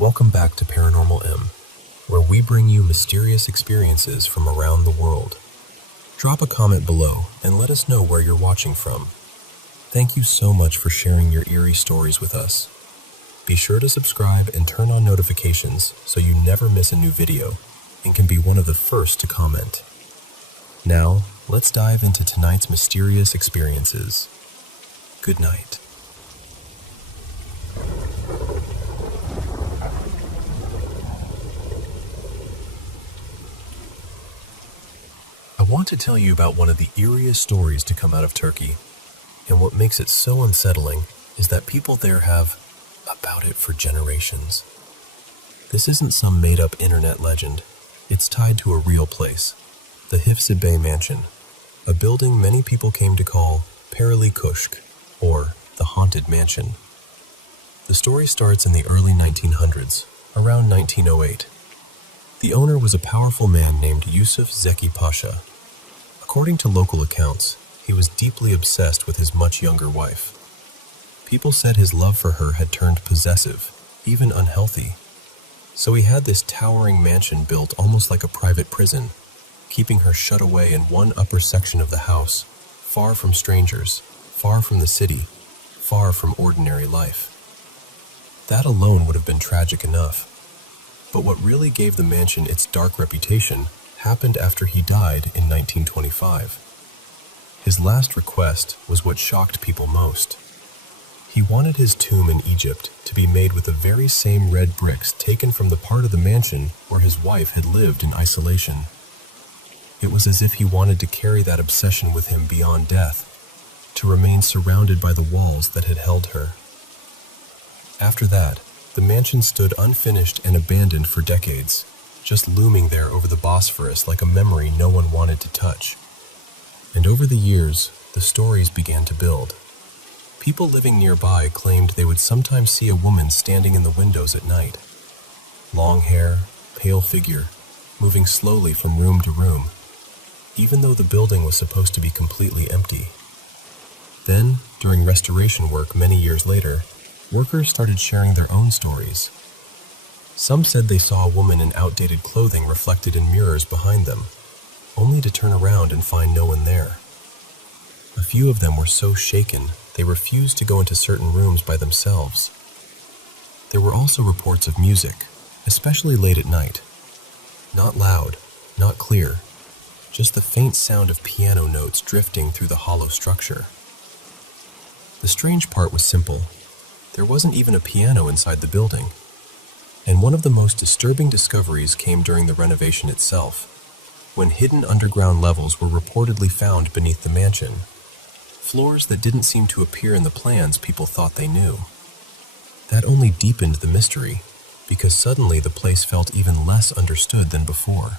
Welcome back to Paranormal M, where we bring you mysterious experiences from around the world. Drop a comment below and let us know where you're watching from. Thank you so much for sharing your eerie stories with us. Be sure to subscribe and turn on notifications so you never miss a new video and can be one of the first to comment. Now, let's dive into tonight's mysterious experiences. Good night. I want to tell you about one of the eeriest stories to come out of Turkey, and what makes it so unsettling is that people there have about it for generations. This isn't some made-up internet legend. It's tied to a real place, the Hifzi Bey Mansion, a building many people came to call Paranormal Köşk, or the Haunted Mansion. The story starts in the early 1900s, around 1908. The owner was a powerful man named Yusuf Zeki Pasha. According to local accounts, he was deeply obsessed with his much younger wife. People said his love for her had turned possessive, even unhealthy. So he had this towering mansion built almost like a private prison, keeping her shut away in one upper section of the house, far from strangers, far from the city, far from ordinary life. That alone would have been tragic enough. But what really gave the mansion its dark reputation happened after he died in 1925. His last request was what shocked people most. He wanted his tomb in Egypt to be made with the very same red bricks taken from the part of the mansion where his wife had lived in isolation. It was as if he wanted to carry that obsession with him beyond death, to remain surrounded by the walls that had held her. After that, the mansion stood unfinished and abandoned for decades, just looming there over the Bosphorus like a memory no one wanted to touch. And over the years, the stories began to build. People living nearby claimed they would sometimes see a woman standing in the windows at night. Long hair, pale figure, moving slowly from room to room, even though the building was supposed to be completely empty. Then, during restoration work many years later, workers started sharing their own stories. Some said they saw a woman in outdated clothing reflected in mirrors behind them, only to turn around and find no one there. A few of them were so shaken they refused to go into certain rooms by themselves. There were also reports of music, especially late at night. Not loud, not clear, just the faint sound of piano notes drifting through the hollow structure. The strange part was simple. There wasn't even a piano inside the building. And one of the most disturbing discoveries came during the renovation itself, when hidden underground levels were reportedly found beneath the mansion, floors that didn't seem to appear in the plans people thought they knew. That only deepened the mystery, because suddenly the place felt even less understood than before.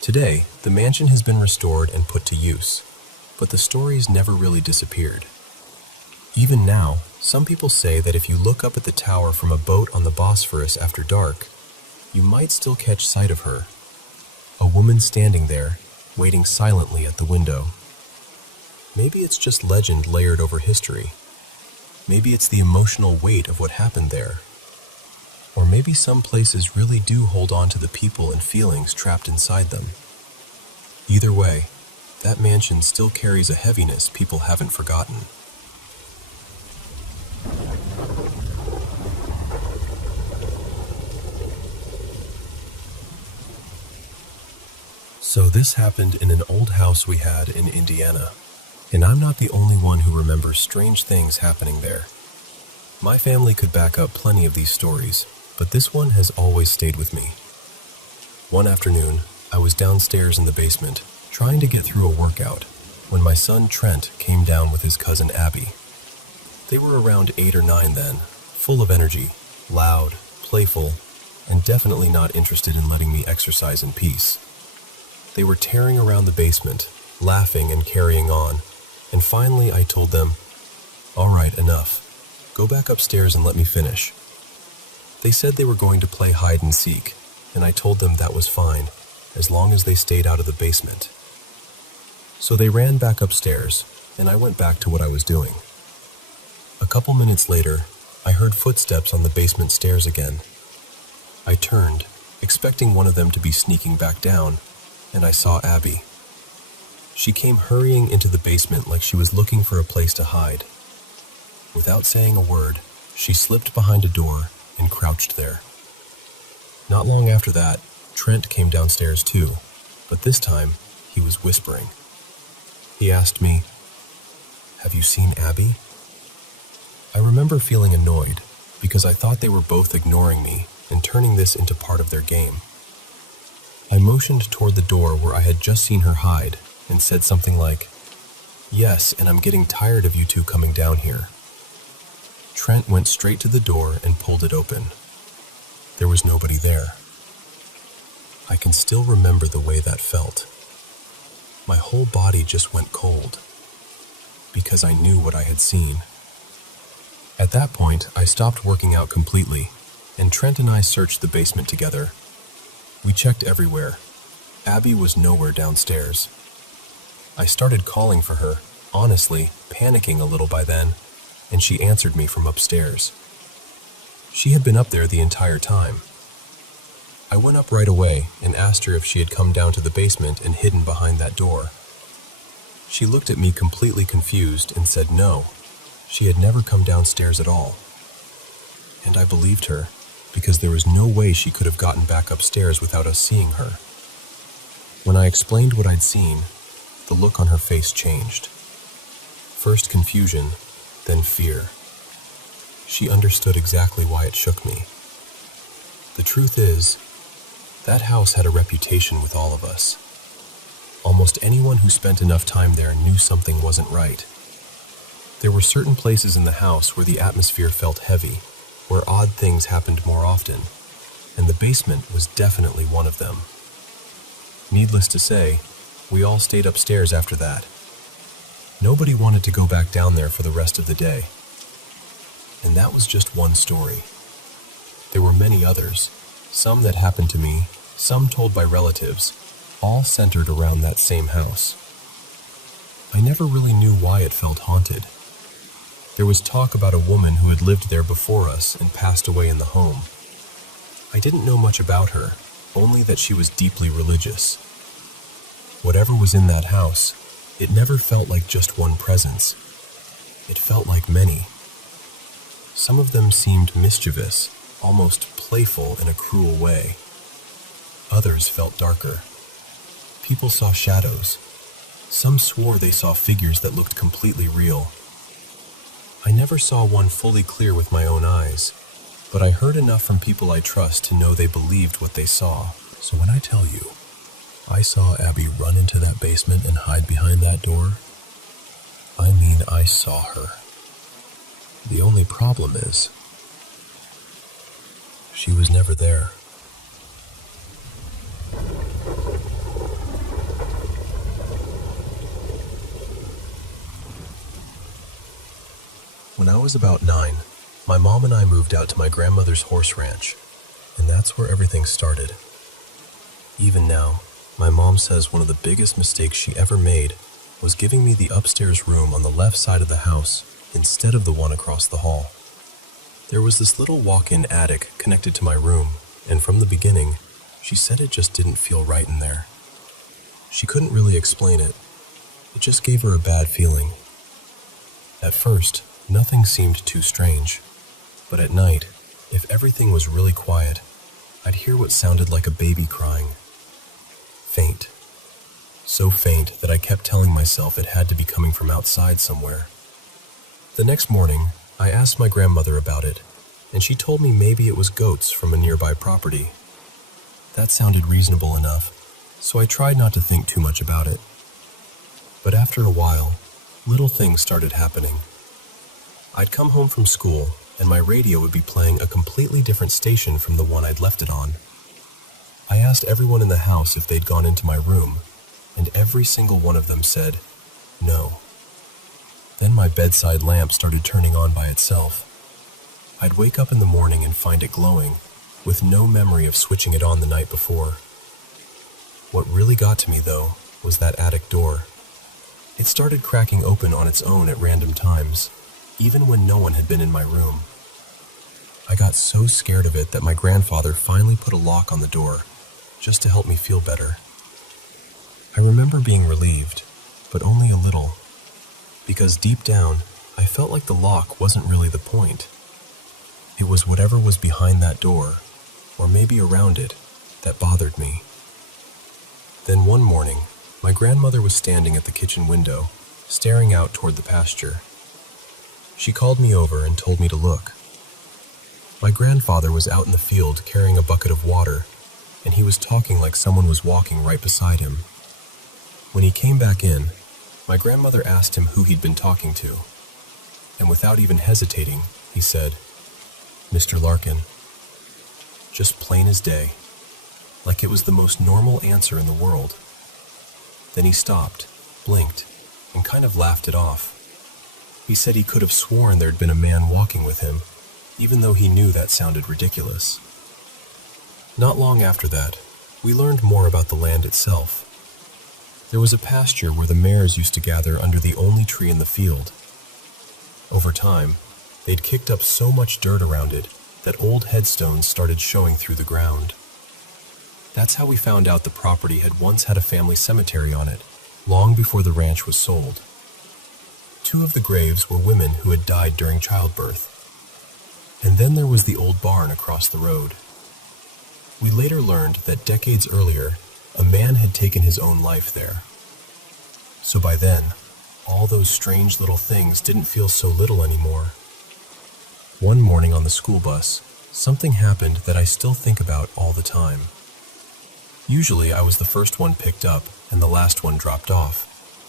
Today, the mansion has been restored and put to use, but the stories never really disappeared. Even now, some people say that if you look up at the tower from a boat on the Bosphorus after dark, you might still catch sight of her. A woman standing there, waiting silently at the window. Maybe it's just legend layered over history. Maybe it's the emotional weight of what happened there. Or maybe some places really do hold on to the people and feelings trapped inside them. Either way, that mansion still carries a heaviness people haven't forgotten. So this happened in an old house we had in Indiana, and I'm not the only one who remembers strange things happening there. My family could back up plenty of these stories, but this one has always stayed with me. One afternoon, I was downstairs in the basement, trying to get through a workout, when my son Trent came down with his cousin Abby. They were around 8 or 9 then, full of energy, loud, playful, and definitely not interested in letting me exercise in peace. They were tearing around the basement, laughing and carrying on, and finally I told them, "All right, enough. Go back upstairs and let me finish." They said they were going to play hide and seek, and I told them that was fine, as long as they stayed out of the basement. So they ran back upstairs, and I went back to what I was doing. A couple minutes later, I heard footsteps on the basement stairs again. I turned, expecting one of them to be sneaking back down, and I saw Abby. She came hurrying into the basement like she was looking for a place to hide. Without saying a word, she slipped behind a door and crouched there. Not long after that, Trent came downstairs too, but this time he was whispering. He asked me, "Have you seen Abby?" I remember feeling annoyed because I thought they were both ignoring me and turning this into part of their game. I motioned toward the door where I had just seen her hide and said something like, "Yes, and I'm getting tired of you two coming down here." Trent went straight to the door and pulled it open. There was nobody there. I can still remember the way that felt. My whole body just went cold because I knew what I had seen. At that point, I stopped working out completely, and Trent and I searched the basement together. We checked everywhere. Abby was nowhere downstairs. I started calling for her, honestly, panicking a little by then, and she answered me from upstairs. She had been up there the entire time. I went up right away and asked her if she had come down to the basement and hidden behind that door. She looked at me completely confused and said no, she had never come downstairs at all. And I believed her, because there was no way she could have gotten back upstairs without us seeing her. When I explained what I'd seen, the look on her face changed. First confusion, then fear. She understood exactly why it shook me. The truth is, that house had a reputation with all of us. Almost anyone who spent enough time there knew something wasn't right. There were certain places in the house where the atmosphere felt heavy, where odd things happened more often, and the basement was definitely one of them. Needless to say, we all stayed upstairs after that. Nobody wanted to go back down there for the rest of the day. And that was just one story. There were many others, some that happened to me, some told by relatives, all centered around that same house. I never really knew why it felt haunted. There was talk about a woman who had lived there before us and passed away in the home. I didn't know much about her, only that she was deeply religious. Whatever was in that house, it never felt like just one presence. It felt like many. Some of them seemed mischievous, almost playful in a cruel way. Others felt darker. People saw shadows. Some swore they saw figures that looked completely real. I never saw one fully clear with my own eyes, but I heard enough from people I trust to know they believed what they saw. So when I tell you, I saw Abby run into that basement and hide behind that door, I mean I saw her. The only problem is, she was never there. When I was about 9, my mom and I moved out to my grandmother's horse ranch, and that's where everything started. Even now, my mom says one of the biggest mistakes she ever made was giving me the upstairs room on the left side of the house instead of the one across the hall. There was this little walk-in attic connected to my room, and from the beginning, she said it just didn't feel right in there. She couldn't really explain it. It just gave her a bad feeling. At first, nothing seemed too strange, but at night, if everything was really quiet, I'd hear what sounded like a baby crying. Faint. So faint that I kept telling myself it had to be coming from outside somewhere. The next morning, I asked my grandmother about it, and she told me maybe it was goats from a nearby property. That sounded reasonable enough, so I tried not to think too much about it. But after a while, little things started happening. I'd come home from school, and my radio would be playing a completely different station from the one I'd left it on. I asked everyone in the house if they'd gone into my room, and every single one of them said, no. Then my bedside lamp started turning on by itself. I'd wake up in the morning and find it glowing, with no memory of switching it on the night before. What really got to me, though, was that attic door. It started cracking open on its own at random times, even when no one had been in my room. I got so scared of it that my grandfather finally put a lock on the door, just to help me feel better. I remember being relieved, but only a little, because deep down, I felt like the lock wasn't really the point. It was whatever was behind that door, or maybe around it, that bothered me. Then one morning, my grandmother was standing at the kitchen window, staring out toward the pasture. She called me over and told me to look. My grandfather was out in the field carrying a bucket of water, and he was talking like someone was walking right beside him. When he came back in, my grandmother asked him who he'd been talking to, and without even hesitating, he said, "Mr. Larkin." Just plain as day, like it was the most normal answer in the world. Then he stopped, blinked, and kind of laughed it off. He said he could have sworn there'd been a man walking with him, even though he knew that sounded ridiculous. Not long after that, we learned more about the land itself. There was a pasture where the mares used to gather under the only tree in the field. Over time, they'd kicked up so much dirt around it that old headstones started showing through the ground. That's how we found out the property had once had a family cemetery on it, long before the ranch was sold. 2 of the graves were women who had died during childbirth. And then there was the old barn across the road. We later learned that decades earlier, a man had taken his own life there. So by then, all those strange little things didn't feel so little anymore. One morning on the school bus, something happened that I still think about all the time. Usually I was the first one picked up and the last one dropped off,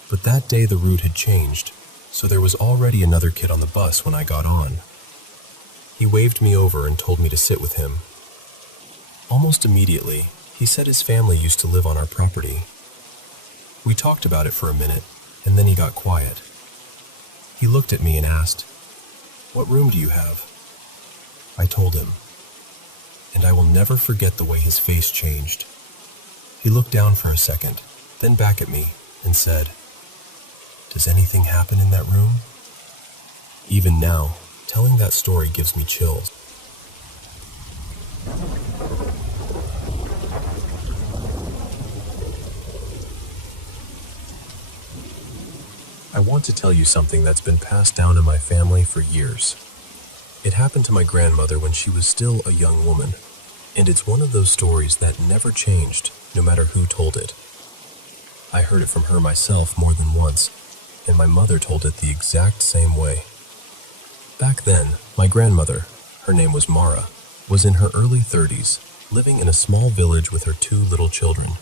but that day the route had changed, so there was already another kid on the bus when I got on. He waved me over and told me to sit with him. Almost immediately, he said his family used to live on our property. We talked about it for a minute, and then he got quiet. He looked at me and asked, "What room do you have?" I told him, and I will never forget the way his face changed. He looked down for a second, then back at me, and said, "Does anything happen in that room?" Even now, telling that story gives me chills. I want to tell you something that's been passed down in my family for years. It happened to my grandmother when she was still a young woman, and it's one of those stories that never changed, no matter who told it. I heard it from her myself more than once, and my mother told it the exact same way. Back then, my grandmother, her name was Mara, was in her early 30s, living in a small village with her 2 little children.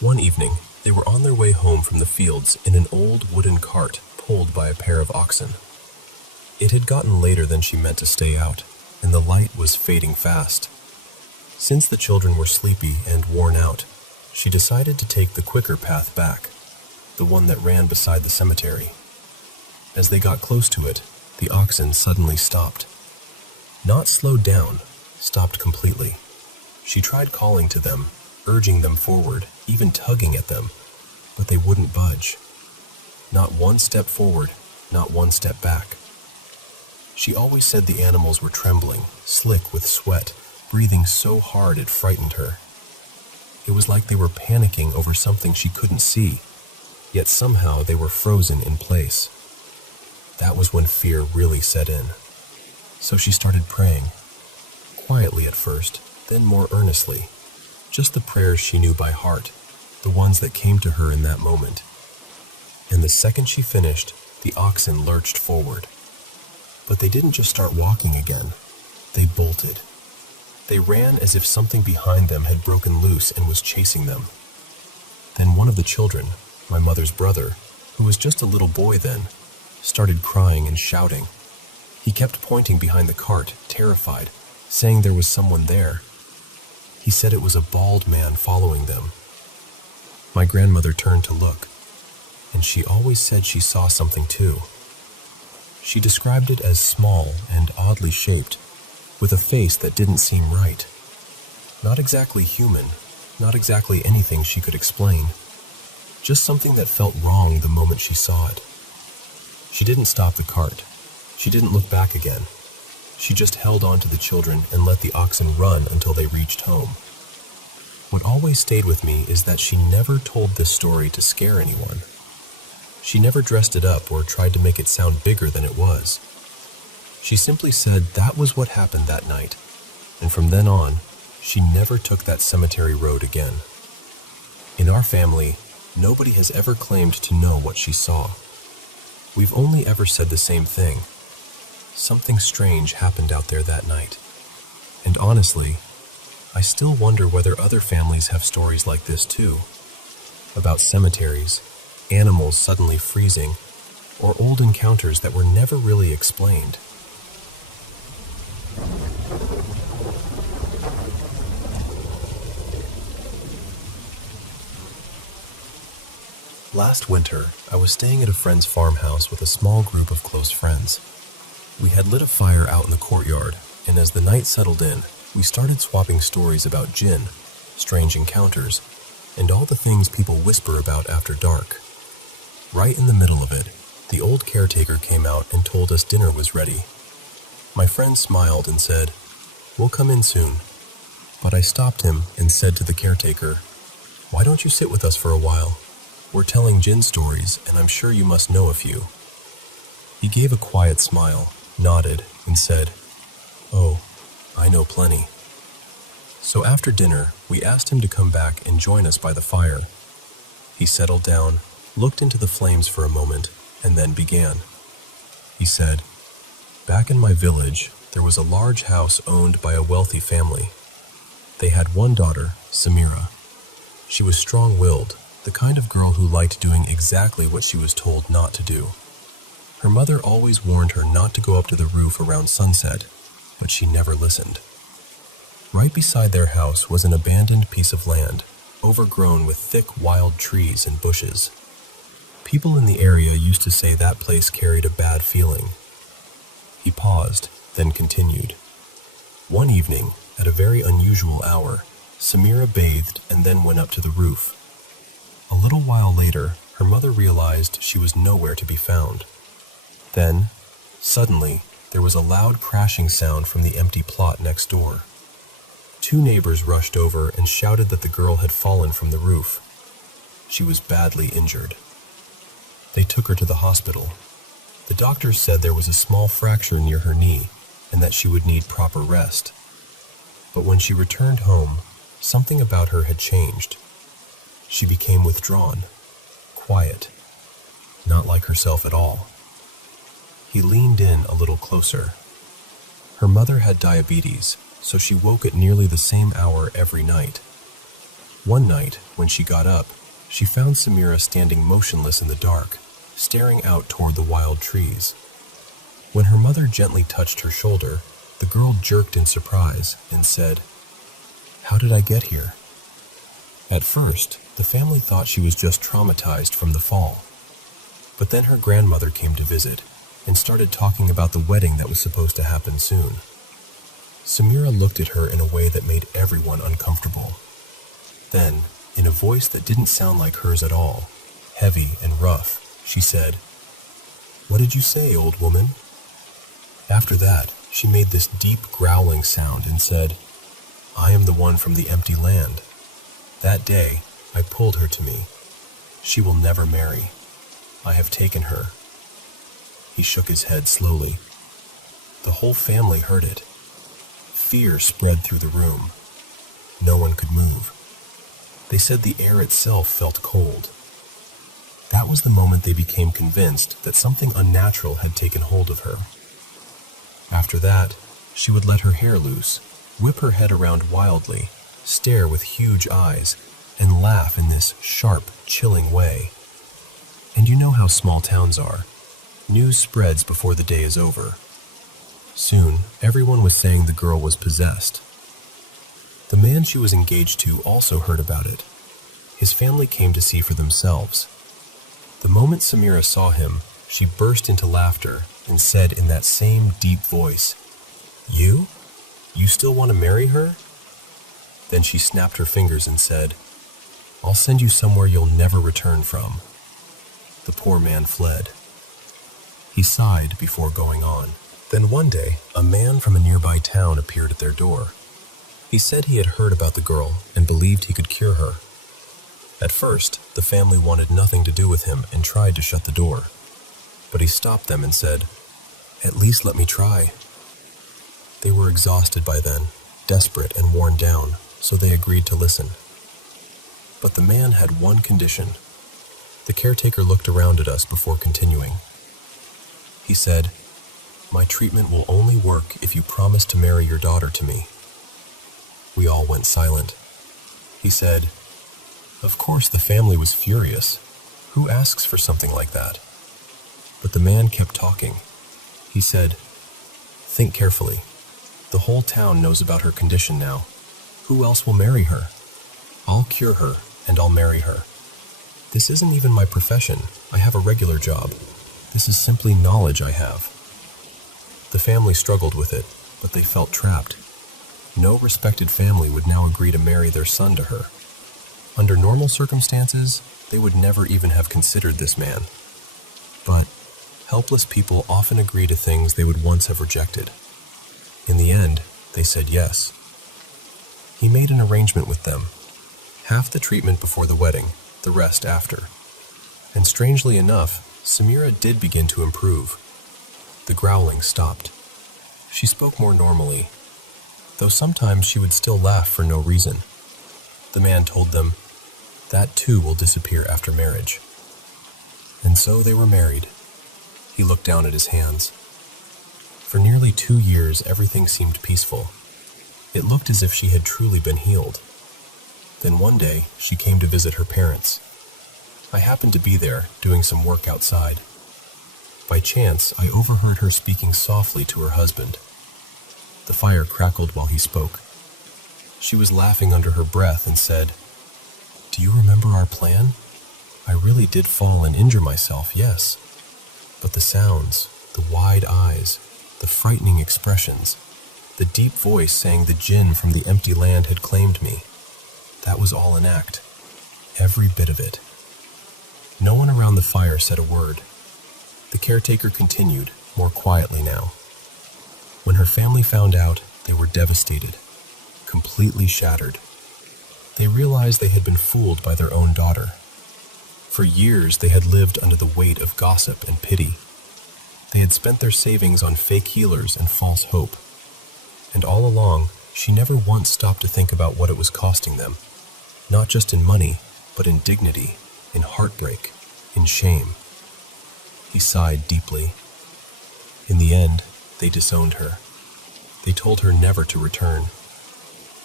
One evening, they were on their way home from the fields in an old wooden cart pulled by a pair of oxen. It had gotten later than she meant to stay out, and the light was fading fast. Since the children were sleepy and worn out, she decided to take the quicker path back, the one that ran beside the cemetery. As they got close to it, the oxen suddenly stopped. Not slowed down, stopped completely. She tried calling to them, urging them forward, even tugging at them, but they wouldn't budge. Not one step forward, not one step back. She always said the animals were trembling, slick with sweat, breathing so hard it frightened her. It was like they were panicking over something she couldn't see, yet somehow they were frozen in place. That was when fear really set in. So she started praying, quietly at first, then more earnestly, just the prayers she knew by heart, the ones that came to her in that moment. And the second she finished, the oxen lurched forward. But they didn't just start walking again, they bolted. They ran as if something behind them had broken loose and was chasing them. Then one of the children, my mother's brother, who was just a little boy then, started crying and shouting. He kept pointing behind the cart, terrified, saying there was someone there. He said it was a bald man following them. My grandmother turned to look, and she always said she saw something too. She described it as small and oddly shaped, with a face that didn't seem right. Not exactly human, not exactly anything she could explain. Just something that felt wrong the moment she saw it. She didn't stop the cart. She didn't look back again. She just held on to the children and let the oxen run until they reached home. What always stayed with me is that she never told this story to scare anyone. She never dressed it up or tried to make it sound bigger than it was. She simply said that was what happened that night, and from then on, she never took that cemetery road again. In our family, nobody has ever claimed to know what she saw. We've only ever said the same thing. Something strange happened out there that night. And honestly, I still wonder whether other families have stories like this too, about cemeteries, animals suddenly freezing, or old encounters that were never really explained. Last winter, I was staying at a friend's farmhouse with a small group of close friends. We had lit a fire out in the courtyard, and as the night settled in, we started swapping stories about jinn, strange encounters, and all the things people whisper about after dark. Right in the middle of it, the old caretaker came out and told us dinner was ready. My friend smiled and said, "We'll come in soon." But I stopped him and said to the caretaker, "Why don't you sit with us for a while? We're telling jinn stories, and I'm sure you must know a few." He gave a quiet smile, nodded, and said, "Oh, I know plenty." So after dinner, we asked him to come back and join us by the fire. He settled down, looked into the flames for a moment, and then began. He said, "Back in my village, there was a large house owned by a wealthy family. They had one daughter, Samira. She was strong-willed, the kind of girl who liked doing exactly what she was told not to do. Her mother always warned her not to go up to the roof around sunset, but she never listened. Right beside their house was an abandoned piece of land, overgrown with thick wild trees and bushes. People in the area used to say that place carried a bad feeling." He paused, then continued. "One evening, at a very unusual hour, Samira bathed and then went up to the roof. A little while later, her mother realized she was nowhere to be found. Then, suddenly, there was a loud crashing sound from the empty plot next door. Two neighbors rushed over and shouted that the girl had fallen from the roof. She was badly injured. They took her to the hospital. The doctors said there was a small fracture near her knee and that she would need proper rest. But when she returned home, something about her had changed. She became withdrawn, quiet, not like herself at all." He leaned in a little closer. Her mother had diabetes, so she woke at nearly the same hour every night. One night, when she got up, she found Samira standing motionless in the dark, staring out toward the wild trees. When her mother gently touched her shoulder, the girl jerked in surprise and said, "How did I get here?" At first, the family thought she was just traumatized from the fall. But then her grandmother came to visit and started talking about the wedding that was supposed to happen soon. Samira looked at her in a way that made everyone uncomfortable. Then, in a voice that didn't sound like hers at all, heavy and rough, she said, "What did you say, old woman?" After that, she made this deep growling sound and said, "I am the one from the empty land. That day, I pulled her to me. She will never marry. I have taken her." He shook his head slowly. The whole family heard it. Fear spread through the room. No one could move. They said the air itself felt cold. That was the moment they became convinced that something unnatural had taken hold of her. After that, she would let her hair loose, whip her head around wildly, stare with huge eyes, and laugh in this sharp, chilling way. And you know how small towns are. News spreads before the day is over. Soon, everyone was saying the girl was possessed. The man she was engaged to also heard about it. His family came to see for themselves. The moment Samira saw him, she burst into laughter and said in that same deep voice, "You? You still want to marry her?" Then she snapped her fingers and said, "I'll send you somewhere you'll never return from." The poor man fled. He sighed before going on. Then one day, a man from a nearby town appeared at their door. He said he had heard about the girl and believed he could cure her. At first, the family wanted nothing to do with him and tried to shut the door. But he stopped them and said, "At least let me try." They were exhausted by then, desperate and worn down, so they agreed to listen. But the man had one condition. The caretaker looked around at us before continuing. He said, "My treatment will only work if you promise to marry your daughter to me." We all went silent. He said, "Of course the family was furious. Who asks for something like that?" But the man kept talking. He said, "Think carefully. The whole town knows about her condition now. Who else will marry her? I'll cure her and I'll marry her. This isn't even my profession. I have a regular job. This is simply knowledge I have." The family struggled with it, but they felt trapped. No respected family would now agree to marry their son to her. Under normal circumstances, they would never even have considered this man. But helpless people often agree to things they would once have rejected. In the end, they said yes. He made an arrangement with them. Half the treatment before the wedding, the rest after. And strangely enough, Samira did begin to improve. The growling stopped. She spoke more normally, though sometimes she would still laugh for no reason. The man told them, that too will disappear after marriage. And so they were married. He looked down at his hands. For nearly 2 years, everything seemed peaceful. It looked as if she had truly been healed. Then one day, she came to visit her parents. I happened to be there, doing some work outside. By chance, I overheard her speaking softly to her husband. The fire crackled while he spoke. She was laughing under her breath and said, "Do you remember our plan? I really did fall and injure myself, yes. But the sounds, the wide eyes, the frightening expressions, the deep voice saying the jinn from the empty land had claimed me. That was all an act. Every bit of it." No one around the fire said a word. The caretaker continued, more quietly now. When her family found out, they were devastated, completely shattered. They realized they had been fooled by their own daughter. For years, they had lived under the weight of gossip and pity. They had spent their savings on fake healers and false hope. And all along, she never once stopped to think about what it was costing them. Not just in money, but in dignity, in heartbreak, in shame. He sighed deeply. In the end, they disowned her. They told her never to return.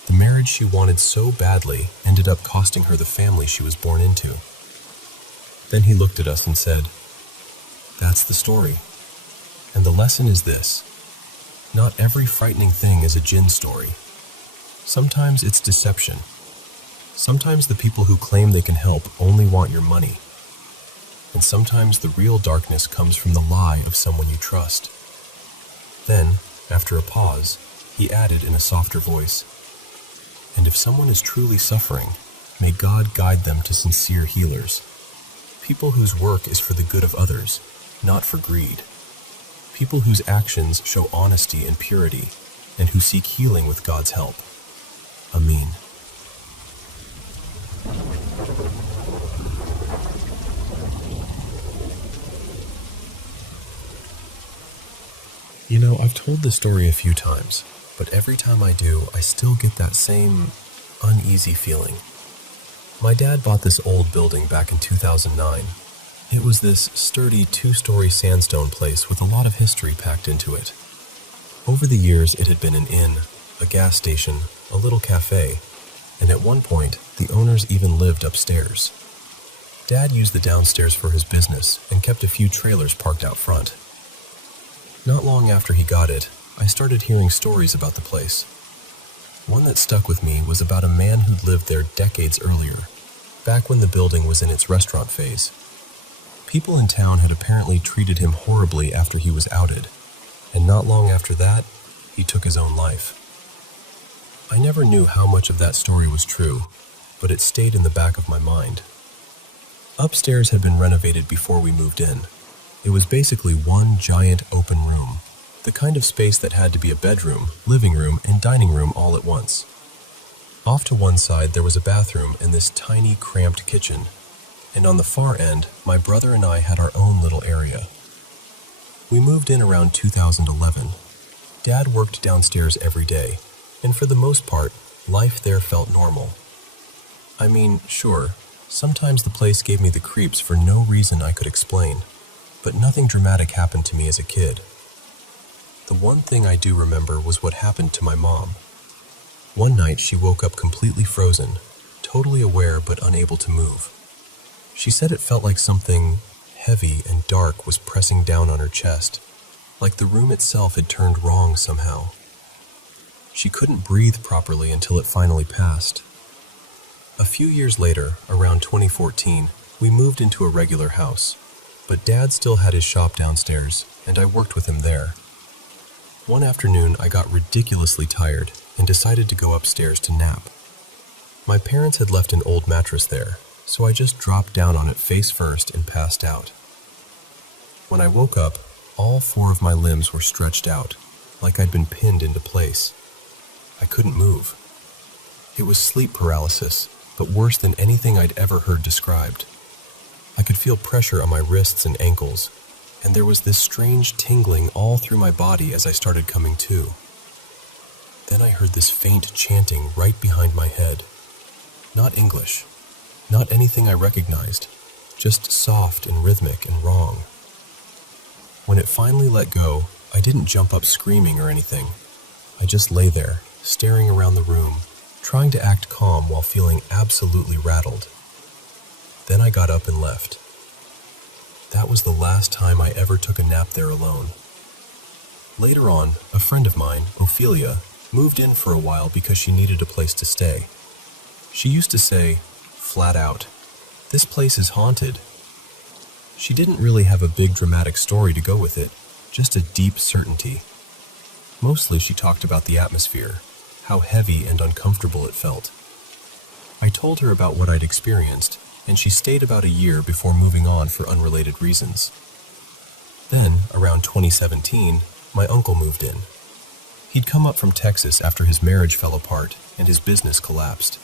The marriage she wanted so badly ended up costing her the family she was born into. Then he looked at us and said, "That's the story. And the lesson is this. Not every frightening thing is a jinn story. Sometimes it's deception. Sometimes the people who claim they can help only want your money. And sometimes the real darkness comes from the lie of someone you trust." Then, after a pause, he added in a softer voice, "And if someone is truly suffering, may God guide them to sincere healers. People whose work is for the good of others, not for greed. People whose actions show honesty and purity, and who seek healing with God's help. Amen." You know, I've told this story a few times, but every time I do, I still get that same uneasy feeling. My dad bought this old building back in 2009. It was this sturdy 2-story sandstone place with a lot of history packed into it. Over the years, it had been an inn, a gas station, a little cafe, and at one point, the owners even lived upstairs. Dad used the downstairs for his business and kept a few trailers parked out front. Not long after he got it, I started hearing stories about the place. One that stuck with me was about a man who'd lived there decades earlier, back when the building was in its restaurant phase. People in town had apparently treated him horribly after he was outed, and not long after that, he took his own life. I never knew how much of that story was true, but it stayed in the back of my mind. Upstairs had been renovated before we moved in. It was basically one giant open room, The kind of space that had to be a bedroom, living room, and dining room all at once. Off to one side there was a bathroom and this tiny, cramped kitchen. And on the far end, my brother and I had our own little area. We moved in around 2011. Dad worked downstairs every day, and for the most part, life there felt normal. I mean, sure, sometimes the place gave me the creeps for no reason I could explain, but nothing dramatic happened to me as a kid. The one thing I do remember was what happened to my mom. One night she woke up completely frozen, totally aware but unable to move. She said it felt like something heavy and dark was pressing down on her chest, like the room itself had turned wrong somehow. She couldn't breathe properly until it finally passed. A few years later, around 2014, we moved into a regular house, but Dad still had his shop downstairs, and I worked with him there. One afternoon, I got ridiculously tired and decided to go upstairs to nap. My parents had left an old mattress there, so I just dropped down on it face first and passed out. When I woke up, all 4 of my limbs were stretched out, like I'd been pinned into place. I couldn't move. It was sleep paralysis, but worse than anything I'd ever heard described. I could feel pressure on my wrists and ankles, and there was this strange tingling all through my body as I started coming to. Then I heard this faint chanting right behind my head. Not English, not anything I recognized, just soft and rhythmic and wrong. When it finally let go, I didn't jump up screaming or anything. I just lay there, staring around the room, trying to act calm while feeling absolutely rattled. Then I got up and left. That was the last time I ever took a nap there alone. Later on, a friend of mine, Ophelia, moved in for a while because she needed a place to stay. She used to say, flat out, "This place is haunted." She didn't really have a big dramatic story to go with it, just a deep certainty. Mostly she talked about the atmosphere, how heavy and uncomfortable it felt. I told her about what I'd experienced, and she stayed about a year before moving on for unrelated reasons. Then, around 2017, my uncle moved in. He'd come up from Texas after his marriage fell apart and his business collapsed.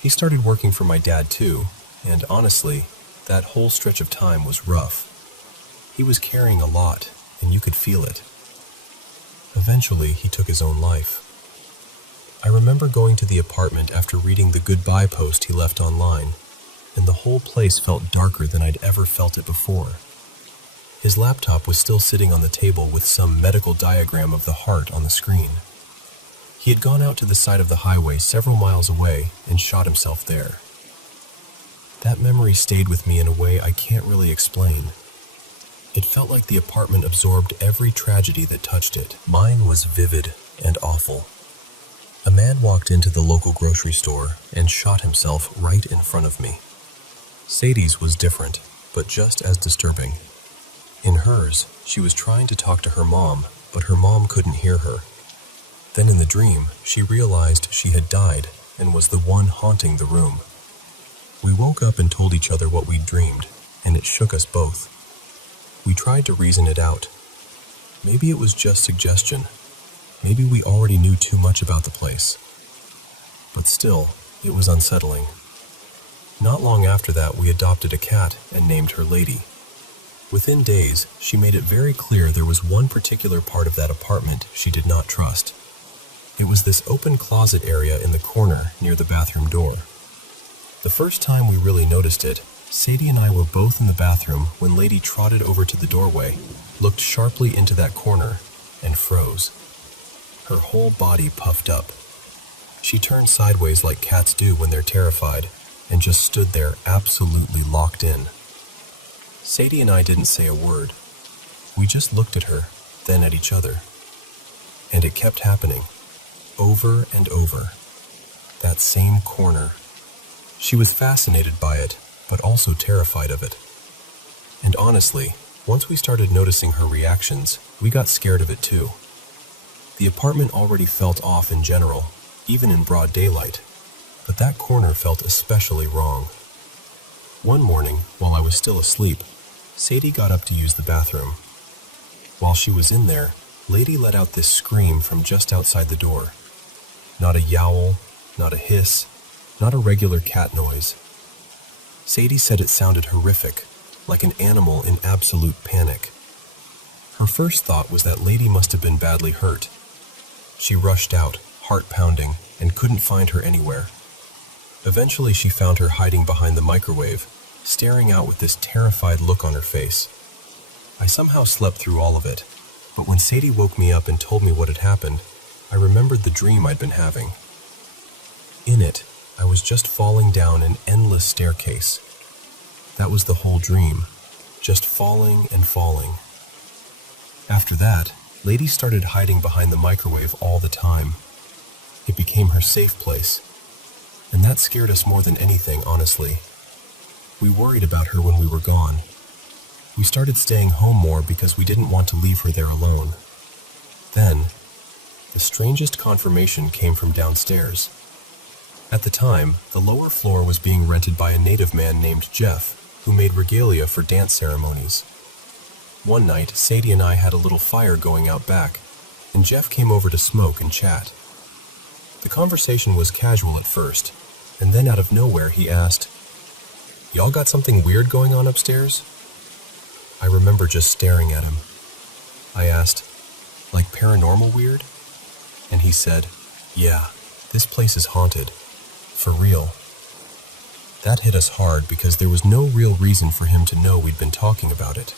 He started working for my dad too, and honestly, that whole stretch of time was rough. He was carrying a lot, and you could feel it. Eventually, he took his own life. I remember going to the apartment after reading the goodbye post he left online, and the whole place felt darker than I'd ever felt it before. His laptop was still sitting on the table with some medical diagram of the heart on the screen. He had gone out to the side of the highway several miles away and shot himself there. That memory stayed with me in a way I can't really explain. It felt like the apartment absorbed every tragedy that touched it. Mine was vivid and awful. A man walked into the local grocery store and shot himself right in front of me. Sadie's was different, but just as disturbing. In hers, she was trying to talk to her mom, but her mom couldn't hear her. Then in the dream, she realized she had died and was the one haunting the room. We woke up and told each other what we'd dreamed, and it shook us both. We tried to reason it out. Maybe it was just suggestion. Maybe we already knew too much about the place. But still, it was unsettling. Not long after that, we adopted a cat and named her Lady. Within days, she made it very clear there was one particular part of that apartment she did not trust. It was this open closet area in the corner near the bathroom door. The first time we really noticed it, Sadie and I were both in the bathroom when Lady trotted over to the doorway, looked sharply into that corner, and froze. Her whole body puffed up. She turned sideways like cats do when they're terrified, and just stood there absolutely locked in. Sadie and I didn't say a word. We just looked at her, then at each other. And it kept happening, over and over. That same corner. She was fascinated by it, but also terrified of it. And honestly, once we started noticing her reactions, we got scared of it too. The apartment already felt off in general, even in broad daylight, but that corner felt especially wrong. One morning, while I was still asleep, Sadie got up to use the bathroom. While she was in there, Lady let out this scream from just outside the door. Not a yowl, not a hiss, not a regular cat noise. Sadie said it sounded horrific, like an animal in absolute panic. Her first thought was that Lady must have been badly hurt. She rushed out, heart pounding, and couldn't find her anywhere. Eventually she found her hiding behind the microwave, staring out with this terrified look on her face. I somehow slept through all of it, but when Sadie woke me up and told me what had happened, I remembered the dream I'd been having. In it, I was just falling down an endless staircase. That was the whole dream, just falling and falling. After that, Lady started hiding behind the microwave all the time. It became her safe place, and that scared us more than anything, honestly. We worried about her when we were gone. We started staying home more because we didn't want to leave her there alone. Then, the strangest confirmation came from downstairs. At the time, the lower floor was being rented by a native man named Jeff, who made regalia for dance ceremonies. One night, Sadie and I had a little fire going out back, and Jeff came over to smoke and chat. The conversation was casual at first, and then out of nowhere he asked, "Y'all got something weird going on upstairs?" I remember just staring at him. I asked, "Like paranormal weird?" And he said, "Yeah, this place is haunted. For real." That hit us hard because there was no real reason for him to know we'd been talking about it.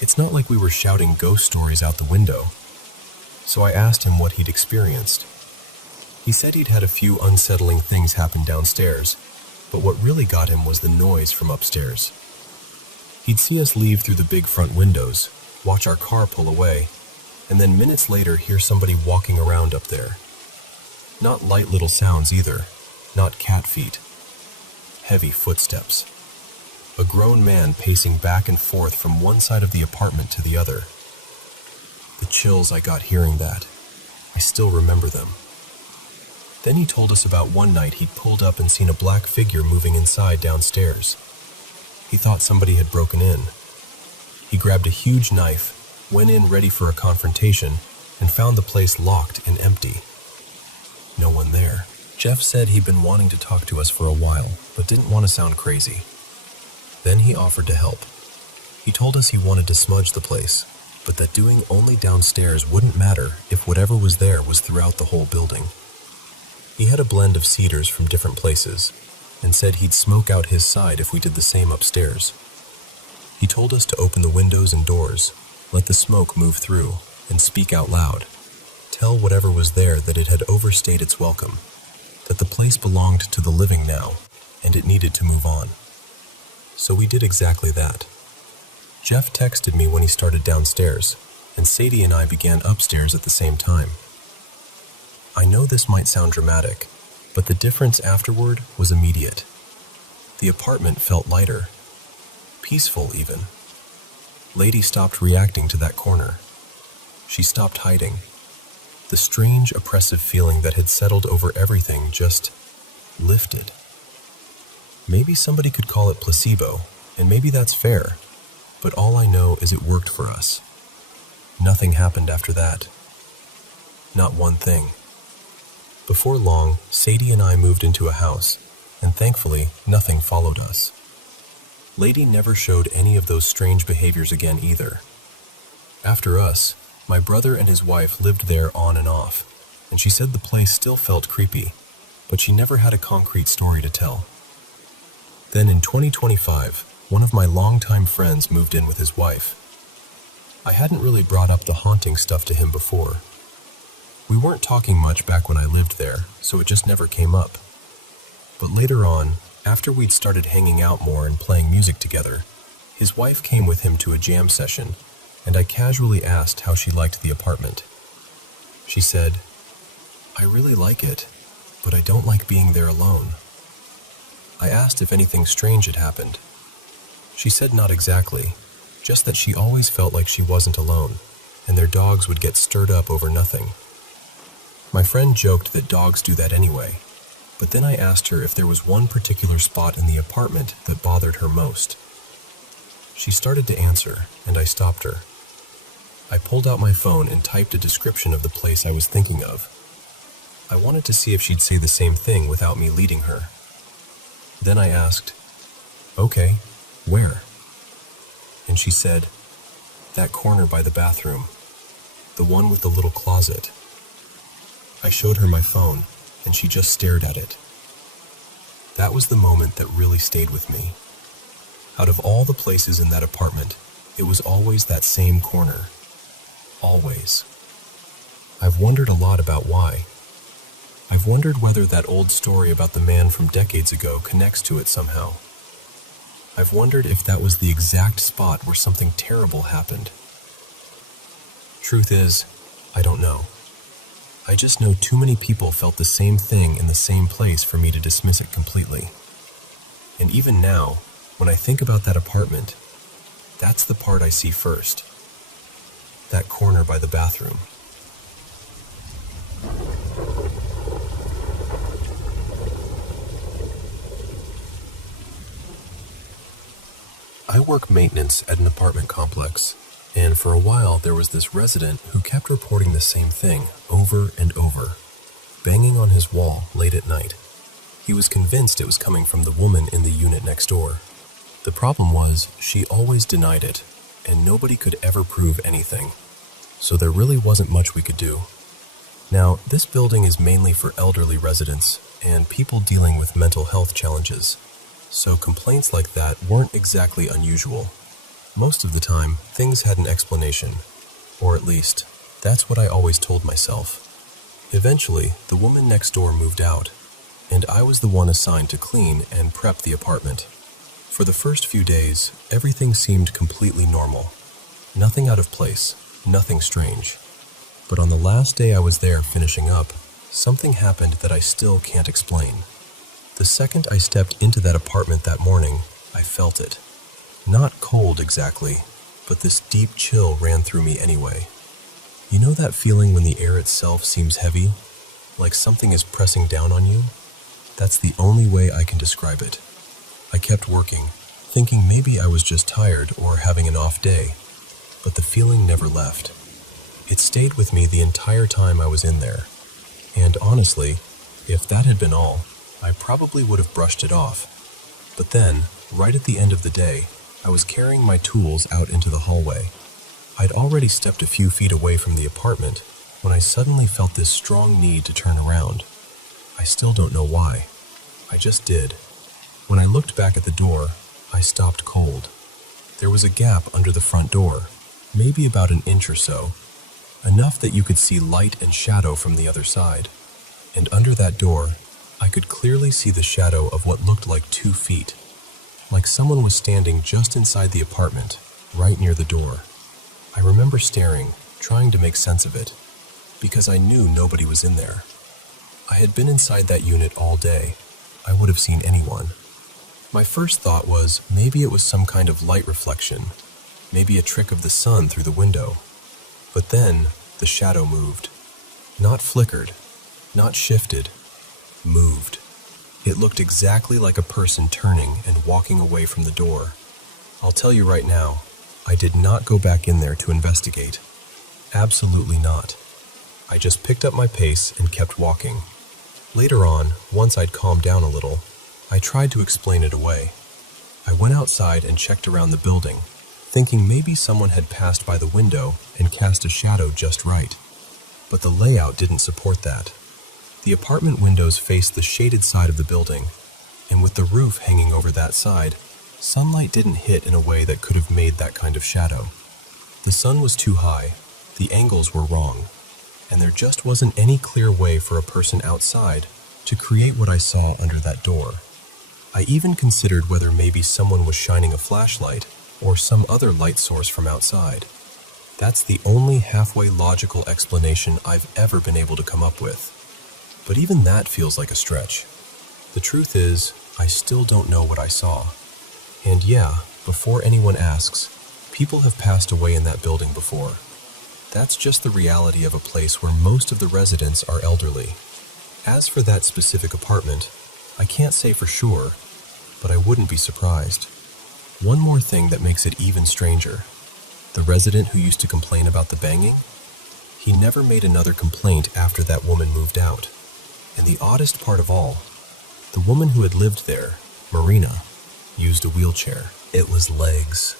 It's not like we were shouting ghost stories out the window. So I asked him what he'd experienced. He said he'd had a few unsettling things happen downstairs, but what really got him was the noise from upstairs. He'd see us leave through the big front windows, watch our car pull away, and then minutes later hear somebody walking around up there. Not light little sounds either, not cat feet. Heavy footsteps. A grown man pacing back and forth from one side of the apartment to the other. The chills I got hearing that. I still remember them. Then he told us about one night he'd pulled up and seen a black figure moving inside downstairs. He thought somebody had broken in. He grabbed a huge knife, went in ready for a confrontation, and found the place locked and empty. No one there. Jeff said he'd been wanting to talk to us for a while, but didn't want to sound crazy. Then he offered to help. He told us he wanted to smudge the place, but that doing only downstairs wouldn't matter if whatever was there was throughout the whole building. He had a blend of cedars from different places, and said he'd smoke out his side if we did the same upstairs. He told us to open the windows and doors, let the smoke move through, and speak out loud. Tell whatever was there that it had overstayed its welcome, that the place belonged to the living now, and it needed to move on. So we did exactly that. Jeff texted me when he started downstairs, and Sadie and I began upstairs at the same time. I know this might sound dramatic, but the difference afterward was immediate. The apartment felt lighter, peaceful even. Lady stopped reacting to that corner. She stopped hiding. The strange, oppressive feeling that had settled over everything just lifted. Maybe somebody could call it placebo, and maybe that's fair, but all I know is it worked for us. Nothing happened after that. Not one thing. Before long, Sadie and I moved into a house, and thankfully, nothing followed us. Lady never showed any of those strange behaviors again either. After us, my brother and his wife lived there on and off, and she said the place still felt creepy, but she never had a concrete story to tell. Then in 2025, one of my longtime friends moved in with his wife. I hadn't really brought up the haunting stuff to him before. We weren't talking much back when I lived there, so it just never came up. But later on, after we'd started hanging out more and playing music together, his wife came with him to a jam session, and I casually asked how she liked the apartment. She said, "I really like it, but I don't like being there alone." I asked if anything strange had happened. She said not exactly, just that she always felt like she wasn't alone, and their dogs would get stirred up over nothing. My friend joked that dogs do that anyway, but then I asked her if there was one particular spot in the apartment that bothered her most. She started to answer, and I stopped her. I pulled out my phone and typed a description of the place I was thinking of. I wanted to see if she'd say the same thing without me leading her. Then I asked, "Okay, where?" And she said, "That corner by the bathroom, the one with the little closet." I showed her my phone, and she just stared at it. That was the moment that really stayed with me. Out of all the places in that apartment, it was always that same corner. Always. I've wondered a lot about why. I've wondered whether that old story about the man from decades ago connects to it somehow. I've wondered if that was the exact spot where something terrible happened. Truth is, I don't know. I just know too many people felt the same thing in the same place for me to dismiss it completely. And even now, when I think about that apartment, that's the part I see first. That corner by the bathroom. I work maintenance at an apartment complex, and for a while there was this resident who kept reporting the same thing over and over, banging on his wall late at night. He was convinced it was coming from the woman in the unit next door. The problem was, she always denied it, and nobody could ever prove anything, so there really wasn't much we could do. Now, this building is mainly for elderly residents and people dealing with mental health challenges, so complaints like that weren't exactly unusual. Most of the time, things had an explanation, or at least, that's what I always told myself. Eventually, the woman next door moved out, and I was the one assigned to clean and prep the apartment. For the first few days, everything seemed completely normal. Nothing out of place, nothing strange. But on the last day I was there finishing up, something happened that I still can't explain. The second I stepped into that apartment that morning, I felt it. Not cold exactly, but this deep chill ran through me anyway. You know that feeling when the air itself seems heavy? Like something is pressing down on you? That's the only way I can describe it. I kept working, thinking maybe I was just tired or having an off day, but the feeling never left. It stayed with me the entire time I was in there, and honestly, if that had been all, I probably would have brushed it off. But then, right at the end of the day, I was carrying my tools out into the hallway. I'd already stepped a few feet away from the apartment when I suddenly felt this strong need to turn around. I still don't know why. I just did. When I looked back at the door, I stopped cold. There was a gap under the front door, maybe about an inch or so, enough that you could see light and shadow from the other side. And under that door, I could clearly see the shadow of what looked like 2 feet, like someone was standing just inside the apartment, right near the door. I remember staring, trying to make sense of it, because I knew nobody was in there. I had been inside that unit all day. I would have seen anyone. My first thought was maybe it was some kind of light reflection, maybe a trick of the sun through the window. But then, the shadow moved. Not flickered, not shifted, moved. It looked exactly like a person turning and walking away from the door. I'll tell you right now, I did not go back in there to investigate. Absolutely not. I just picked up my pace and kept walking. Later on, once I'd calmed down a little, I tried to explain it away. I went outside and checked around the building, thinking maybe someone had passed by the window and cast a shadow just right. But the layout didn't support that. The apartment windows faced the shaded side of the building, and with the roof hanging over that side, sunlight didn't hit in a way that could have made that kind of shadow. The sun was too high, the angles were wrong, and there just wasn't any clear way for a person outside to create what I saw under that door. I even considered whether maybe someone was shining a flashlight or some other light source from outside. That's the only halfway logical explanation I've ever been able to come up with. But even that feels like a stretch. The truth is, I still don't know what I saw. And yeah, before anyone asks, people have passed away in that building before. That's just the reality of a place where most of the residents are elderly. As for that specific apartment, I can't say for sure, but I wouldn't be surprised. One more thing that makes it even stranger. the resident who used to complain about the banging, he never made another complaint after that woman moved out. And the oddest part of all, the woman who had lived there, Marina, used a wheelchair. It was legs.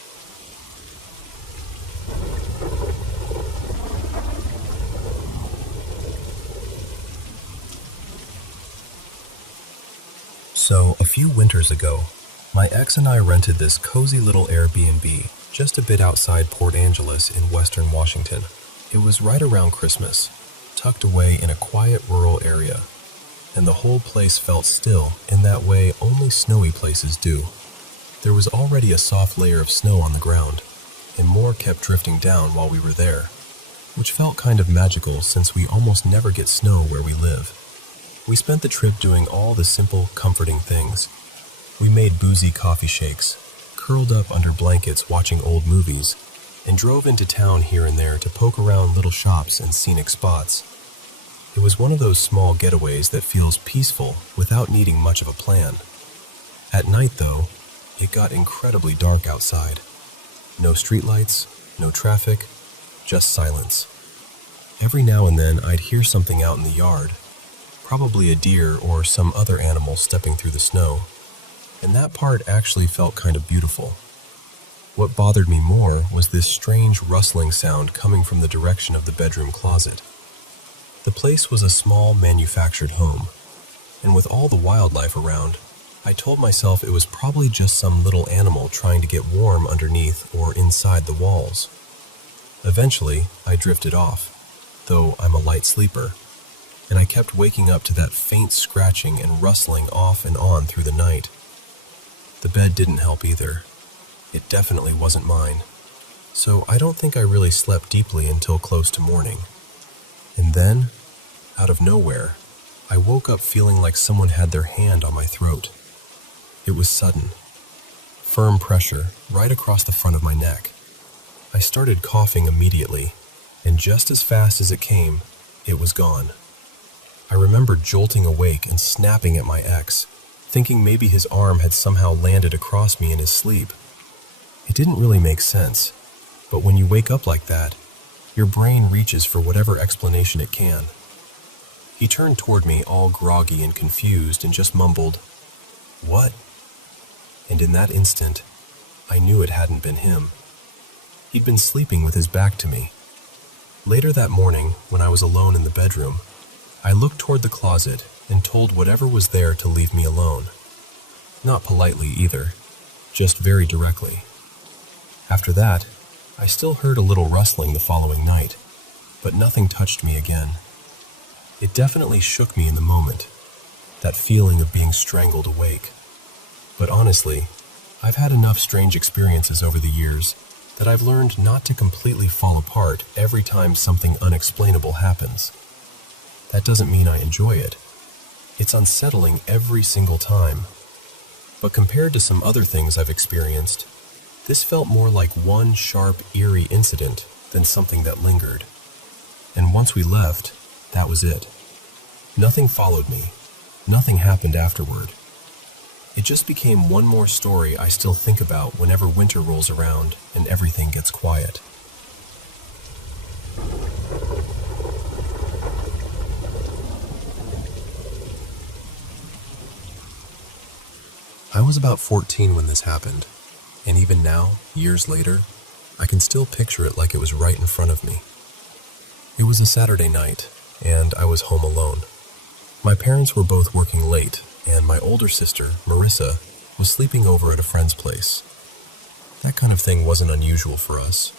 So, a few winters ago, my ex and I rented this cozy little Airbnb just a bit outside Port Angeles in western Washington. It was right around Christmas, tucked away in a quiet rural area, and the whole place felt still in that way only snowy places do. There was already a soft layer of snow on the ground, and more kept drifting down while we were there, which felt kind of magical since we almost never get snow where we live. We spent the trip doing all the simple, comforting things. We made boozy coffee shakes, curled up under blankets watching old movies, and drove into town here and there to poke around little shops and scenic spots. It was one of those small getaways that feels peaceful without needing much of a plan. At night, though, it got incredibly dark outside. No streetlights, no traffic, just silence. Every now and then I'd hear something out in the yard, probably a deer or some other animal stepping through the snow, and that part actually felt kind of beautiful. What bothered me more was this strange rustling sound coming from the direction of the bedroom closet. The place was a small manufactured home, and with all the wildlife around, I told myself it was probably just some little animal trying to get warm underneath or inside the walls. Eventually, I drifted off, though I'm a light sleeper, and I kept waking up to that faint scratching and rustling off and on through the night. The bed didn't help either. It definitely wasn't mine, so I don't think I really slept deeply until close to morning. And then, out of nowhere, I woke up feeling like someone had their hand on my throat. It was sudden, firm pressure right across the front of my neck. I started coughing immediately, and just as fast as it came, it was gone. I remember jolting awake and snapping at my ex, thinking maybe his arm had somehow landed across me in his sleep. It didn't really make sense, but when you wake up like that, your brain reaches for whatever explanation it can. He turned toward me all groggy and confused and just mumbled, "What?" And in that instant, I knew it hadn't been him. He'd been sleeping with his back to me. Later that morning, when I was alone in the bedroom, I looked toward the closet and told whatever was there to leave me alone. Not politely either, just very directly. After that, I still heard a little rustling the following night, but nothing touched me again. It definitely shook me in the moment, that feeling of being strangled awake. But honestly, I've had enough strange experiences over the years that I've learned not to completely fall apart every time something unexplainable happens. That doesn't mean I enjoy it. It's unsettling every single time. But compared to some other things I've experienced, this felt more like one sharp, eerie incident than something that lingered. And once we left, that was it. Nothing followed me. Nothing happened afterward. It just became one more story I still think about whenever winter rolls around and everything gets quiet. I was about 14 when this happened, and even now, years later, I can still picture it like it was right in front of me. It was a Saturday night, and I was home alone. My parents were both working late, and my older sister, Marissa, was sleeping over at a friend's place. That kind of thing wasn't unusual for us.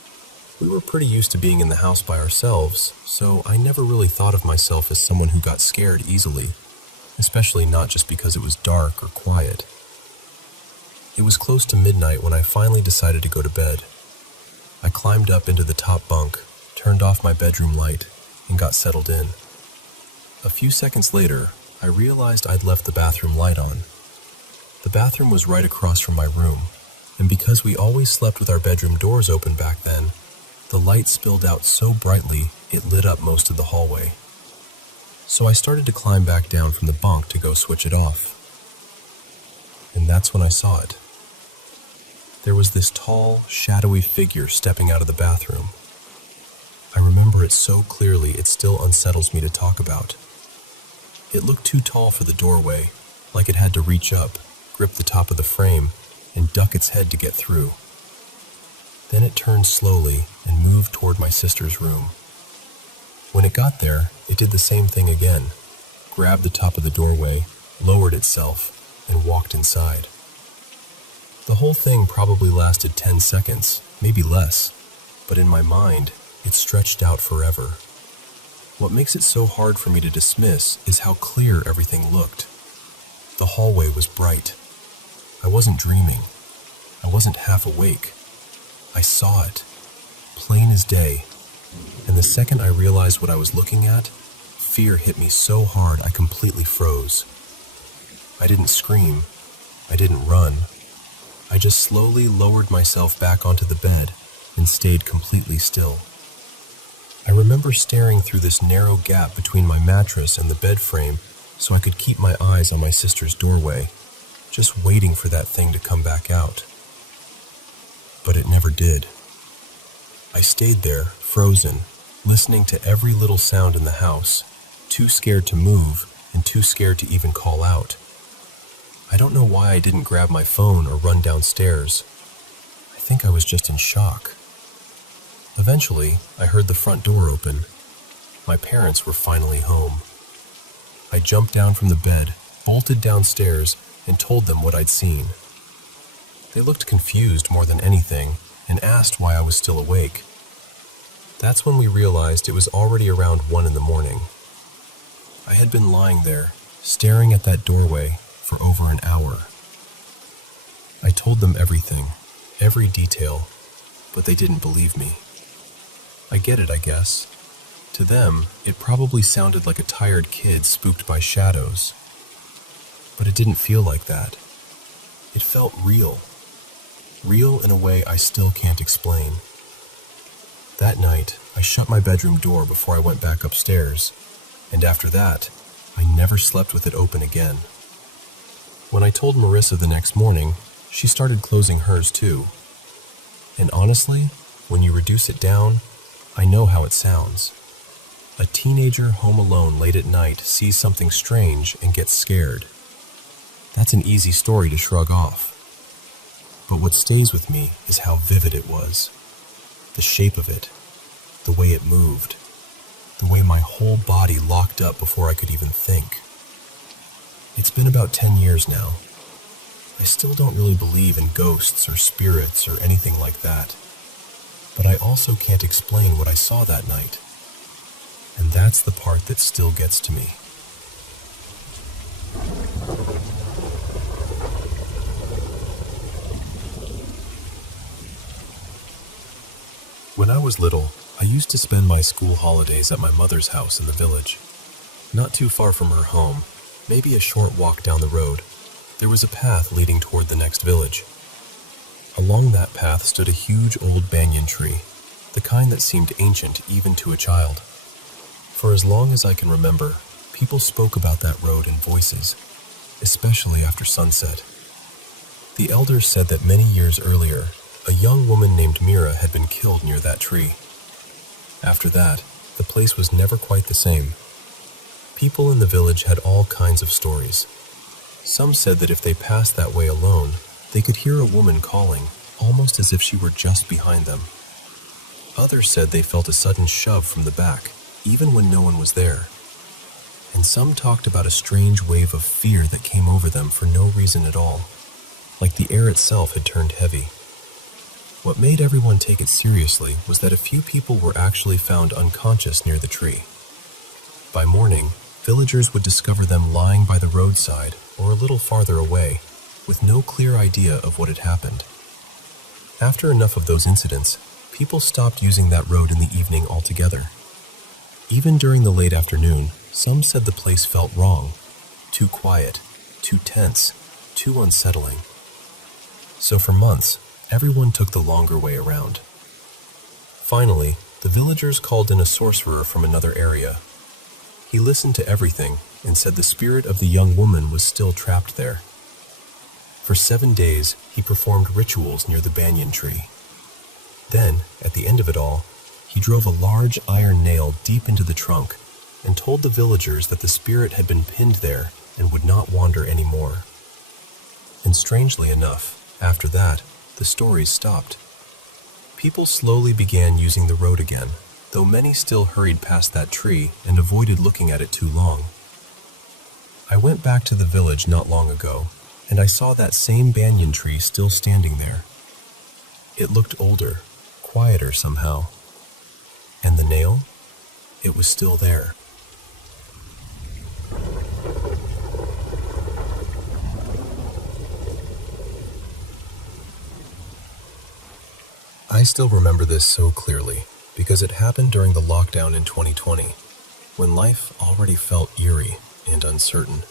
We were pretty used to being in the house by ourselves, so I never really thought of myself as someone who got scared easily, especially not just because it was dark or quiet. It was close to midnight when I finally decided to go to bed. I climbed up into the top bunk, turned off my bedroom light, and got settled in. A few seconds later, I realized I'd left the bathroom light on. The bathroom was right across from my room, and because we always slept with our bedroom doors open back then, the light spilled out so brightly it lit up most of the hallway. So I started to climb back down from the bunk to go switch it off. And that's when I saw it. there was this tall, shadowy figure stepping out of the bathroom. I remember it so clearly it still unsettles me to talk about. It looked too tall for the doorway, like it had to reach up, grip the top of the frame, and duck its head to get through. Then it turned slowly and moved toward my sister's room. When it got there, it did the same thing again, grabbed the top of the doorway, lowered itself, and walked inside. The whole thing probably lasted 10 seconds, maybe less, but in my mind, it stretched out forever. What makes it so hard for me to dismiss is how clear everything looked. The hallway was bright. I wasn't dreaming. I wasn't half awake. I saw it, plain as day, and the second I realized what I was looking at, fear hit me so hard I completely froze. I didn't scream. I didn't run. I just slowly lowered myself back onto the bed and stayed completely still. I remember staring through this narrow gap between my mattress and the bed frame so I could keep my eyes on my sister's doorway, just waiting for that thing to come back out. But it never did. I stayed there, frozen, listening to every little sound in the house, too scared to move and too scared to even call out. I don't know why I didn't grab my phone or run downstairs. I think I was just in shock. Eventually, I heard the front door open. My parents were finally home. I jumped down from the bed, bolted downstairs, and told them what I'd seen. They looked confused more than anything and asked why I was still awake. That's when we realized it was already around 1 a.m. I had been lying there, staring at that doorway for over an hour. I told them everything, every detail, but they didn't believe me. I get it, I guess. To them, it probably sounded like a tired kid spooked by shadows. But it didn't feel like that. It felt real. Real in a way I still can't explain. That night, I shut my bedroom door before I went back upstairs, and after that, I never slept with it open again. When I told Marissa the next morning, she started closing hers too. And honestly, when you reduce it down, I know how it sounds. A teenager home alone late at night sees something strange and gets scared. That's an easy story to shrug off. But what stays with me is how vivid it was. The shape of it, the way it moved, the way my whole body locked up before I could even think. It's been about 10 years now. I still don't really believe in ghosts or spirits or anything like that. But I also can't explain what I saw that night. And that's the part that still gets to me. When I was little, I used to spend my school holidays at my mother's house in the village. Not too far from her home, maybe a short walk down the road, there was a path leading toward the next village. Along that path stood a huge old banyan tree, the kind that seemed ancient even to a child. For as long as I can remember, people spoke about that road in voices, especially after sunset. The elders said that many years earlier, a young woman named Mira had been killed near that tree. After that, the place was never quite the same. People in the village had all kinds of stories. Some said that if they passed that way alone, they could hear a woman calling, almost as if she were just behind them. Others said they felt a sudden shove from the back, even when no one was there. And some talked about a strange wave of fear that came over them for no reason at all, like the air itself had turned heavy. What made everyone take it seriously was that a few people were actually found unconscious near the tree. By morning, villagers would discover them lying by the roadside or a little farther away, with no clear idea of what had happened. After enough of those incidents, people stopped using that road in the evening altogether. Even during the late afternoon, some said the place felt wrong, too quiet, too tense, too unsettling. So for months, everyone took the longer way around. Finally, the villagers called in a sorcerer from another area. He listened to everything and said the spirit of the young woman was still trapped there. For 7 days, he performed rituals near the banyan tree. Then, at the end of it all, he drove a large iron nail deep into the trunk and told the villagers that the spirit had been pinned there and would not wander anymore. And strangely enough, after that, the stories stopped. People slowly began using the road again, though many still hurried past that tree and avoided looking at it too long. I went back to the village not long ago, and I saw that same banyan tree still standing there. It looked older, quieter somehow. And the nail? It was still there. I still remember this so clearly because it happened during the lockdown in 2020, when life already felt eerie and uncertain.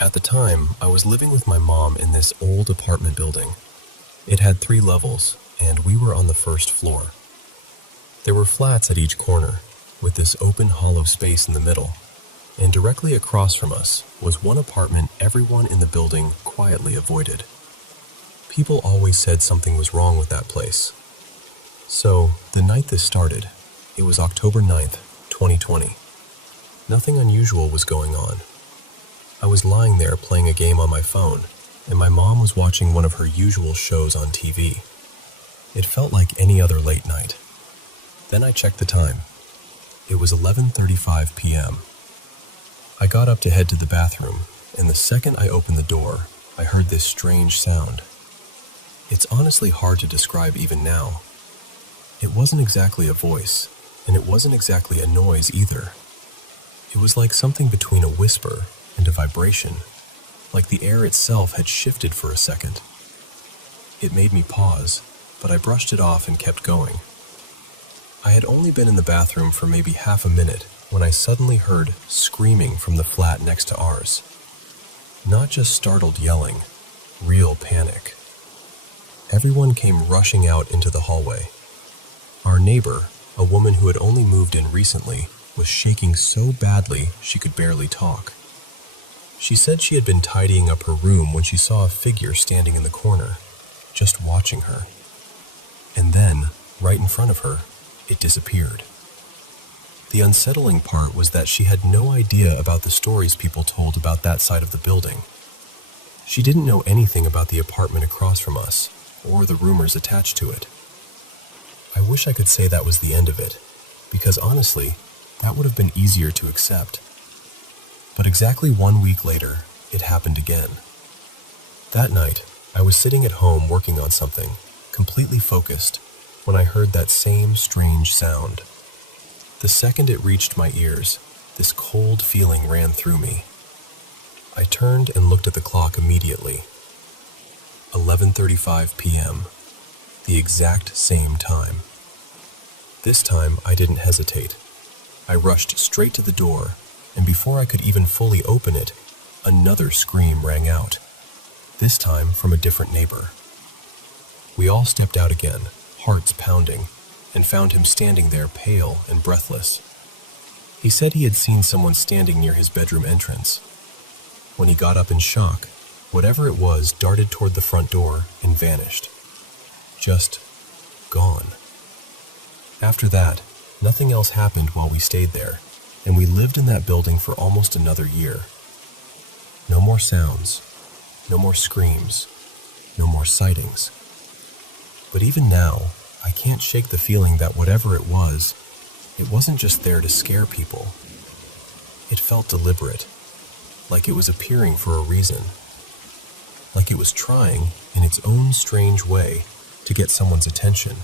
At the time, I was living with my mom in this old apartment building. It had 3 levels, and we were on the first floor. There were flats at each corner, with this open hollow space in the middle, and directly across from us was one apartment everyone in the building quietly avoided. People always said something was wrong with that place. So, the night this started, it was October 9th, 2020. Nothing unusual was going on. I was lying there playing a game on my phone, and my mom was watching one of her usual shows on TV. It felt like any other late night. Then I checked the time. It was 11:35 p.m. I got up to head to the bathroom, and the second I opened the door, I heard this strange sound. It's honestly hard to describe even now. It wasn't exactly a voice, and it wasn't exactly a noise either. It was like something between a whisper and a vibration, like the air itself had shifted for a second. It made me pause, but I brushed it off and kept going. I had only been in the bathroom for maybe half a minute when I suddenly heard screaming from the flat next to ours. Not just startled yelling, real panic. Everyone came rushing out into the hallway. Our neighbor, a woman who had only moved in recently, was shaking so badly she could barely talk. She said she had been tidying up her room when she saw a figure standing in the corner, just watching her. And then, right in front of her, it disappeared. The unsettling part was that she had no idea about the stories people told about that side of the building. She didn't know anything about the apartment across from us, or the rumors attached to it. I wish I could say that was the end of it, because honestly, that would have been easier to accept. But exactly 1 week later, it happened again. That night, I was sitting at home working on something, completely focused, when I heard that same strange sound. The second it reached my ears, this cold feeling ran through me. I turned and looked at the clock immediately. 11:35 p.m., the exact same time. This time, I didn't hesitate. I rushed straight to the door, and before I could even fully open it, another scream rang out, this time from a different neighbor. We all stepped out again, hearts pounding, and found him standing there pale and breathless. He said he had seen someone standing near his bedroom entrance. When he got up in shock, whatever it was darted toward the front door and vanished. Just gone. After that, nothing else happened while we stayed there, and we lived in that building for almost another year. No more sounds, no more screams, no more sightings. But even now, I can't shake the feeling that whatever it wasn't just there to scare people. It felt deliberate, like it was appearing for a reason, like it was trying, in its own strange way, to get someone's attention,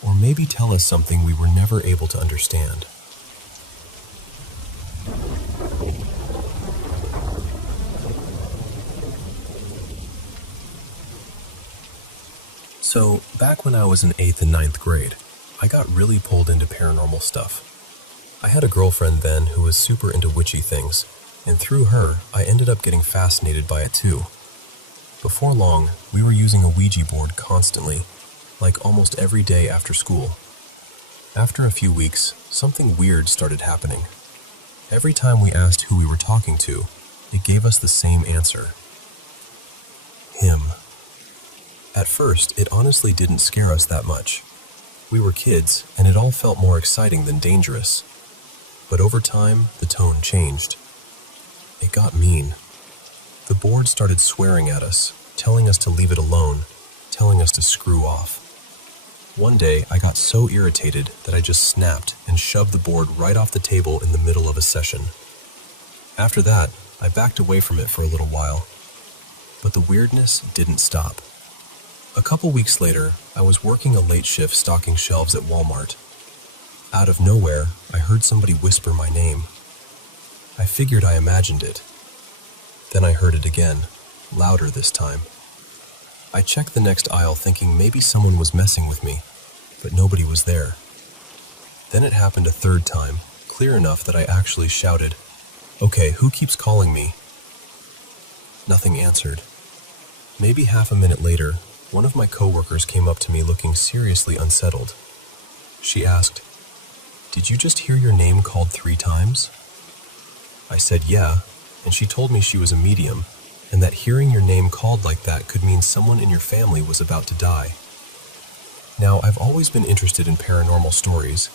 or maybe tell us something we were never able to understand. So, back when I was in 8th and 9th grade, I got really pulled into paranormal stuff. I had a girlfriend then who was super into witchy things, and through her, I ended up getting fascinated by it too. Before long, we were using a Ouija board constantly, like almost every day after school. After a few weeks, something weird started happening. Every time we asked who we were talking to, it gave us the same answer. him. At first, it honestly didn't scare us that much. We were kids, and it all felt more exciting than dangerous. But over time, the tone changed. It got mean. The board started swearing at us, telling us to leave it alone, telling us to screw off. One day, I got so irritated that I just snapped and shoved the board right off the table in the middle of a session. After that, I backed away from it for a little while. But the weirdness didn't stop. A couple weeks later, I was working a late shift stocking shelves at Walmart. Out of nowhere, I heard somebody whisper my name. I figured I imagined it. Then I heard it again, louder this time. I checked the next aisle thinking maybe someone was messing with me, but nobody was there. Then it happened a third time, clear enough that I actually shouted, "Okay, who keeps calling me?" Nothing answered. Maybe half a minute later, one of my coworkers came up to me looking seriously unsettled. She asked, "Did you just hear your name called 3 times?" I said yeah, and she told me she was a medium, and that hearing your name called like that could mean someone in your family was about to die. Now, I've always been interested in paranormal stories,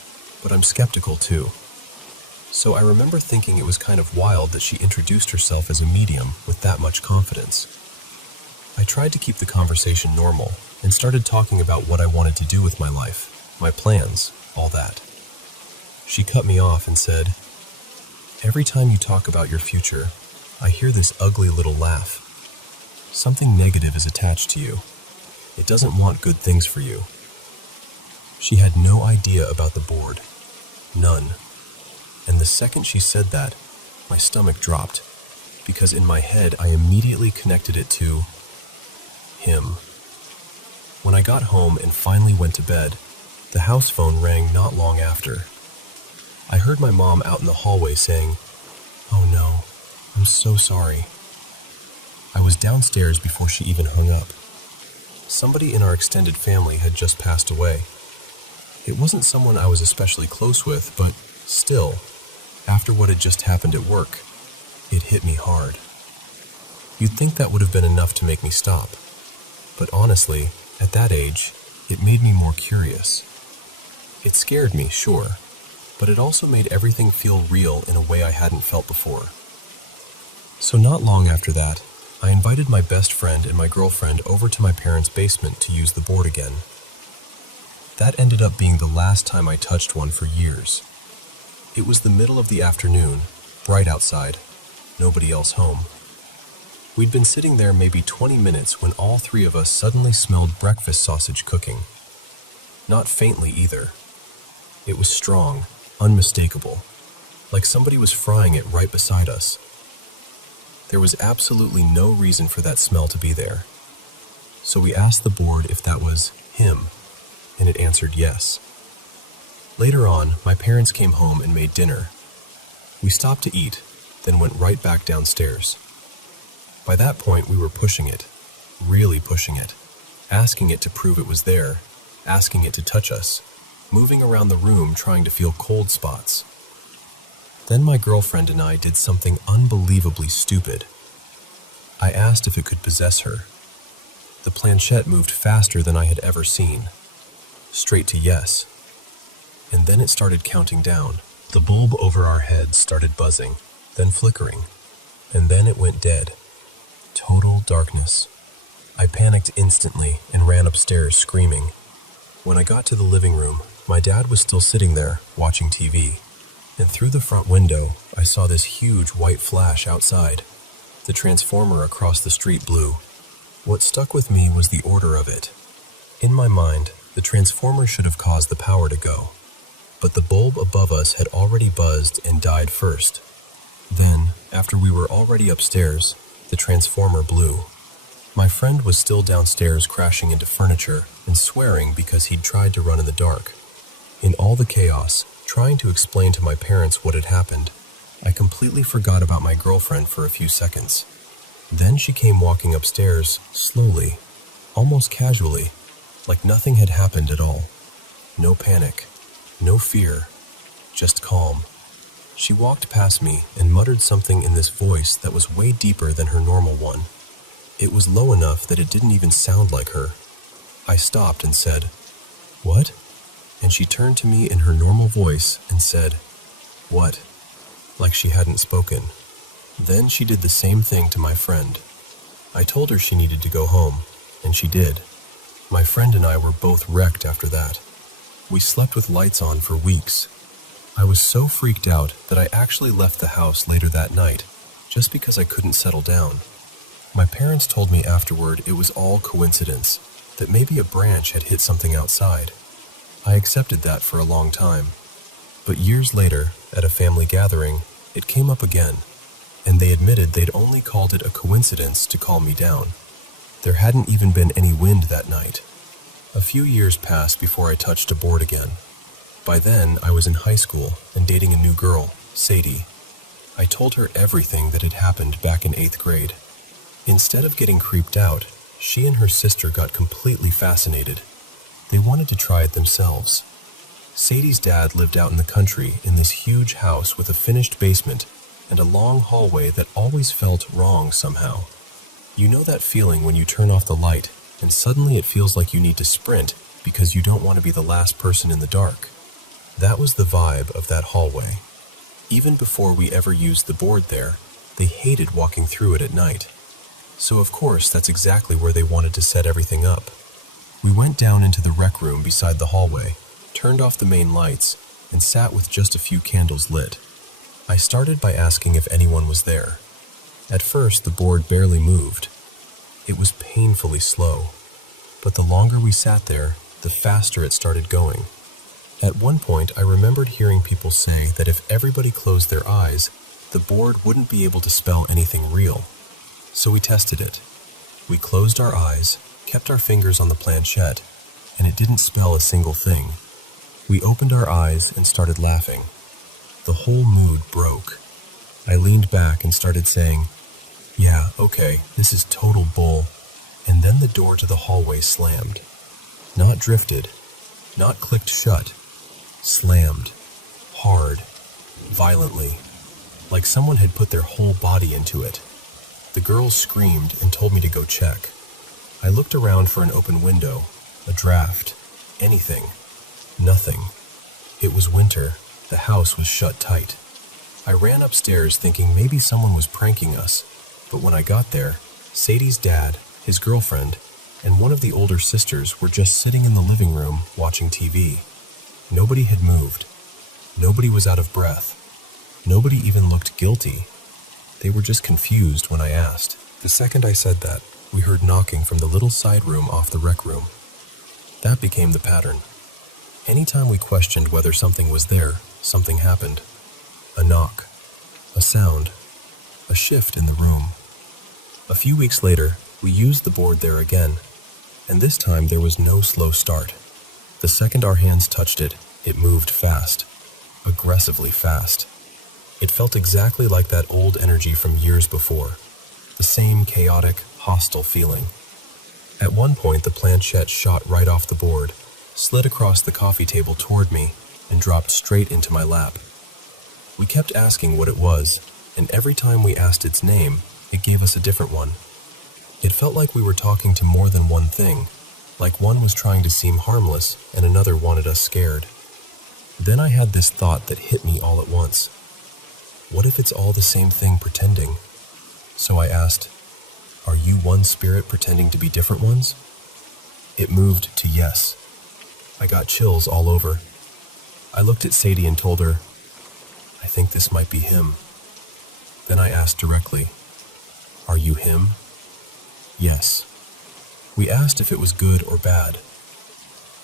but I'm skeptical too. So I remember thinking it was kind of wild that she introduced herself as a medium with that much confidence. I tried to keep the conversation normal and started talking about what I wanted to do with my life, my plans, all that. She cut me off and said, "Every time you talk about your future, I hear this ugly little laugh. Something negative is attached to you. It doesn't want good things for you." She had no idea about the board. None. And the second she said that, my stomach dropped, because in my head I immediately connected it to him. When I got home and finally went to bed, the house phone rang not long after. I heard my mom out in the hallway saying, "Oh no, I'm so sorry." I was downstairs before she even hung up. Somebody in our extended family had just passed away. It wasn't someone I was especially close with, but still, after what had just happened at work, it hit me hard. You'd think that would have been enough to make me stop. But honestly, at that age, it made me more curious. It scared me, sure, but it also made everything feel real in a way I hadn't felt before. So not long after that, I invited my best friend and my girlfriend over to my parents' basement to use the board again. That ended up being the last time I touched one for years. It was the middle of the afternoon, bright outside, nobody else home. We'd been sitting there maybe 20 minutes when all 3 of us suddenly smelled breakfast sausage cooking. Not faintly either. It was strong, unmistakable, like somebody was frying it right beside us. There was absolutely no reason for that smell to be there. So we asked the board if that was him, and it answered yes. Later on, my parents came home and made dinner. We stopped to eat, then went right back downstairs. By that point, we were pushing it, really pushing it, asking it to prove it was there, asking it to touch us, moving around the room trying to feel cold spots. Then my girlfriend and I did something unbelievably stupid. I asked if it could possess her. The planchette moved faster than I had ever seen, straight to yes. And then it started counting down. The bulb over our heads started buzzing, then flickering, and then it went dead. Total darkness. I panicked instantly and ran upstairs screaming. When I got to the living room, my dad was still sitting there, watching TV. And through the front window, I saw this huge white flash outside. The transformer across the street blew. What stuck with me was the order of it. In my mind, the transformer should have caused the power to go. But the bulb above us had already buzzed and died first. Then, after we were already upstairs, the transformer blew. My friend was still downstairs crashing into furniture and swearing because he'd tried to run in the dark. In all the chaos, trying to explain to my parents what had happened, I completely forgot about my girlfriend for a few seconds. Then she came walking upstairs, slowly, almost casually, like nothing had happened at all. No panic, no fear, just calm. She walked past me and muttered something in this voice that was way deeper than her normal one. It was low enough that it didn't even sound like her. I stopped and said, "What?" And she turned to me in her normal voice and said, "What?" like she hadn't spoken. Then she did the same thing to my friend. I told her she needed to go home, and she did. My friend and I were both wrecked after that. We slept with lights on for weeks. I was so freaked out that I actually left the house later that night, just because I couldn't settle down. My parents told me afterward it was all coincidence, that maybe a branch had hit something outside. I accepted that for a long time. But years later, at a family gathering, it came up again, and they admitted they'd only called it a coincidence to calm me down. There hadn't even been any wind that night. A few years passed before I touched a board again. By then, I was in high school and dating a new girl, Sadie. I told her everything that had happened back in 8th grade. Instead of getting creeped out, she and her sister got completely fascinated. They wanted to try it themselves. Sadie's dad lived out in the country in this huge house with a finished basement and a long hallway that always felt wrong somehow. You know that feeling when you turn off the light and suddenly it feels like you need to sprint because you don't want to be the last person in the dark? That was the vibe of that hallway. Even before we ever used the board there, they hated walking through it at night. So of course that's exactly where they wanted to set everything up. We went down into the rec room beside the hallway, turned off the main lights, and sat with just a few candles lit. I started by asking if anyone was there. At first, the board barely moved. It was painfully slow, but the longer we sat there, the faster it started going. At one point, I remembered hearing people say that if everybody closed their eyes, the board wouldn't be able to spell anything real. So we tested it. We closed our eyes, kept our fingers on the planchette, and it didn't spell a single thing. We opened our eyes and started laughing. The whole mood broke. I leaned back and started saying, "Yeah, okay, this is total bull." And then the door to the hallway slammed. Not drifted, not clicked shut. Slammed. Hard. Violently. Like someone had put their whole body into it. The girls screamed and told me to go check. I looked around for an open window, a draft, anything. Nothing. It was winter. The house was shut tight. I ran upstairs thinking maybe someone was pranking us, but when I got there, Sadie's dad, his girlfriend, and one of the older sisters were just sitting in the living room watching TV. Nobody had moved. Nobody was out of breath. Nobody even looked guilty. They were just confused when I asked. The second I said that, we heard knocking from the little side room off the rec room. That became the pattern. Anytime we questioned whether something was there, something happened. A knock, a sound, a shift in the room. A few weeks later, we used the board there again, and this time there was no slow start. The second our hands touched it, it moved fast, aggressively fast. It felt exactly like that old energy from years before, the same chaotic, hostile feeling. At one point, the planchette shot right off the board, slid across the coffee table toward me, and dropped straight into my lap. We kept asking what it was, and every time we asked its name, it gave us a different one. It felt like we were talking to more than one thing, like one was trying to seem harmless and another wanted us scared. Then I had this thought that hit me all at once. What if it's all the same thing pretending? So I asked, "Are you one spirit pretending to be different ones?" It moved to yes. I got chills all over. I looked at Sadie and told her, "I think this might be him." Then I asked directly, "Are you him?" Yes. We asked if it was good or bad.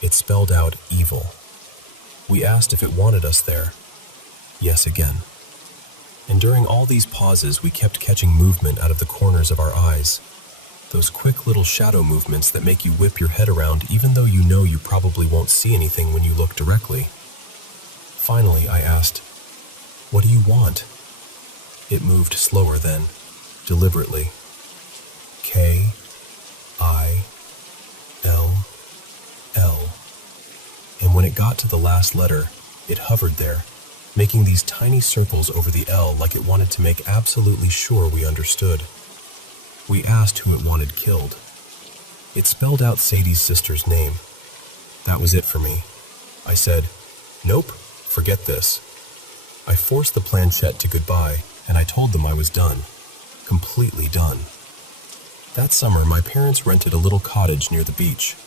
It spelled out evil. We asked if it wanted us there. Yes again. And during all these pauses, we kept catching movement out of the corners of our eyes. Those quick little shadow movements that make you whip your head around even though you know you probably won't see anything when you look directly. Finally, I asked, "What do you want?" It moved slower then, deliberately. K-I-L-L. And when it got to the last letter, it hovered there, making these tiny circles over the L like it wanted to make absolutely sure we understood. We asked who it wanted killed. It spelled out Sadie's sister's name. That was it for me. I said, "Nope, forget this." I forced the planchette to goodbye, and I told them I was done. Completely done. That summer, my parents rented a little cottage near the beach.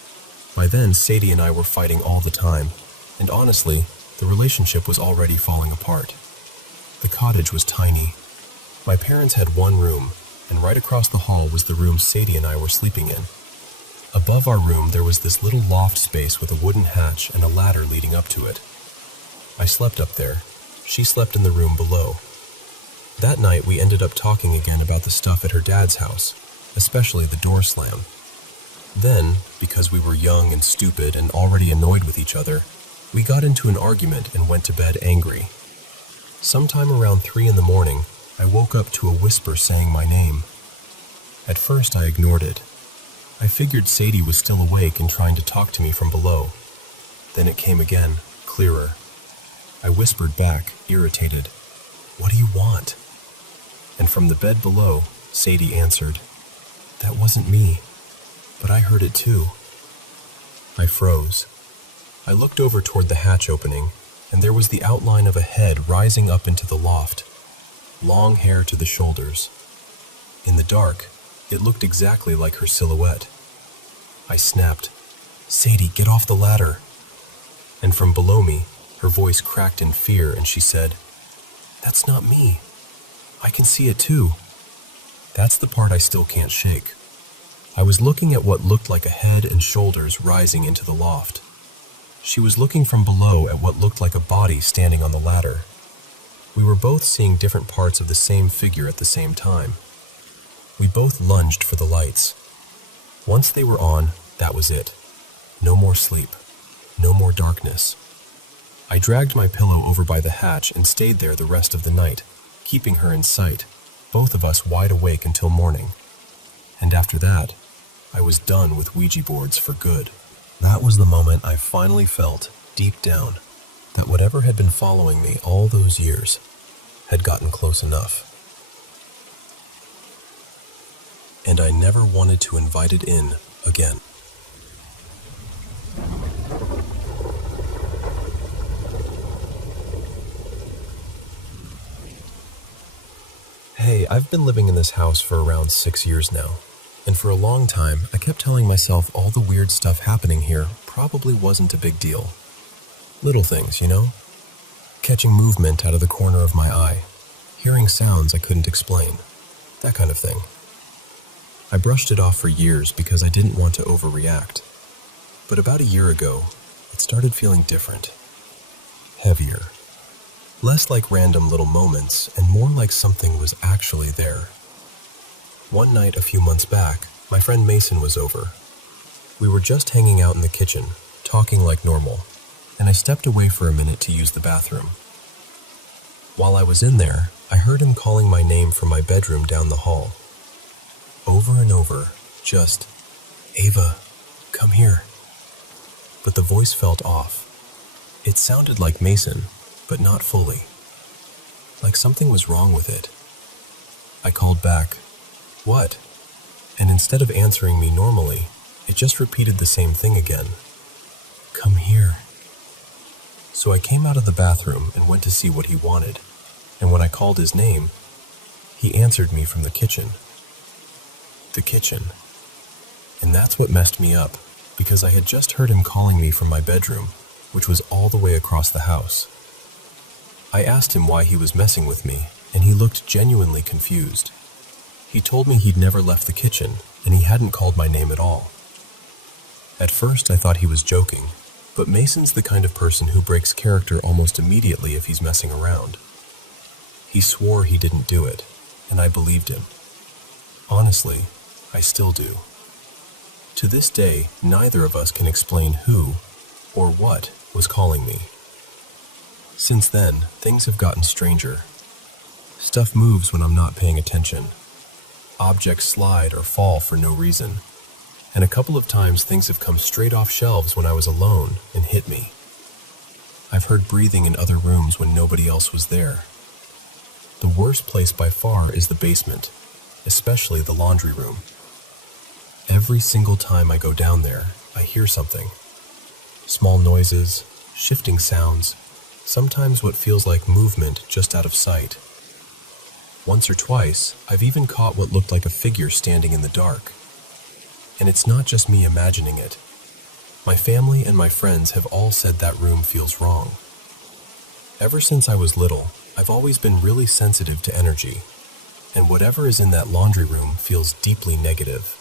By then, Sadie and I were fighting all the time, and honestly, the relationship was already falling apart. The cottage was tiny. My parents had one room, and right across the hall was the room Sadie and I were sleeping in. Above our room, there was this little loft space with a wooden hatch and a ladder leading up to it. I slept up there. She slept in the room below. That night, we ended up talking again about the stuff at her dad's house, especially the door slam. Then, because we were young and stupid and already annoyed with each other, we got into an argument and went to bed angry. Sometime around 3 in the morning, I woke up to a whisper saying my name. At first, I ignored it. I figured Sadie was still awake and trying to talk to me from below. Then it came again, clearer. I whispered back, irritated, "What do you want?" And from the bed below, Sadie answered, "That wasn't me, but I heard it too." I froze. I looked over toward the hatch opening, and there was the outline of a head rising up into the loft, long hair to the shoulders. In the dark, it looked exactly like her silhouette. I snapped, "Sadie, get off the ladder." And from below me, her voice cracked in fear, and she said, "That's not me. I can see it too." That's the part I still can't shake. I was looking at what looked like a head and shoulders rising into the loft. She was looking from below at what looked like a body standing on the ladder. We were both seeing different parts of the same figure at the same time. We both lunged for the lights. Once they were on, that was it. No more sleep. No more darkness. I dragged my pillow over by the hatch and stayed there the rest of the night, keeping her in sight, both of us wide awake until morning. And after that, I was done with Ouija boards for good. That was the moment I finally felt, deep down, that whatever had been following me all those years had gotten close enough. And I never wanted to invite it in again. Hey, I've been living in this house for around 6 years now, and for a long time, I kept telling myself all the weird stuff happening here probably wasn't a big deal. Little things, you know? Catching movement out of the corner of my eye, hearing sounds I couldn't explain, that kind of thing. I brushed it off for years because I didn't want to overreact. But about a year ago, it started feeling different. Heavier. Less like random little moments and more like something was actually there. One night a few months back, my friend Mason was over. We were just hanging out in the kitchen, talking like normal, and I stepped away for a minute to use the bathroom. While I was in there, I heard him calling my name from my bedroom down the hall. Over and over, just, "Ava, come here." But the voice felt off. It sounded like Mason, but not fully. Like something was wrong with it. I called back, "What?" And instead of answering me normally, it just repeated the same thing again. "Come here." So I came out of the bathroom and went to see what he wanted, and when I called his name, he answered me from the kitchen. The kitchen. And that's what messed me up, because I had just heard him calling me from my bedroom, which was all the way across the house. I asked him why he was messing with me, and he looked genuinely confused. He told me he'd never left the kitchen, and he hadn't called my name at all. At first, I thought he was joking, but Mason's the kind of person who breaks character almost immediately if he's messing around. He swore he didn't do it, and I believed him. Honestly, I still do. To this day, neither of us can explain who or what was calling me. Since then, things have gotten stranger. Stuff moves when I'm not paying attention. Objects slide or fall for no reason. And a couple of times things have come straight off shelves when I was alone and hit me. I've heard breathing in other rooms when nobody else was there. The worst place by far is the basement. especially the laundry room. Every single time I go down there, I hear something. Small noises, shifting sounds, sometimes what feels like movement just out of sight. Once or twice, I've even caught what looked like a figure standing in the dark. And it's not just me imagining it. My family and my friends have all said that room feels wrong. Ever since I was little, I've always been really sensitive to energy, and whatever is in that laundry room feels deeply negative.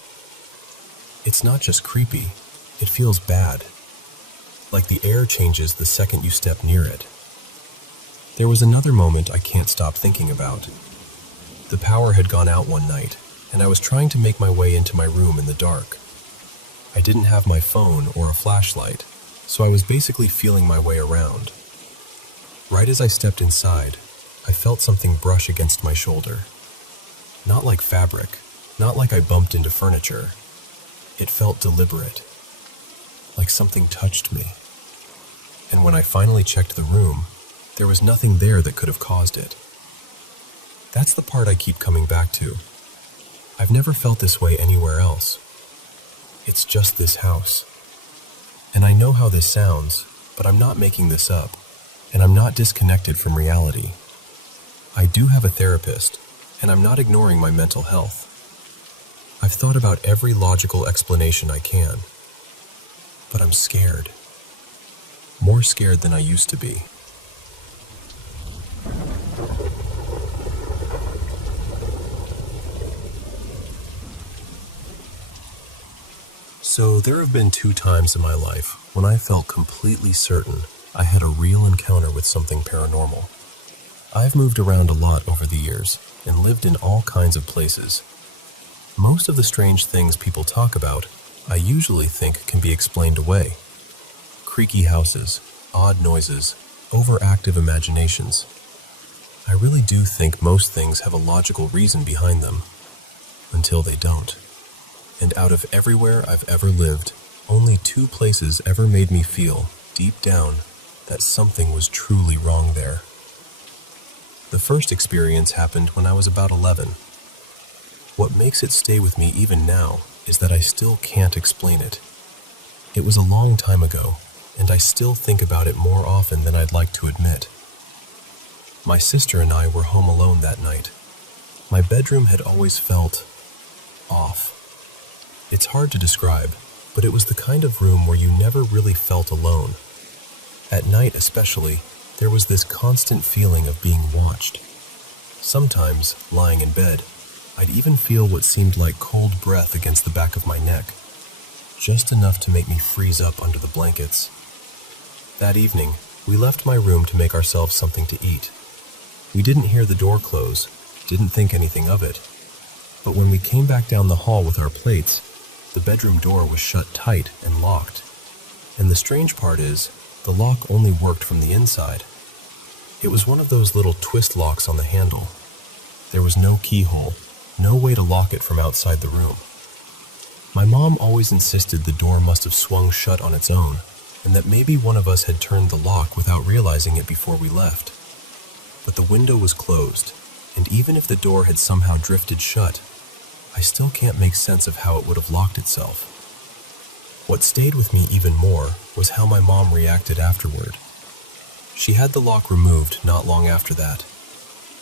It's not just creepy, it feels bad. Like the air changes the second you step near it. There was another moment I can't stop thinking about. The power had gone out one night, and I was trying to make my way into my room in the dark. I didn't have my phone or a flashlight, so I was basically feeling my way around. Right as I stepped inside, I felt something brush against my shoulder. Not like fabric, not like I bumped into furniture. It felt deliberate, like something touched me. And when I finally checked the room, there was nothing there that could have caused it. That's the part I keep coming back to. I've never felt this way anywhere else. It's just this house. And I know how this sounds, but I'm not making this up, and I'm not disconnected from reality. I do have a therapist, and I'm not ignoring my mental health. I've thought about every logical explanation I can, but I'm scared. More scared than I used to be. So there have been 2 times in my life when I felt completely certain I had a real encounter with something paranormal. I've moved around a lot over the years and lived in all kinds of places. Most of the strange things people talk about, I usually think can be explained away. Creaky houses, odd noises, overactive imaginations. I really do think most things have a logical reason behind them, until they don't. And out of everywhere I've ever lived, only 2 places ever made me feel, deep down, that something was truly wrong there. The first experience happened when I was about 11. What makes it stay with me even now is that I still can't explain it. It was a long time ago, and I still think about it more often than I'd like to admit. My sister and I were home alone that night. My bedroom had always felt off. It's hard to describe, but it was the kind of room where you never really felt alone. At night especially, there was this constant feeling of being watched. Sometimes, lying in bed, I'd even feel what seemed like cold breath against the back of my neck, just enough to make me freeze up under the blankets. That evening, we left my room to make ourselves something to eat. We didn't hear the door close, didn't think anything of it. But when we came back down the hall with our plates, the bedroom door was shut tight and locked. And the strange part is, the lock only worked from the inside. It was one of those little twist locks on the handle. There was no keyhole, no way to lock it from outside the room. My mom always insisted the door must have swung shut on its own, and that maybe one of us had turned the lock without realizing it before we left. But the window was closed, and even if the door had somehow drifted shut, I still can't make sense of how it would have locked itself. What stayed with me even more was how my mom reacted afterward. She had the lock removed not long after that.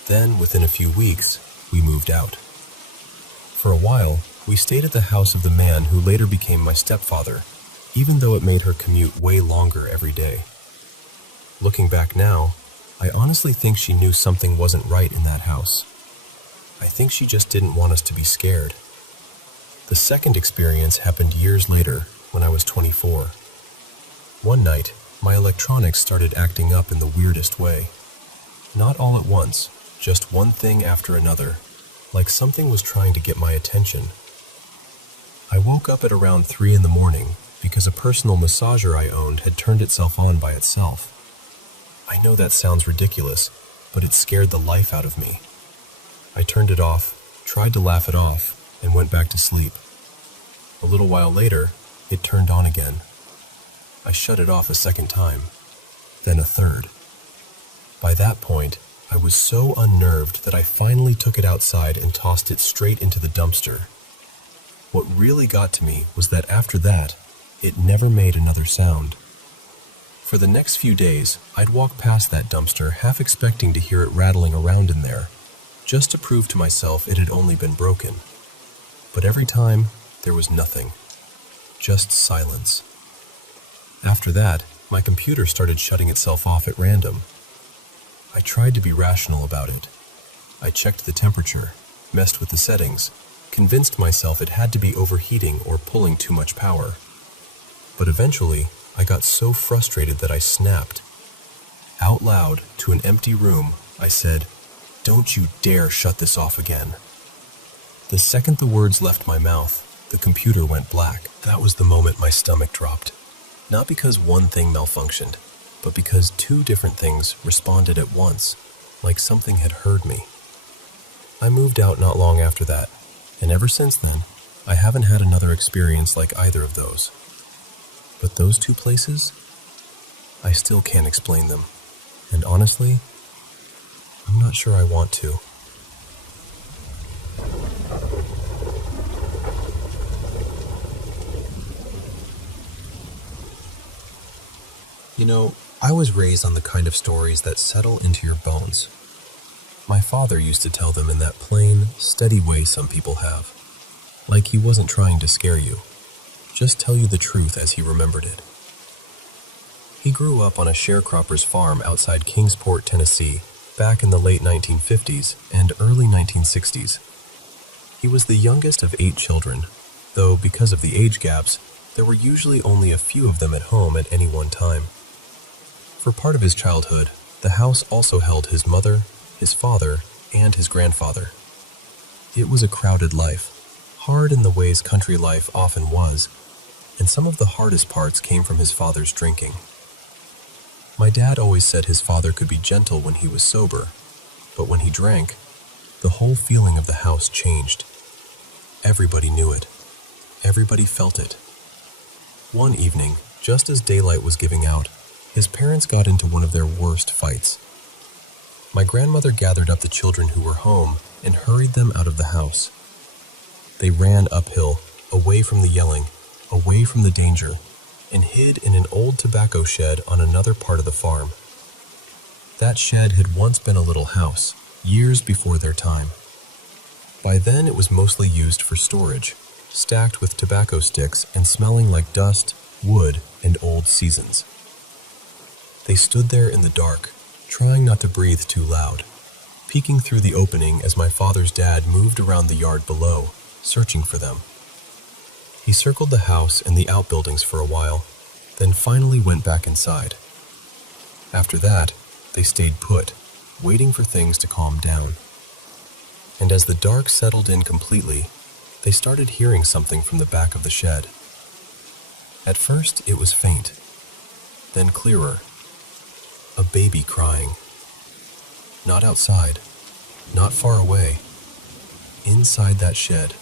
Then, within a few weeks, we moved out. For a while, we stayed at the house of the man who later became my stepfather, even though it made her commute way longer every day. Looking back now, I honestly think she knew something wasn't right in that house. I think she just didn't want us to be scared. The second experience happened years later, when I was 24. One night, my electronics started acting up in the weirdest way. Not all at once, just one thing after another, like something was trying to get my attention. I woke up at around 3 in the morning because a personal massager I owned had turned itself on by itself. I know that sounds ridiculous, but it scared the life out of me. I turned it off, tried to laugh it off, and went back to sleep. A little while later, it turned on again. I shut it off a second time, then a third. By that point, I was so unnerved that I finally took it outside and tossed it straight into the dumpster. What really got to me was that after that, it never made another sound. For the next few days, I'd walk past that dumpster half expecting to hear it rattling around in there, just to prove to myself it had only been broken. But every time, there was nothing. Just silence. After that, my computer started shutting itself off at random. I tried to be rational about it. I checked the temperature, messed with the settings, convinced myself it had to be overheating or pulling too much power. But eventually, I got so frustrated that I snapped. Out loud, to an empty room, I said, "Don't you dare shut this off again." The second the words left my mouth, the computer went black. That was the moment my stomach dropped. Not because one thing malfunctioned, but because two different things responded at once, like something had heard me. I moved out not long after that, and ever since then, I haven't had another experience like either of those. But those two places, I still can't explain them. And honestly, I'm not sure I want to. You know, I was raised on the kind of stories that settle into your bones. My father used to tell them in that plain, steady way some people have. Like he wasn't trying to scare you, just tell you the truth as he remembered it. He grew up on a sharecropper's farm outside Kingsport, Tennessee, back in the late 1950s and early 1960s. He was the youngest of 8 children, though because of the age gaps, there were usually only a few of them at home at any one time. For part of his childhood, the house also held his mother, his father, and his grandfather. It was a crowded life, hard in the ways country life often was, and some of the hardest parts came from his father's drinking. My dad always said his father could be gentle when he was sober, but when he drank, the whole feeling of the house changed. Everybody knew it. Everybody felt it. One evening, just as daylight was giving out, his parents got into one of their worst fights. My grandmother gathered up the children who were home and hurried them out of the house. They ran uphill, away from the yelling, away from the danger, and hid in an old tobacco shed on another part of the farm. That shed had once been a little house, years before their time. By then it was mostly used for storage, stacked with tobacco sticks and smelling like dust, wood, and old seasons. They stood there in the dark, trying not to breathe too loud, peeking through the opening as my father's dad moved around the yard below, searching for them. He circled the house and the outbuildings for a while, then finally went back inside. After that, they stayed put, waiting for things to calm down. And as the dark settled in completely, they started hearing something from the back of the shed. At first, it was faint, then clearer. A baby crying. Not outside, not far away. Inside that shed,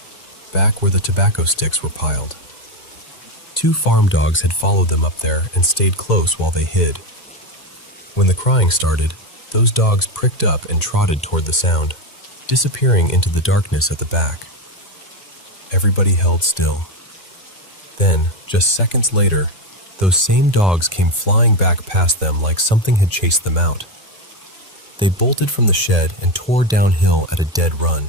back where the tobacco sticks were piled. 2 farm dogs had followed them up there and stayed close while they hid. When the crying started, those dogs pricked up and trotted toward the sound, disappearing into the darkness at the back. Everybody held still. Then, just seconds later, those same dogs came flying back past them like something had chased them out. They bolted from the shed and tore downhill at a dead run.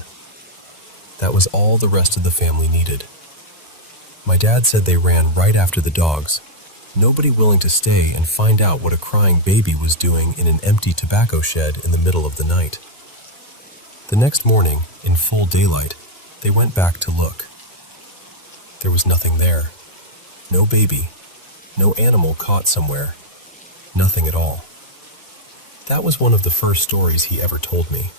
That was all the rest of the family needed. My dad said they ran right after the dogs, nobody willing to stay and find out what a crying baby was doing in an empty tobacco shed in the middle of the night. The next morning, in full daylight, they went back to look. There was nothing there. No baby. No animal caught somewhere. Nothing at all. That was one of the first stories he ever told me.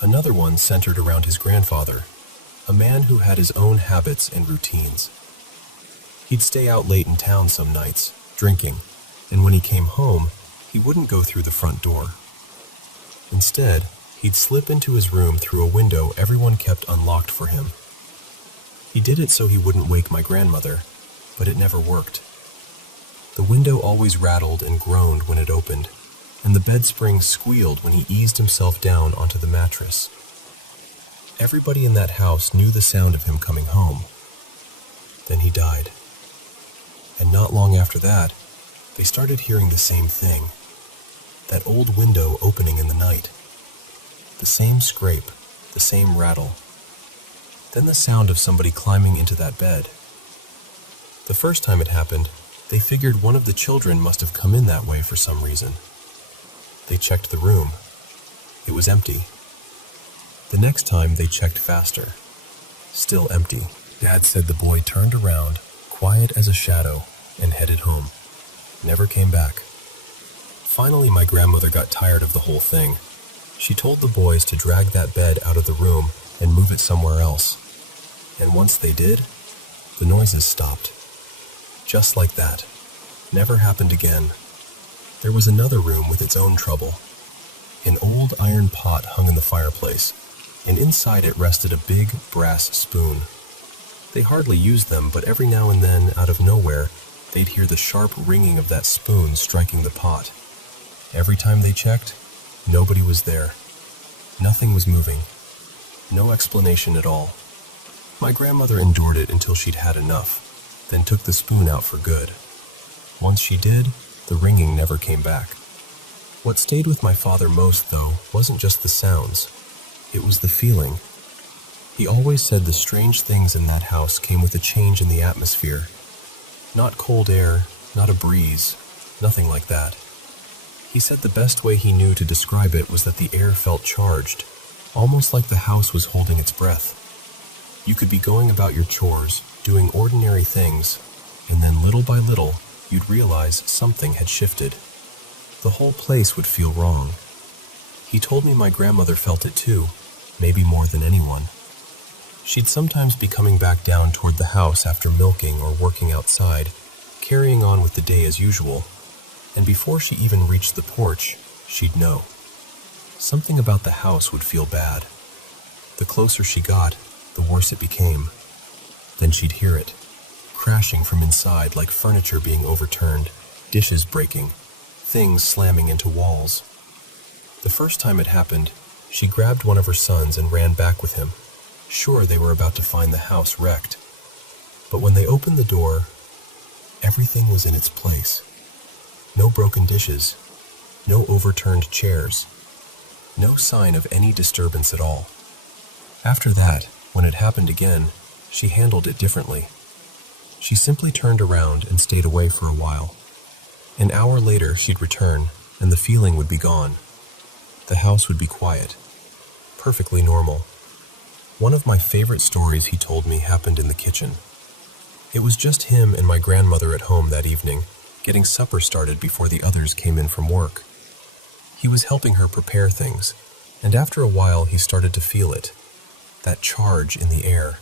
Another one centered around his grandfather, a man who had his own habits and routines. He'd stay out late in town some nights, drinking, and when he came home, he wouldn't go through the front door. Instead, he'd slip into his room through a window everyone kept unlocked for him. He did it so he wouldn't wake my grandmother, but it never worked. The window always rattled and groaned when it opened, and the bed spring squealed when he eased himself down onto the mattress. Everybody in that house knew the sound of him coming home. Then he died. And not long after that, they started hearing the same thing. That old window opening in the night. The same scrape, the same rattle. Then the sound of somebody climbing into that bed. The first time it happened, they figured one of the children must have come in that way for some reason. They checked the room. It was empty. The next time they checked faster. Still empty. Dad said the boy turned around, quiet as a shadow, and headed home. Never came back. Finally, my grandmother got tired of the whole thing. She told the boys to drag that bed out of the room and move it somewhere else. And once they did, the noises stopped. Just like that. Never happened again. There was another room with its own trouble. An old iron pot hung in the fireplace, and inside it rested a big brass spoon. They hardly used them, but every now and then, out of nowhere, they'd hear the sharp ringing of that spoon striking the pot. Every time they checked, nobody was there. Nothing was moving. No explanation at all. My grandmother endured it until she'd had enough, then took the spoon out for good. Once she did, the ringing never came back. What stayed with my father most, though, wasn't just the sounds. It was the feeling. He always said the strange things in that house came with a change in the atmosphere. Not cold air, not a breeze, nothing like that. He said the best way he knew to describe it was that the air felt charged, almost like the house was holding its breath. You could be going about your chores, doing ordinary things, and then little by little, you'd realize something had shifted. The whole place would feel wrong. He told me my grandmother felt it too, maybe more than anyone. She'd sometimes be coming back down toward the house after milking or working outside, carrying on with the day as usual, and before she even reached the porch, she'd know. Something about the house would feel bad. The closer she got, the worse it became. Then she'd hear it, crashing from inside like furniture being overturned, dishes breaking, things slamming into walls. The first time it happened, she grabbed one of her sons and ran back with him, sure they were about to find the house wrecked. But when they opened the door, everything was in its place. No broken dishes, no overturned chairs, no sign of any disturbance at all. After that, when it happened again, she handled it differently. She simply turned around and stayed away for a while. An hour later, she'd return, and the feeling would be gone. The house would be quiet, perfectly normal. One of my favorite stories he told me happened in the kitchen. It was just him and my grandmother at home that evening, getting supper started before the others came in from work. He was helping her prepare things, and after a while he started to feel it, that charge in the air.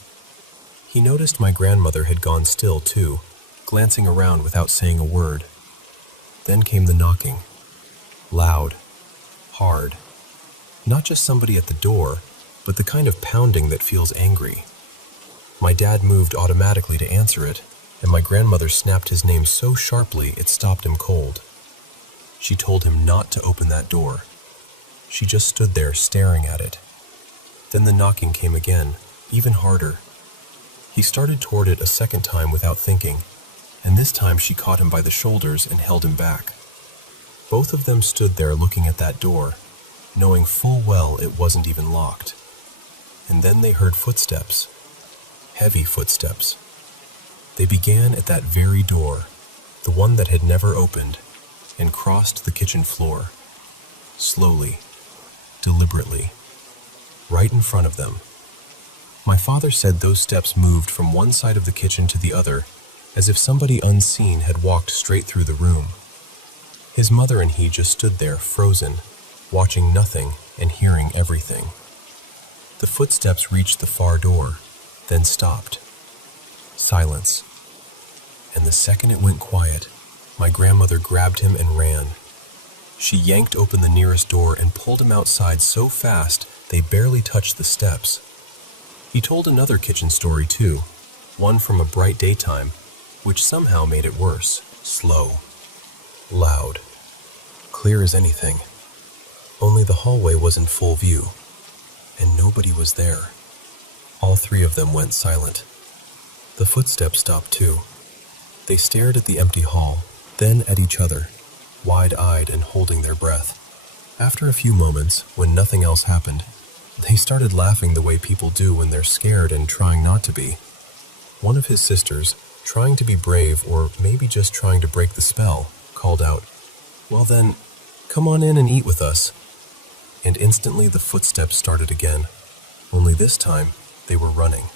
He noticed my grandmother had gone still too, glancing around without saying a word. Then came the knocking. Loud, hard. Not just somebody at the door, but the kind of pounding that feels angry. My dad moved automatically to answer it, and my grandmother snapped his name so sharply it stopped him cold. She told him not to open that door. She just stood there staring at it. Then the knocking came again, even harder. He started toward it a second time without thinking, and this time she caught him by the shoulders and held him back. Both of them stood there looking at that door, knowing full well it wasn't even locked. And then they heard footsteps. Heavy footsteps. They began at that very door, the one that had never opened, and crossed the kitchen floor. Slowly, deliberately, right in front of them. My father said those steps moved from one side of the kitchen to the other, as if somebody unseen had walked straight through the room. His mother and he just stood there, frozen, watching nothing and hearing everything. The footsteps reached the far door, then stopped. Silence. And the second it went quiet, my grandmother grabbed him and ran. She yanked open the nearest door and pulled him outside so fast they barely touched the steps. He told another kitchen story too, one from a bright daytime, which somehow made it worse. Slow, loud, clear as anything. Only the hallway was in full view, and nobody was there. All three of them went silent. The footsteps stopped too. They stared at the empty hall, then at each other, wide-eyed and holding their breath. After a few moments, when nothing else happened, they started laughing the way people do when they're scared and trying not to be. One of his sisters, trying to be brave or maybe just trying to break the spell, called out, "Well then, come on in and eat with us." And instantly the footsteps started again, only this time they were running,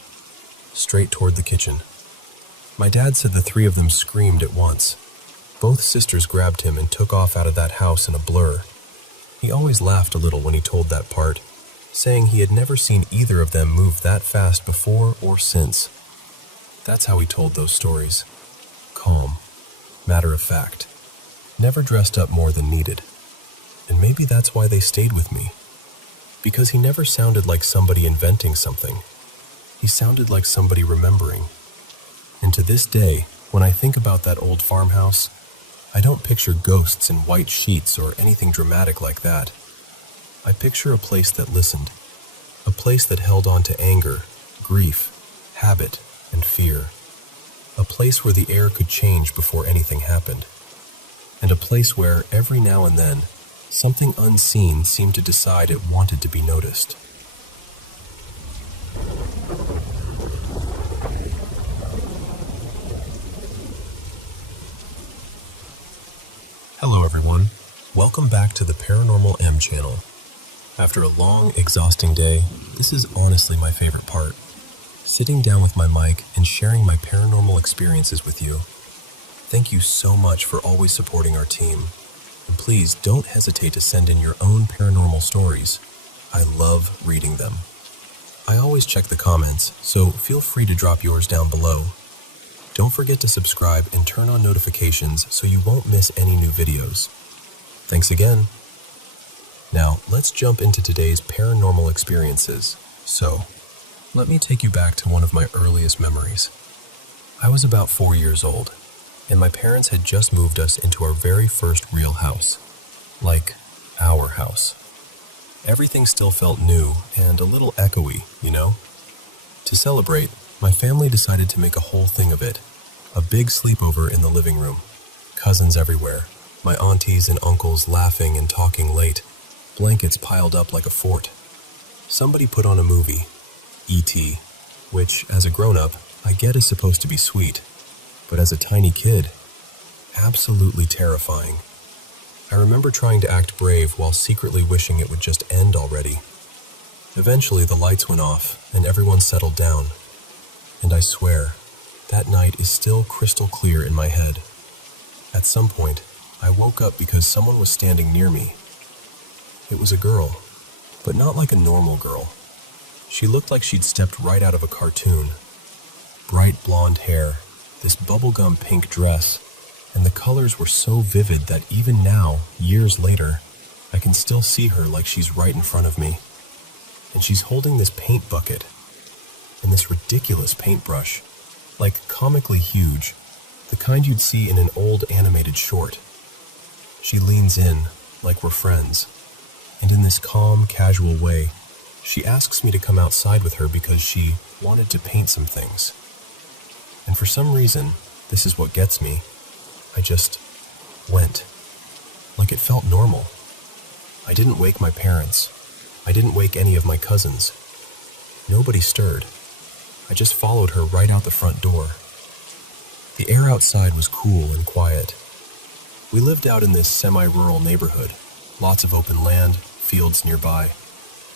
straight toward the kitchen. My dad said the three of them screamed at once. Both sisters grabbed him and took off out of that house in a blur. He always laughed a little when he told that part, saying he had never seen either of them move that fast before or since. That's how he told those stories. Calm, matter of fact, never dressed up more than needed. And maybe that's why they stayed with me. Because he never sounded like somebody inventing something. He sounded like somebody remembering. And to this day, when I think about that old farmhouse, I don't picture ghosts in white sheets or anything dramatic like that. I picture a place that listened, a place that held on to anger, grief, habit, and fear, a place where the air could change before anything happened, and a place where, every now and then, something unseen seemed to decide it wanted to be noticed. Hello everyone, welcome back to the Paranormal M channel. After a long, exhausting day, this is honestly my favorite part. Sitting down with my mic and sharing my paranormal experiences with you. Thank you so much for always supporting our team. And please don't hesitate to send in your own paranormal stories. I love reading them. I always check the comments, so feel free to drop yours down below. Don't forget to subscribe and turn on notifications so you won't miss any new videos. Thanks again. Now, let's jump into today's paranormal experiences. So, let me take you back to one of my earliest memories. I was about 4 years old, and my parents had just moved us into our very first real house. Like, our house. Everything still felt new and a little echoey, you know? To celebrate, my family decided to make a whole thing of it. A big sleepover in the living room. Cousins everywhere. My aunties and uncles laughing and talking late. Blankets piled up like a fort. Somebody put on a movie, E.T., which, as a grown-up, I get is supposed to be sweet. But as a tiny kid, absolutely terrifying. I remember trying to act brave while secretly wishing it would just end already. Eventually, the lights went off and everyone settled down. And I swear, that night is still crystal clear in my head. At some point, I woke up because someone was standing near me. It was a girl, but not like a normal girl. She looked like she'd stepped right out of a cartoon. Bright blonde hair, this bubblegum pink dress, and the colors were so vivid that even now, years later, I can still see her like she's right in front of me. And she's holding this paint bucket and this ridiculous paintbrush, like comically huge, the kind you'd see in an old animated short. She leans in, like we're friends, and in this calm, casual way, she asks me to come outside with her because she wanted to paint some things. And for some reason, this is what gets me, I just went, like it felt normal. I didn't wake my parents. I didn't wake any of my cousins. Nobody stirred. I just followed her right out the front door. The air outside was cool and quiet. We lived out in this semi-rural neighborhood, lots of open land, fields nearby.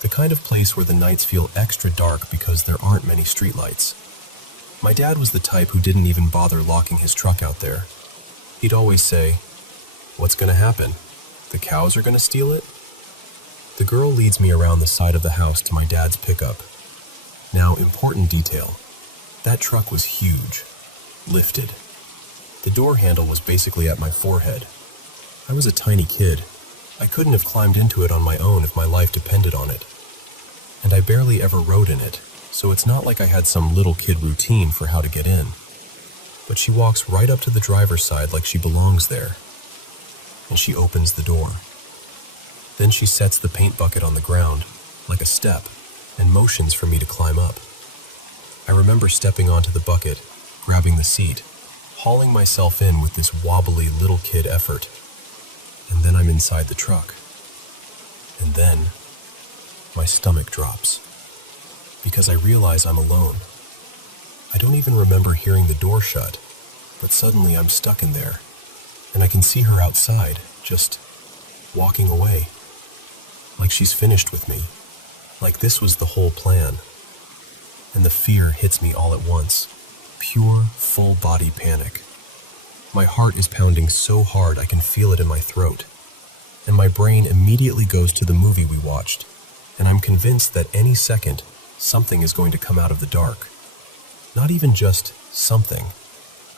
The kind of place where the nights feel extra dark because there aren't many streetlights. My dad was the type who didn't even bother locking his truck out there. He'd always say, "What's gonna happen? The cows are gonna steal it?" The girl leads me around the side of the house to my dad's pickup. Now, important detail. That truck was huge. Lifted. The door handle was basically at my forehead. I was a tiny kid. I couldn't have climbed into it on my own if my life depended on it. And I barely ever rode in it, so it's not like I had some little kid routine for how to get in. But she walks right up to the driver's side like she belongs there. and she opens the door. Then she sets the paint bucket on the ground, like a step, and motions for me to climb up. I remember stepping onto the bucket, grabbing the seat, hauling myself in with this wobbly little kid effort. And then I'm inside the truck. And then my stomach drops, because I realize I'm alone. I don't even remember hearing the door shut, but suddenly I'm stuck in there, and I can see her outside, just walking away. Like she's finished with me, like this was the whole plan. And the fear hits me all at once, pure, full-body panic. My heart is pounding so hard I can feel it in my throat, and my brain immediately goes to the movie we watched, and I'm convinced that any second, something is going to come out of the dark. Not even just something.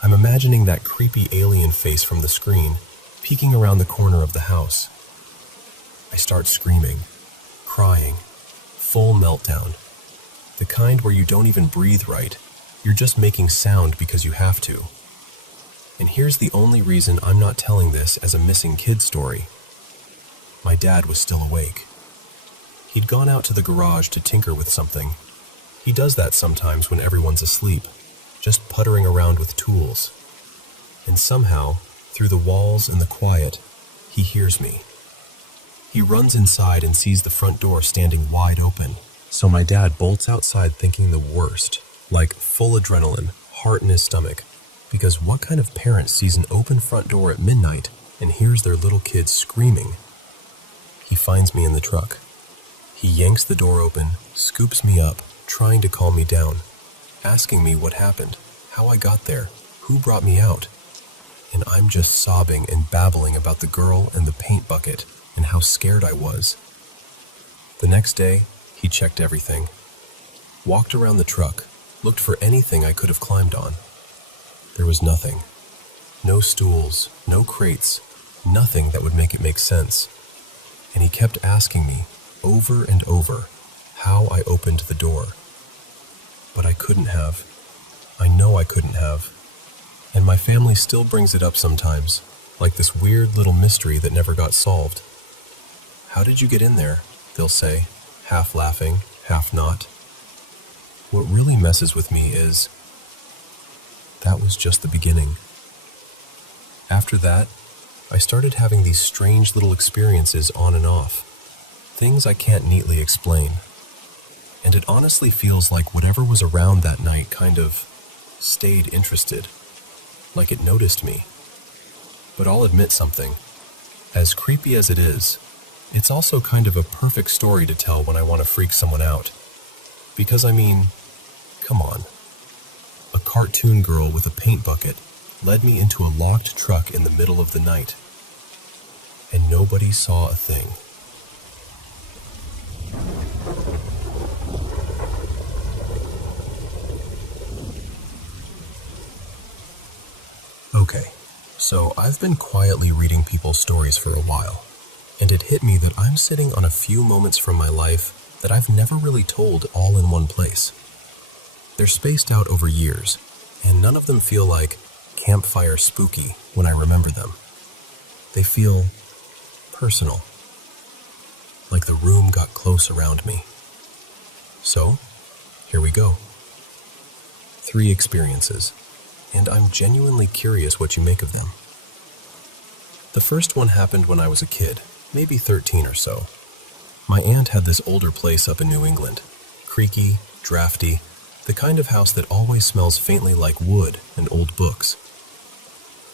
I'm imagining that creepy alien face from the screen, peeking around the corner of the house. I start screaming, crying, full meltdown. The kind where you don't even breathe right, you're just making sound because you have to. And here's the only reason I'm not telling this as a missing kid story. My dad was still awake. He'd gone out to the garage to tinker with something. He does that sometimes when everyone's asleep, just puttering around with tools. And somehow, through the walls and the quiet, he hears me. He runs inside and sees the front door standing wide open. So my dad bolts outside thinking the worst, like full adrenaline, heart in his stomach, because what kind of parent sees an open front door at midnight and hears their little kid screaming? He finds me in the truck. He yanks the door open, scoops me up, trying to calm me down, asking me what happened, how I got there, who brought me out. And I'm just sobbing and babbling about the girl and the paint bucket and how scared I was. The next day, he checked everything, walked around the truck, looked for anything I could have climbed on. There was nothing. No stools, no crates, nothing that would make it make sense. And he kept asking me, over and over, how I opened the door. But I couldn't have. I know I couldn't have. And my family still brings it up sometimes, like this weird little mystery that never got solved. How did you get in there? They'll say, half laughing, half not. What really messes with me is that was just the beginning. After that, I started having these strange little experiences on and off, things I can't neatly explain. And it honestly feels like whatever was around that night kind of stayed interested, like it noticed me. But I'll admit something. As creepy as it is, it's also kind of a perfect story to tell when I want to freak someone out. Because I mean, come on. A cartoon girl with a paint bucket led me into a locked truck in the middle of the night. And nobody saw a thing. Okay, so I've been quietly reading people's stories for a while, and it hit me that I'm sitting on a few moments from my life that I've never really told all in one place. They're spaced out over years, and none of them feel like campfire spooky when I remember them. They feel personal, like the room got close around me. So, here we go. 3 experiences, and I'm genuinely curious what you make of them. The first one happened when I was a kid, maybe 13 or so. My aunt had this older place up in New England, creaky, drafty, the kind of house that always smells faintly like wood and old books.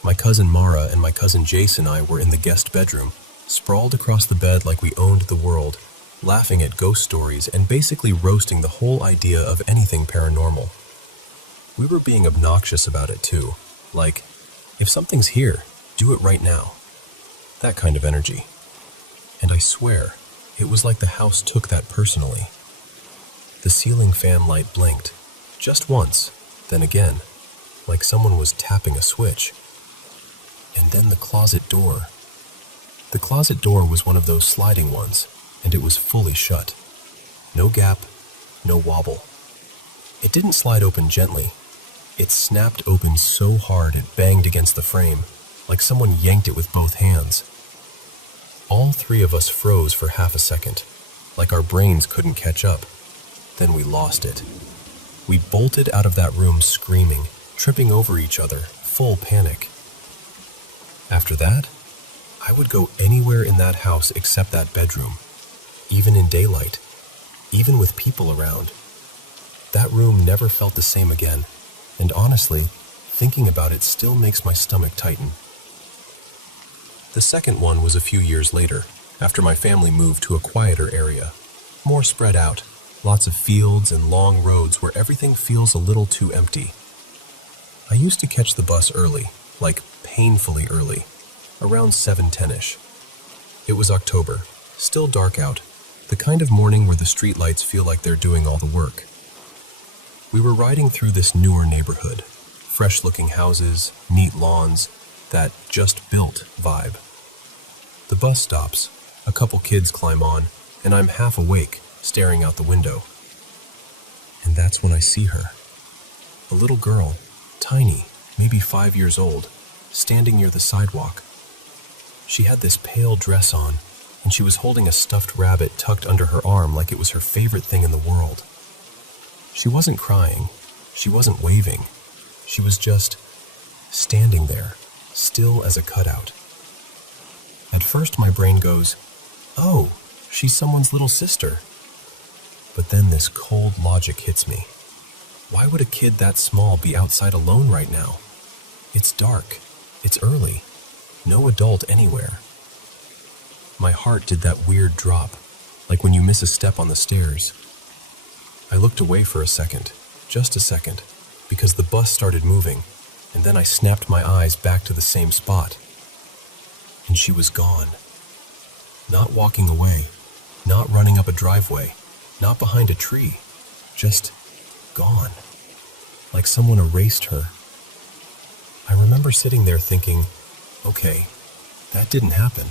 My cousin Mara and my cousin Jason and I were in the guest bedroom, sprawled across the bed like we owned the world, laughing at ghost stories and basically roasting the whole idea of anything paranormal. We were being obnoxious about it too, like, if something's here, do it right now. That kind of energy. And I swear, it was like the house took that personally. The ceiling fan light blinked, just once, then again, like someone was tapping a switch. And then the closet door. The closet door was one of those sliding ones, and it was fully shut. No gap, no wobble. It didn't slide open gently. It snapped open so hard it banged against the frame, like someone yanked it with both hands. All three of us froze for half a second, like our brains couldn't catch up. Then we lost it. We bolted out of that room screaming, tripping over each other, full panic. After that, I would go anywhere in that house except that bedroom, even in daylight, even with people around. That room never felt the same again, and honestly, thinking about it still makes my stomach tighten. The second one was a few years later, after my family moved to a quieter area, more spread out, lots of fields and long roads where everything feels a little too empty. I used to catch the bus early, like painfully early, around 7:10ish. It was October, still dark out, the kind of morning where the streetlights feel like they're doing all the work. We were riding through this newer neighborhood, fresh-looking houses, neat lawns, that just-built vibe. The bus stops, a couple kids climb on, and I'm half awake, staring out the window. And that's when I see her. A little girl, tiny, maybe 5 years old, standing near the sidewalk. She had this pale dress on, and she was holding a stuffed rabbit tucked under her arm like it was her favorite thing in the world. She wasn't crying, she wasn't waving, she was just standing there, still as a cutout. At first my brain goes, oh, she's someone's little sister. But then this cold logic hits me. Why would a kid that small be outside alone right now? It's dark, it's early, no adult anywhere. My heart did that weird drop, like when you miss a step on the stairs. I looked away for a second, just a second, because the bus started moving, and then I snapped my eyes back to the same spot. And she was gone. Not walking away, not running up a driveway, not behind a tree, just gone. Like someone erased her. I remember sitting there thinking, okay, that didn't happen.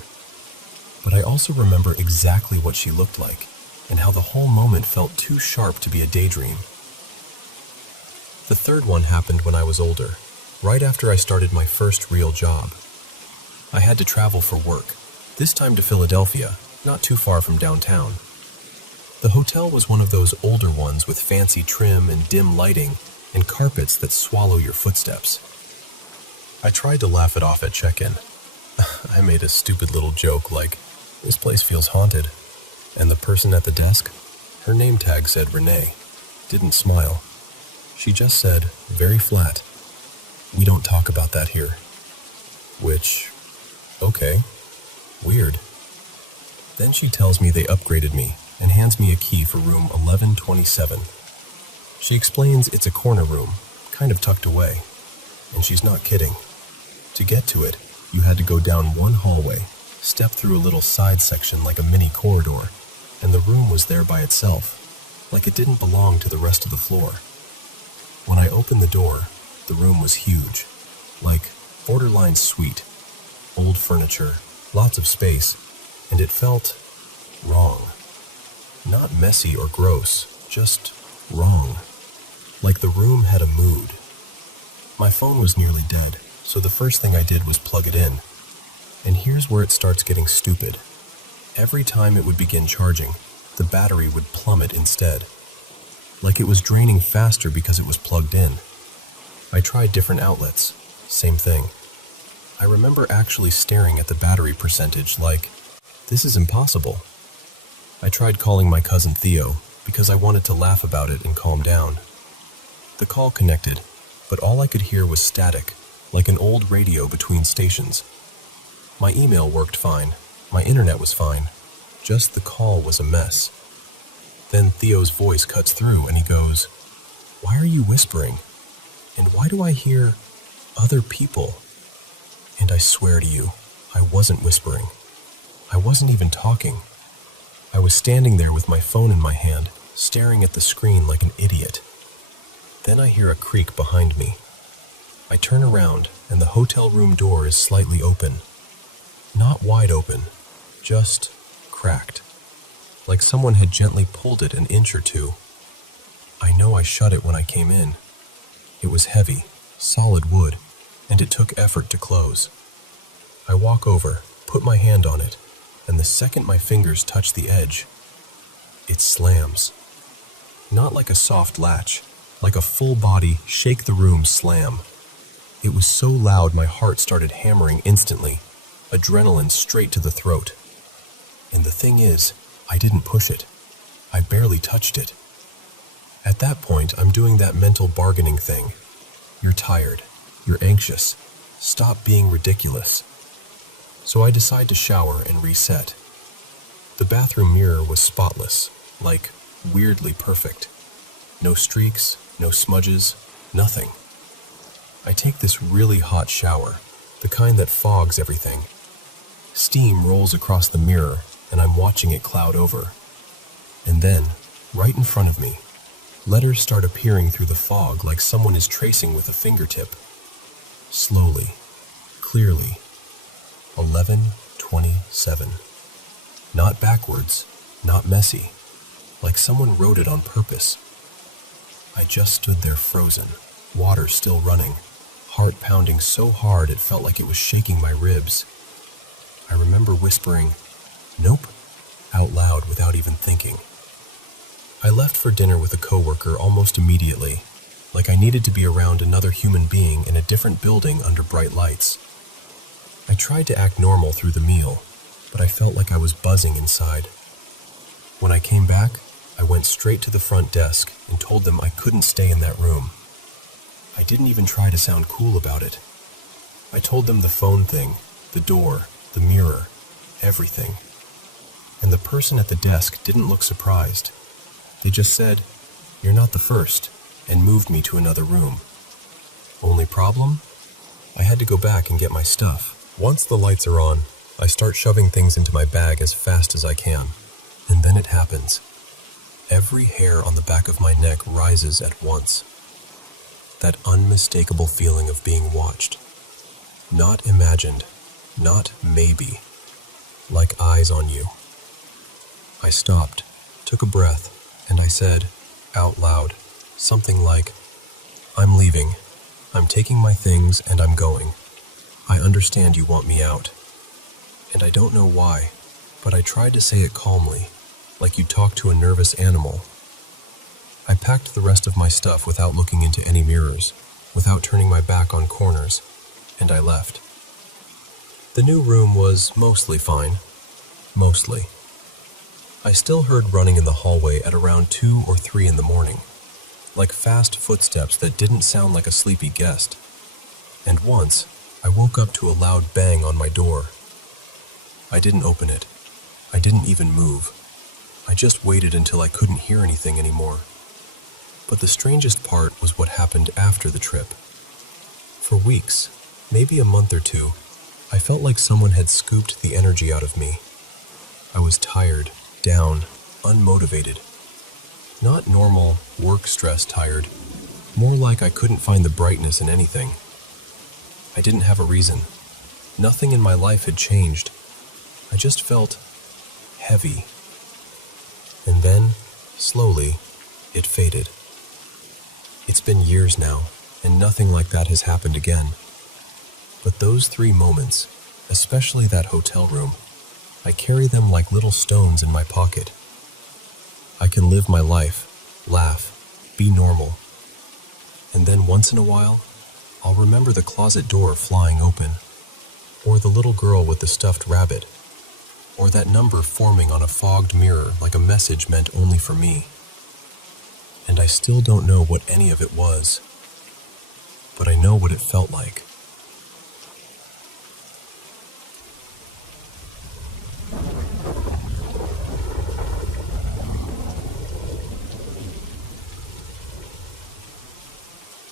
But I also remember exactly what she looked like, and how the whole moment felt too sharp to be a daydream. The third one happened when I was older, right after I started my first real job. I had to travel for work, this time to Philadelphia, not too far from downtown. The hotel was one of those older ones with fancy trim and dim lighting and carpets that swallow your footsteps. I tried to laugh it off at check-in. I made a stupid little joke like, this place feels haunted. And the person at the desk, her name tag said Renee, didn't smile. She just said, very flat, we don't talk about that here. Which, okay, weird. Then she tells me they upgraded me and hands me a key for room 1127. She explains it's a corner room, kind of tucked away. And she's not kidding. To get to it, you had to go down one hallway, step through a little side section like a mini corridor, and the room was there by itself, like it didn't belong to the rest of the floor. When I opened the door, the room was huge, like borderline suite, old furniture, lots of space, and it felt wrong. Not messy or gross, just wrong. Like the room had a mood. My phone was nearly dead, so the first thing I did was plug it in. And here's where it starts getting stupid. Every time it would begin charging, the battery would plummet instead. Like it was draining faster because it was plugged in. I tried different outlets. Same thing. I remember actually staring at the battery percentage like, this is impossible. I tried calling my cousin Theo because I wanted to laugh about it and calm down. The call connected, but all I could hear was static, like an old radio between stations. My email worked fine. My internet was fine. Just the call was a mess. Then Theo's voice cuts through and he goes, why are you whispering? And why do I hear other people? And I swear to you, I wasn't whispering. I wasn't even talking. I was standing there with my phone in my hand, staring at the screen like an idiot. Then I hear a creak behind me. I turn around and the hotel room door is slightly open. Not wide open, just cracked. Like someone had gently pulled it an inch or two. I know I shut it when I came in. It was heavy, solid wood, and it took effort to close. I walk over, put my hand on it, and the second my fingers touch the edge, it slams. Not like a soft latch, like a full-body, shake-the-room slam. It was so loud my heart started hammering instantly, adrenaline straight to the throat. And the thing is, I didn't push it. I barely touched it. At that point, I'm doing that mental bargaining thing. You're tired. You're anxious. Stop being ridiculous. So I decide to shower and reset. The bathroom mirror was spotless, like weirdly perfect. No streaks, no smudges, nothing. I take this really hot shower, the kind that fogs everything. Steam rolls across the mirror, and I'm watching it cloud over. And then, right in front of me, letters start appearing through the fog like someone is tracing with a fingertip. Slowly, clearly. 11:27. Not backwards, not messy, like someone wrote it on purpose. I just stood there frozen, water still running, heart pounding so hard it felt like it was shaking my ribs. I remember whispering, "Nope," out loud without even thinking. I left for dinner with a coworker almost immediately, like I needed to be around another human being in a different building under bright lights. I tried to act normal through the meal, but I felt like I was buzzing inside. When I came back, I went straight to the front desk and told them I couldn't stay in that room. I didn't even try to sound cool about it. I told them the phone thing, the door, the mirror, everything. And the person at the desk didn't look surprised. They just said, "You're not the first," and moved me to another room. Only problem? I had to go back and get my stuff. Once the lights are on, I start shoving things into my bag as fast as I can. And then it happens. Every hair on the back of my neck rises at once. That unmistakable feeling of being watched. Not imagined, not maybe. Like eyes on you. I stopped, took a breath, and I said, out loud, something like, "I'm leaving. I'm taking my things and I'm going. I understand you want me out." And I don't know why, but I tried to say it calmly, like you talk to a nervous animal. I packed the rest of my stuff without looking into any mirrors, without turning my back on corners, and I left. The new room was mostly fine. Mostly. I still heard running in the hallway at around 2 or 3 in the morning, like fast footsteps that didn't sound like a sleepy guest. And once, I woke up to a loud bang on my door. I didn't open it. I didn't even move. I just waited until I couldn't hear anything anymore. But the strangest part was what happened after the trip. For weeks, maybe a month or 2, I felt like someone had scooped the energy out of me. I was tired, down, unmotivated. Not normal, work-stress tired. More like I couldn't find the brightness in anything. I didn't have a reason. Nothing in my life had changed. I just felt heavy. And then, slowly, it faded. It's been years now, and nothing like that has happened again. But those 3 moments, especially that hotel room, I carry them like little stones in my pocket. I can live my life, laugh, be normal. And then once in a while, I'll remember the closet door flying open, or the little girl with the stuffed rabbit, or that number forming on a fogged mirror like a message meant only for me. And I still don't know what any of it was, but I know what it felt like.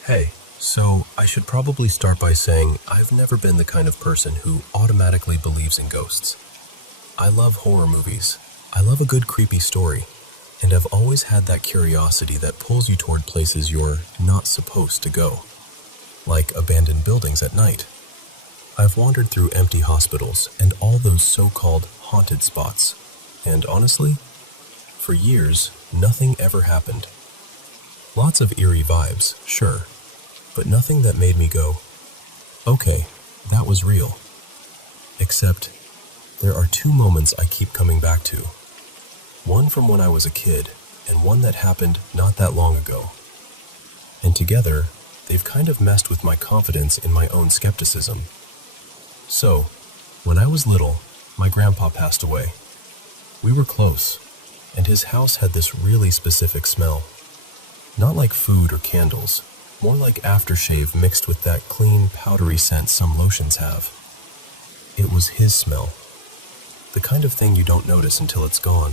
Hey, so I should probably start by saying I've never been the kind of person who automatically believes in ghosts. I love horror movies. I love a good creepy story, and I've always had that curiosity that pulls you toward places you're not supposed to go, like abandoned buildings at night. I've wandered through empty hospitals and all those so-called haunted spots, and honestly, for years, nothing ever happened. Lots of eerie vibes, sure, but nothing that made me go, okay, that was real. Except There are two moments I keep coming back to. One from when I was a kid, and one that happened not that long ago. And together, they've kind of messed with my confidence in my own skepticism. So, when I was little, my grandpa passed away. We were close, and his house had this really specific smell. Not like food or candles, more like aftershave mixed with that clean, powdery scent some lotions have. It was his smell. The kind of thing you don't notice until it's gone,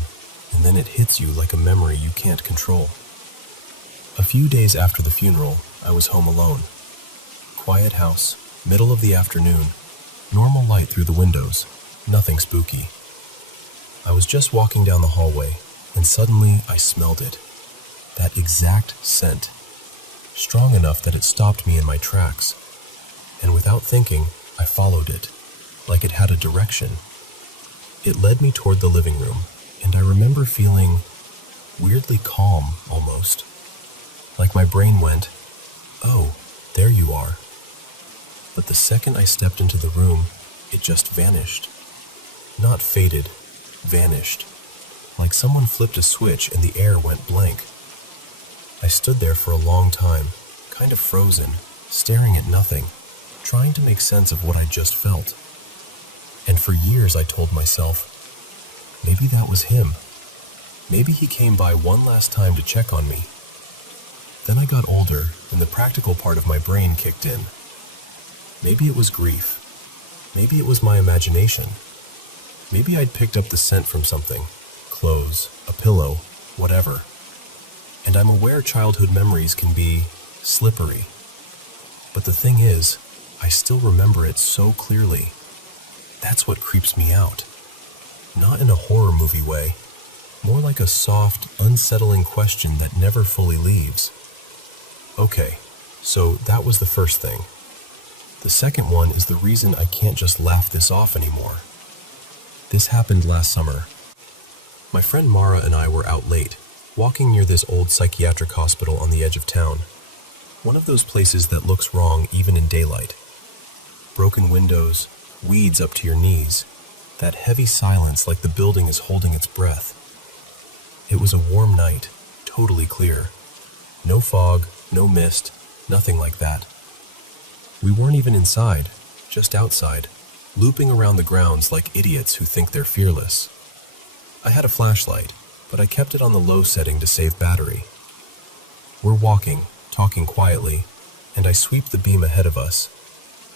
and then it hits you like a memory you can't control. A few days after the funeral, I was home alone. Quiet house, middle of the afternoon, normal light through the windows, nothing spooky. I was just walking down the hallway, and suddenly I smelled it. That exact scent. Strong enough that it stopped me in my tracks. And without thinking, I followed it, like it had a direction. It led me toward the living room, and I remember feeling weirdly calm, almost. Like my brain went, "Oh, there you are." But the second I stepped into the room, it just vanished. Not faded, vanished. Like someone flipped a switch and the air went blank. I stood there for a long time, kind of frozen, staring at nothing, trying to make sense of what I just felt. And for years I told myself, maybe that was him. Maybe he came by one last time to check on me. Then I got older, and the practical part of my brain kicked in. Maybe it was grief. Maybe it was my imagination. Maybe I'd picked up the scent from something. Clothes, a pillow, whatever. And I'm aware childhood memories can be slippery. But the thing is, I still remember it so clearly. That's what creeps me out. Not in a horror movie way. More like a soft, unsettling question that never fully leaves. Okay, so that was the first thing. The second one is the reason I can't just laugh this off anymore. This happened last summer. My friend Mara and I were out late, walking near this old psychiatric hospital on the edge of town. One of those places that looks wrong even in daylight. Broken windows, weeds up to your knees, that heavy silence like the building is holding its breath. It was a warm night, totally clear. No fog, no mist, nothing like that. We weren't even inside, just outside, looping around the grounds like idiots who think they're fearless. I had a flashlight, but I kept it on the low setting to save battery. We're walking, talking quietly, and I sweep the beam ahead of us,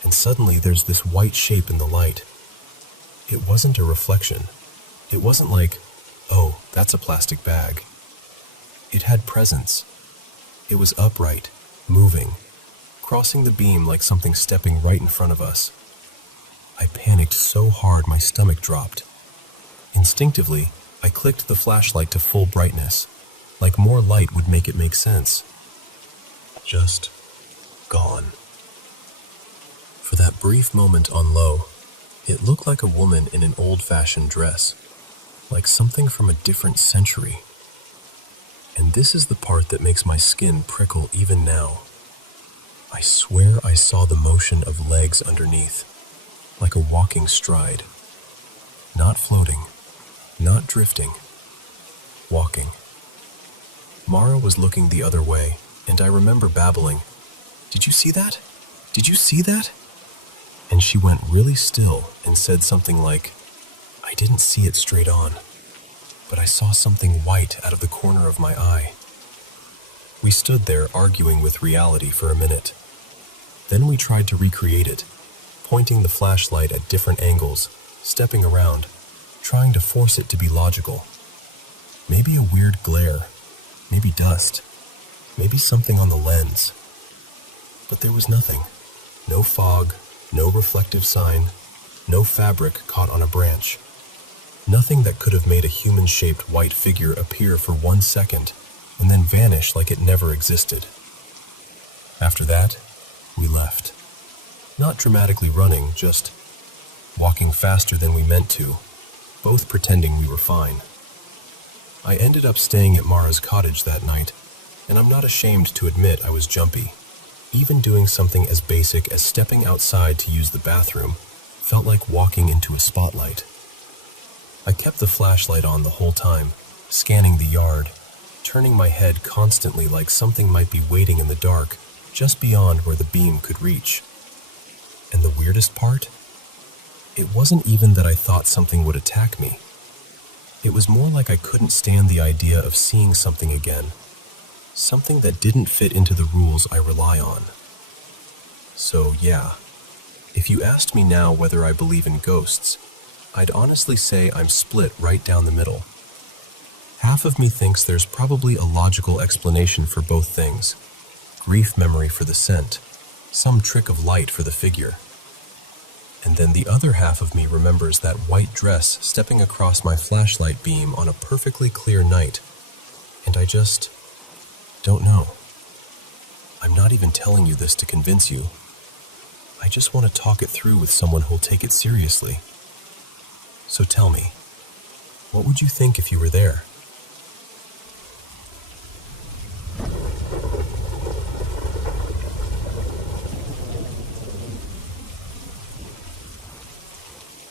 and suddenly there's this white shape in the light. It wasn't a reflection. It wasn't like, oh, that's a plastic bag. It had presence. It was upright, moving, crossing the beam like something stepping right in front of us. I panicked so hard my stomach dropped. Instinctively, I clicked the flashlight to full brightness, like more light would make it make sense. Just gone. For that brief moment on low, it looked like a woman in an old-fashioned dress, like something from a different century. And this is the part that makes my skin prickle even now. I swear I saw the motion of legs underneath, like a walking stride. Not floating, not drifting, walking. Mara was looking the other way, and I remember babbling, "Did you see that? Did you see that?" And she went really still and said something like, "I didn't see it straight on, but I saw something white out of the corner of my eye." We stood there arguing with reality for a minute. Then we tried to recreate it, pointing the flashlight at different angles, stepping around, trying to force it to be logical. Maybe a weird glare, maybe dust, maybe something on the lens. But there was nothing. No fog, no reflective sign, no fabric caught on a branch. Nothing that could have made a human-shaped white figure appear for 1 second and then vanish like it never existed. After that, we left. Not dramatically running, just walking faster than we meant to, both pretending we were fine. I ended up staying at Mara's cottage that night, and I'm not ashamed to admit I was jumpy. Even doing something as basic as stepping outside to use the bathroom felt like walking into a spotlight. I kept the flashlight on the whole time, scanning the yard, turning my head constantly like something might be waiting in the dark, just beyond where the beam could reach. And the weirdest part? It wasn't even that I thought something would attack me. It was more like I couldn't stand the idea of seeing something again, something that didn't fit into the rules I rely on. So yeah, if you asked me now whether I believe in ghosts, I'd honestly say I'm split right down the middle. Half of me thinks there's probably a logical explanation for both things. Grief memory for the scent, some trick of light for the figure. And then the other half of me remembers that white dress stepping across my flashlight beam on a perfectly clear night. And I just don't know. I'm not even telling you this to convince you. I just want to talk it through with someone who'll take it seriously. So tell me, what would you think if you were there?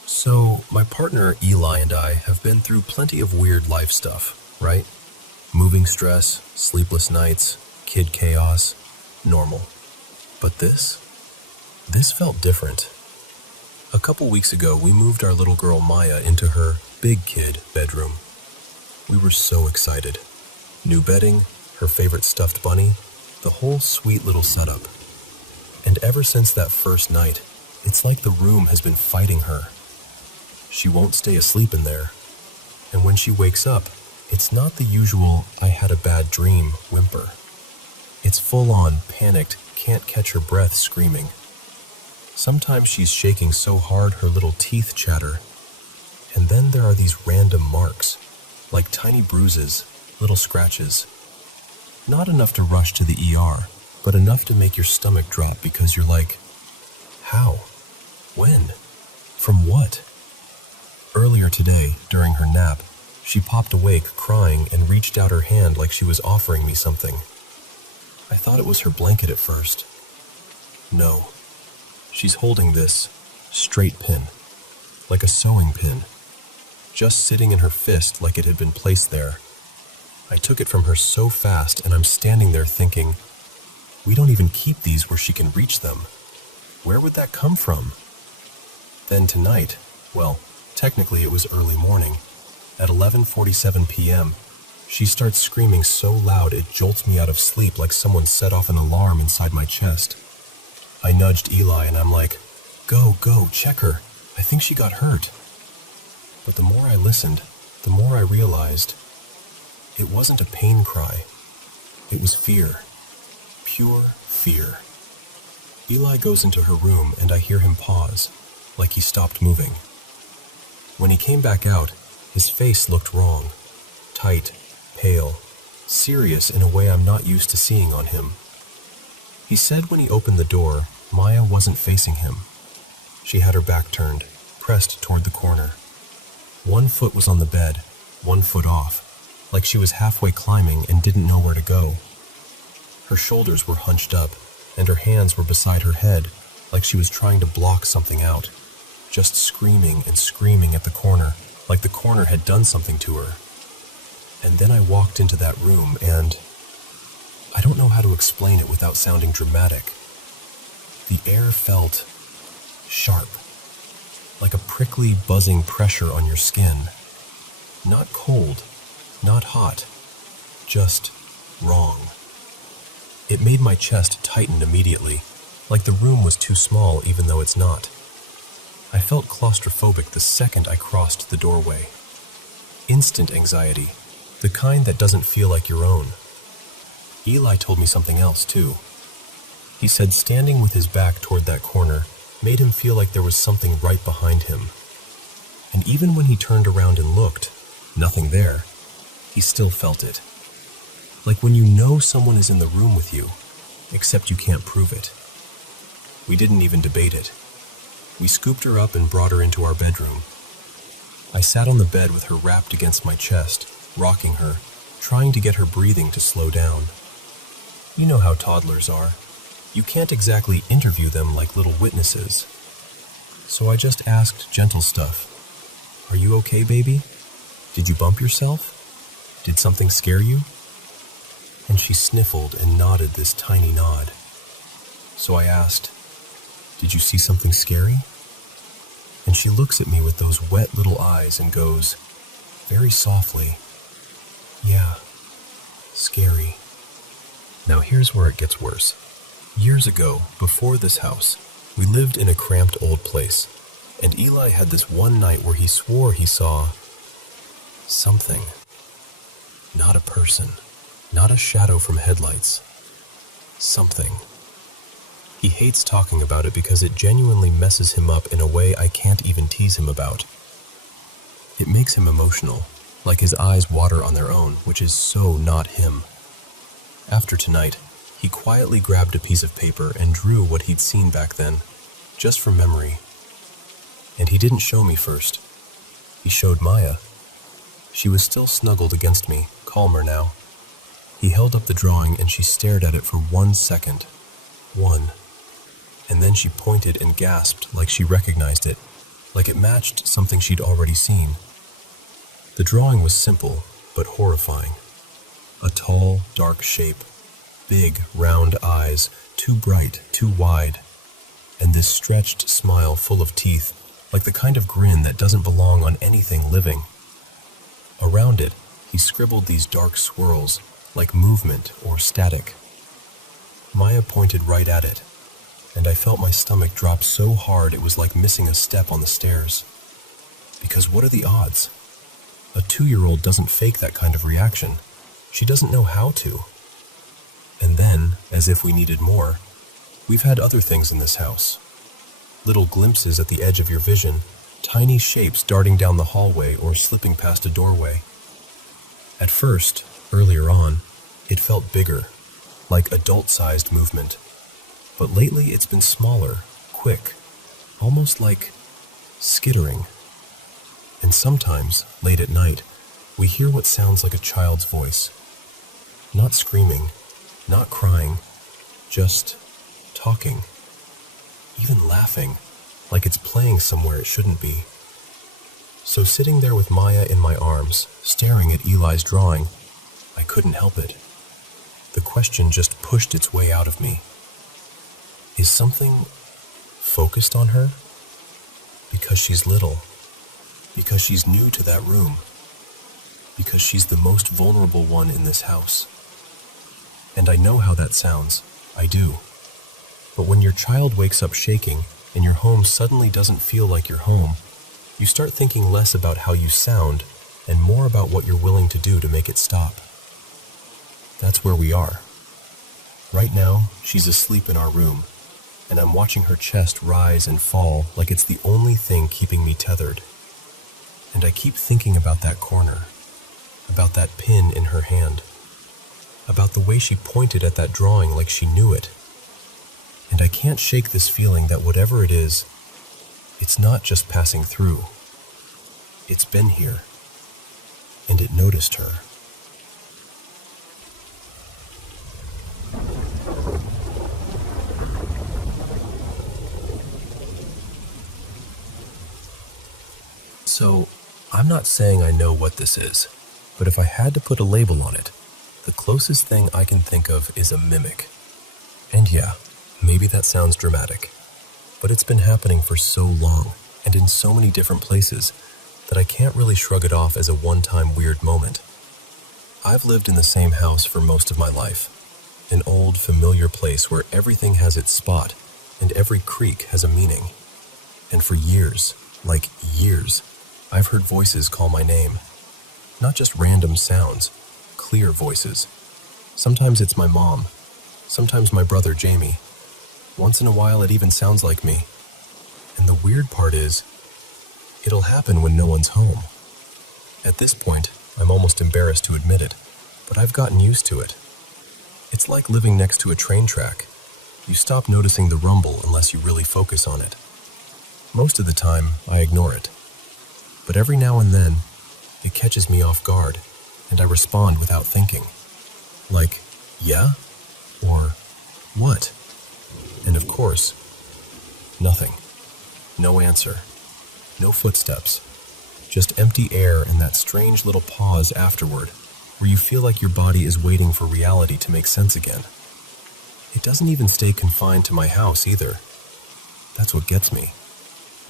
So, my partner Eli and I have been through plenty of weird life stuff, right? Moving stress, sleepless nights, kid chaos, normal. But this felt different. A couple weeks ago, we moved our little girl Maya into her big kid bedroom. We were so excited. New bedding, her favorite stuffed bunny, the whole sweet little setup. And ever since that first night, it's like the room has been fighting her. She won't stay asleep in there. And when she wakes up, it's not the usual "I had a bad dream" whimper. It's full-on, panicked, can't catch her breath screaming. Sometimes she's shaking so hard her little teeth chatter. And then there are these random marks, like tiny bruises, little scratches. Not enough to rush to the ER, but enough to make your stomach drop because you're like, how? When? From what? Earlier today, during her nap, she popped awake crying and reached out her hand like she was offering me something. I thought it was her blanket at first. No. She's holding this straight pin, like a sewing pin, just sitting in her fist like it had been placed there. I took it from her so fast and I'm standing there thinking, we don't even keep these where she can reach them. Where would that come from? Then tonight, well, technically it was early morning. At 11:47 p.m., she starts screaming so loud it jolts me out of sleep like someone set off an alarm inside my chest. I nudged Eli and I'm like, go, check her. I think she got hurt. But the more I listened, the more I realized it wasn't a pain cry. It was fear. Pure fear. Eli goes into her room and I hear him pause, like he stopped moving. When he came back out, his face looked wrong. Tight, pale, serious in a way I'm not used to seeing on him. He said when he opened the door, Maya wasn't facing him. She had her back turned, pressed toward the corner. One foot was on the bed, 1 foot off, like she was halfway climbing and didn't know where to go. Her shoulders were hunched up, and her hands were beside her head, like she was trying to block something out, just screaming and screaming at the corner, like the corner had done something to her. And then I walked into that room and I don't know how to explain it without sounding dramatic. The air felt sharp, like a prickly, buzzing pressure on your skin. Not cold, not hot, just wrong. It made my chest tighten immediately, like the room was too small even though it's not. I felt claustrophobic the second I crossed the doorway. Instant anxiety, the kind that doesn't feel like your own. Eli told me something else too. He said standing with his back toward that corner made him feel like there was something right behind him. And even when he turned around and looked, nothing there, he still felt it. Like when you know someone is in the room with you, except you can't prove it. We didn't even debate it. We scooped her up and brought her into our bedroom. I sat on the bed with her wrapped against my chest, rocking her, trying to get her breathing to slow down. You know how toddlers are. You can't exactly interview them like little witnesses. So I just asked gentle stuff. Are you okay, baby? Did you bump yourself? Did something scare you?" And she sniffled and nodded this tiny nod. So I asked, "Did you see something scary?" And she looks at me with those wet little eyes and goes, very softly, "Yeah, scary." Now here's where it gets worse. Years ago, before this house, we lived in a cramped old place, and Eli had this one night where he swore he saw something. Not a person, not a shadow from headlights. Something. He hates talking about it because it genuinely messes him up in a way I can't even tease him about. It makes him emotional, like his eyes water on their own, which is so not him. After tonight, he quietly grabbed a piece of paper and drew what he'd seen back then, just from memory. And he didn't show me first. He showed Maya. She was still snuggled against me, calmer now. He held up the drawing and she stared at it for 1 second. One. And then she pointed and gasped like she recognized it, like it matched something she'd already seen. The drawing was simple, but horrifying. A tall, dark shape, big, round eyes, too bright, too wide, and this stretched smile full of teeth, like the kind of grin that doesn't belong on anything living. Around it, he scribbled these dark swirls, like movement or static. Maya pointed right at it, and I felt my stomach drop so hard it was like missing a step on the stairs. Because what are the odds? A 2-year-old doesn't fake that kind of reaction. She doesn't know how to. And then, as if we needed more, we've had other things in this house. Little glimpses at the edge of your vision, tiny shapes darting down the hallway or slipping past a doorway. At first, earlier on, it felt bigger, like adult-sized movement. But lately it's been smaller, quick, almost like skittering. And sometimes, late at night, we hear what sounds like a child's voice. Not screaming, not crying, just talking. Even laughing, like it's playing somewhere it shouldn't be. So sitting there with Maya in my arms, staring at Eli's drawing, I couldn't help it. The question just pushed its way out of me. Is something focused on her? Because she's little. Because she's new to that room. Because she's the most vulnerable one in this house. And I know how that sounds. I do. But when your child wakes up shaking and your home suddenly doesn't feel like your home, you start thinking less about how you sound and more about what you're willing to do to make it stop. That's where we are. Right now, she's asleep in our room, and I'm watching her chest rise and fall like it's the only thing keeping me tethered. And I keep thinking about that corner, about that pin in her hand, about the way she pointed at that drawing like she knew it. And I can't shake this feeling that whatever it is, it's not just passing through. It's been here, and it noticed her. So, I'm not saying I know what this is, but if I had to put a label on it, the closest thing I can think of is a mimic. And yeah, maybe that sounds dramatic, but it's been happening for so long and in so many different places that I can't really shrug it off as a one-time weird moment. I've lived in the same house for most of my life, an old, familiar place where everything has its spot and every creak has a meaning. And for years, like years, I've heard voices call my name. Not just random sounds, clear voices. Sometimes it's my mom, sometimes my brother Jamie. Once in a while it even sounds like me. And the weird part is, it'll happen when no one's home. At this point, I'm almost embarrassed to admit it, but I've gotten used to it. It's like living next to a train track. You stop noticing the rumble unless you really focus on it. Most of the time, I ignore it. But every now and then, it catches me off guard, and I respond without thinking. Like, yeah? Or, what? And of course, nothing. No answer. No footsteps. Just empty air and that strange little pause afterward, where you feel like your body is waiting for reality to make sense again. It doesn't even stay confined to my house either. That's what gets me.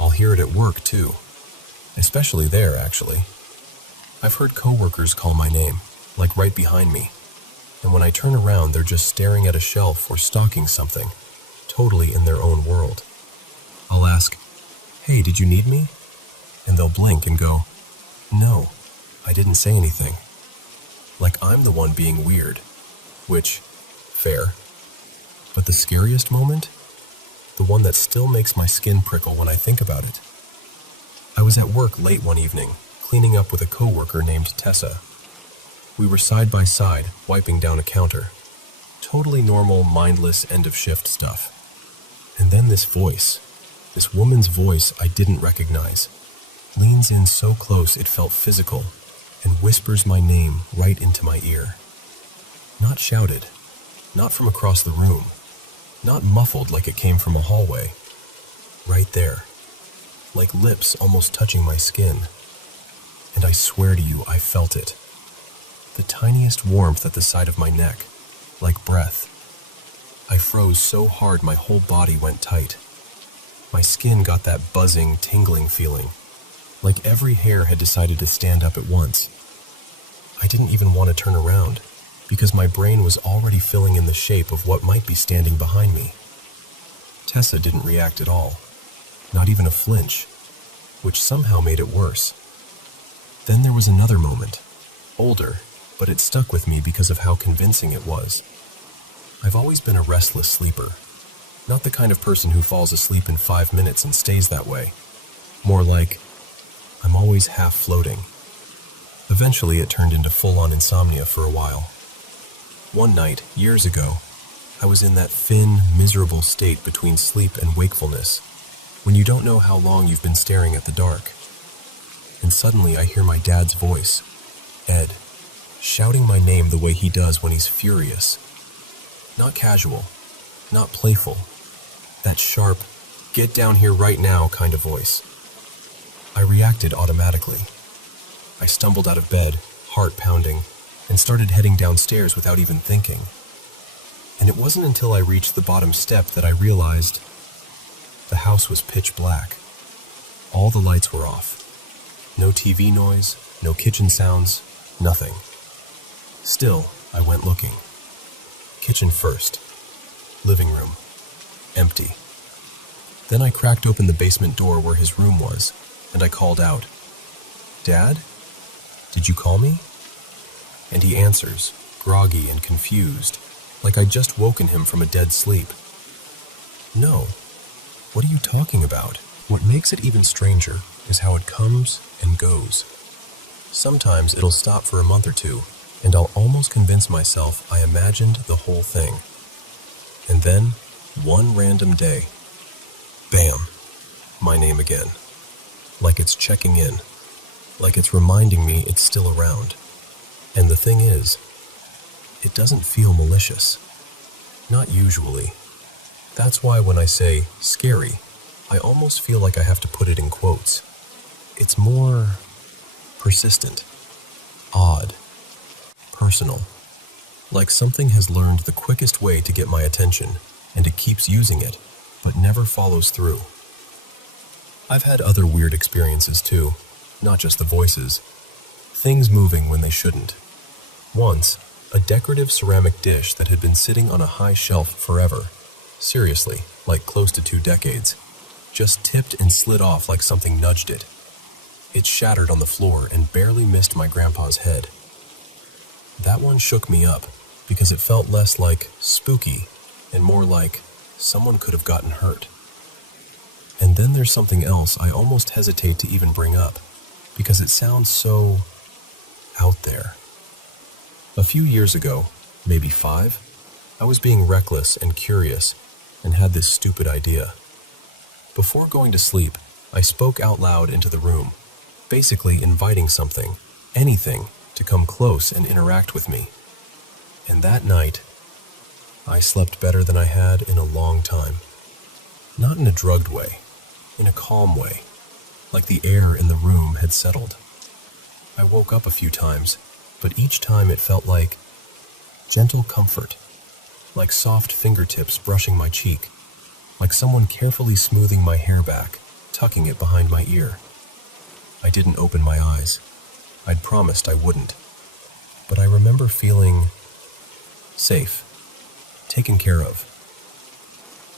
I'll hear it at work too. Especially there, actually. I've heard coworkers call my name, like right behind me. And when I turn around, they're just staring at a shelf or stalking something, totally in their own world. I'll ask, "Hey, did you need me?" And they'll blink and go, "No, I didn't say anything." Like I'm the one being weird, which, fair. But the scariest moment? The one that still makes my skin prickle when I think about it. I was at work late one evening, cleaning up with a coworker named Tessa. We were side by side, wiping down a counter. Totally normal, mindless end-of-shift stuff. And then this voice, this woman's voice I didn't recognize, leans in so close it felt physical and whispers my name right into my ear. Not shouted, not from across the room, not muffled like it came from a hallway. Right there, like lips almost touching my skin. And I swear to you, I felt it. The tiniest warmth at the side of my neck, like breath. I froze so hard my whole body went tight. My skin got that buzzing, tingling feeling, like every hair had decided to stand up at once. I didn't even want to turn around, because my brain was already filling in the shape of what might be standing behind me. Tessa didn't react at all, not even a flinch, which somehow made it worse. Then there was another moment, older, but it stuck with me because of how convincing it was. I've always been a restless sleeper, not the kind of person who falls asleep in 5 minutes and stays that way. More like, I'm always half floating. Eventually it turned into full-on insomnia for a while. One night, years ago, I was in that thin, miserable state between sleep and wakefulness, when you don't know how long you've been staring at the dark. And suddenly I hear my dad's voice, Ed, shouting my name the way he does when he's furious. Not casual, not playful. That sharp, get down here right now kind of voice. I reacted automatically. I stumbled out of bed, heart pounding, and started heading downstairs without even thinking. And it wasn't until I reached the bottom step that I realized the house was pitch black. All the lights were off. No TV noise, no kitchen sounds, nothing. Still, I went looking. Kitchen first. Living room. Empty. Then I cracked open the basement door where his room was, and I called out, "Dad? Did you call me?" And he answers, groggy and confused, like I'd just woken him from a dead sleep. "No. What are you talking about?" What makes it even stranger is how it comes and goes. Sometimes it'll stop for a month or two, and I'll almost convince myself I imagined the whole thing. And then, one random day, bam, my name again. Like it's checking in. Like it's reminding me it's still around. And the thing is, it doesn't feel malicious. Not usually. That's why when I say scary, I almost feel like I have to put it in quotes. It's more persistent, odd, personal. Like something has learned the quickest way to get my attention, and it keeps using it, but never follows through. I've had other weird experiences too, not just the voices. Things moving when they shouldn't. Once, a decorative ceramic dish that had been sitting on a high shelf forever, seriously, like close to 2 decades, just tipped and slid off like something nudged it. It shattered on the floor and barely missed my grandpa's head. That one shook me up because it felt less like spooky and more like someone could have gotten hurt. And then there's something else I almost hesitate to even bring up because it sounds so out there. A few years ago, maybe 5, I was being reckless and curious and had this stupid idea. Before going to sleep, I spoke out loud into the room, basically inviting something, anything, to come close and interact with me. And that night, I slept better than I had in a long time. Not in a drugged way, in a calm way. like the air in the room had settled. I woke up a few times, but each time it felt like gentle comfort, like soft fingertips brushing my cheek, like someone carefully smoothing my hair back, tucking it behind my ear. I didn't open my eyes. I'd promised I wouldn't. But I remember feeling safe, taken care of.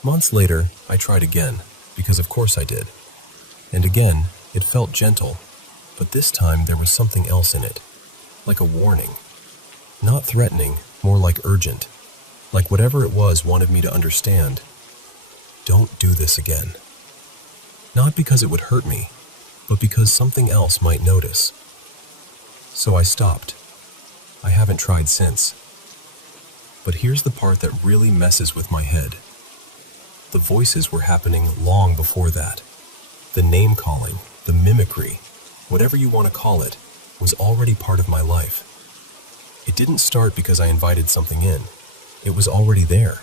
Months later, I tried again, because of course I did. And again, it felt gentle, but this time there was something else in it, like a warning. Not threatening, more like urgent, like whatever it was wanted me to understand. Don't do this again. Not because it would hurt me, but because something else might notice. So I stopped. I haven't tried since. But here's the part that really messes with my head. The voices were happening long before that. The name-calling, the mimicry, whatever you want to call it, was already part of my life. It didn't start because I invited something in. It was already there,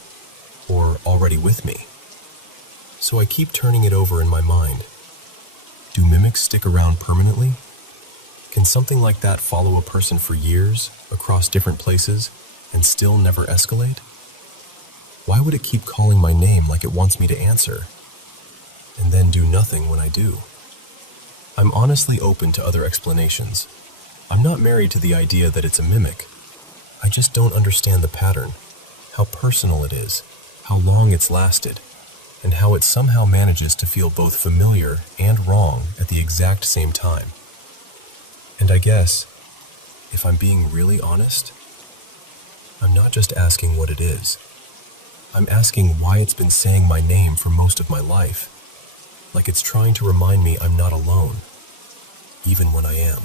or already with me. So I keep turning it over in my mind. Do mimics stick around permanently? Can something like that follow a person for years, across different places, and still never escalate? Why would it keep calling my name like it wants me to answer, and then do nothing when I do? I'm honestly open to other explanations. I'm not married to the idea that it's a mimic. I just don't understand the pattern, how personal it is, how long it's lasted, and how it somehow manages to feel both familiar and wrong at the exact same time. And I guess, if I'm being really honest, I'm not just asking what it is. I'm asking why it's been saying my name for most of my life, like it's trying to remind me I'm not alone, even when I am.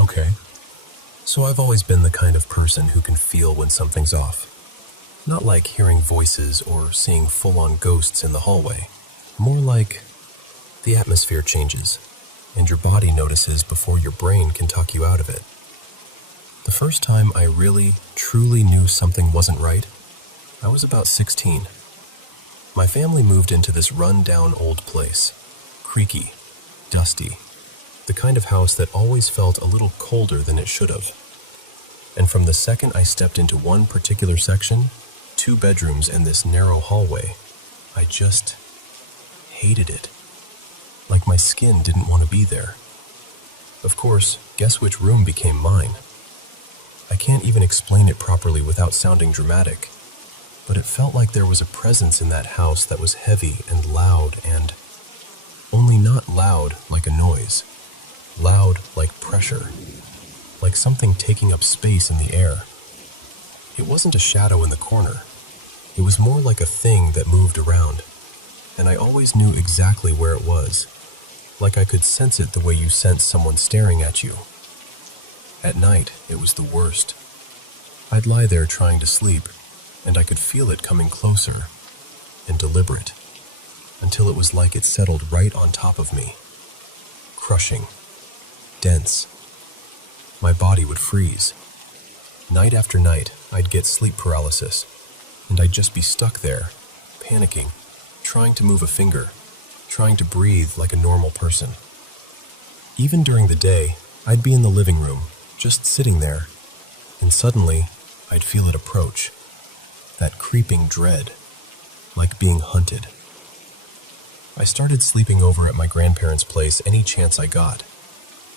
Okay, so I've always been the kind of person who can feel when something's off. Not like hearing voices or seeing full-on ghosts in the hallway. More like the atmosphere changes, and your body notices before your brain can talk you out of it. The first time I really, truly knew something wasn't right, I was about 16. My family moved into this run-down old place. Creaky, dusty. The kind of house that always felt a little colder than it should have. And from the second I stepped into one particular section, 2 bedrooms and this narrow hallway, I just hated it. Like my skin didn't want to be there. Of course, guess which room became mine? I can't even explain it properly without sounding dramatic, but it felt like there was a presence in that house that was heavy and loud and only not loud like a noise. Loud like pressure, like something taking up space in the air. It wasn't a shadow in the corner. It was more like a thing that moved around, and I always knew exactly where it was, like I could sense it the way you sense someone staring at you. At night, it was the worst. I'd lie there trying to sleep, and I could feel it coming closer and deliberate, until it was like it settled right on top of me, crushing. Dense. My body would freeze. Night after night, I'd get sleep paralysis, and I'd just be stuck there, panicking, trying to move a finger, trying to breathe like a normal person. Even during the day, I'd be in the living room, just sitting there, and suddenly, I'd feel it approach. That creeping dread, like being hunted. I started sleeping over at my grandparents' place any chance I got.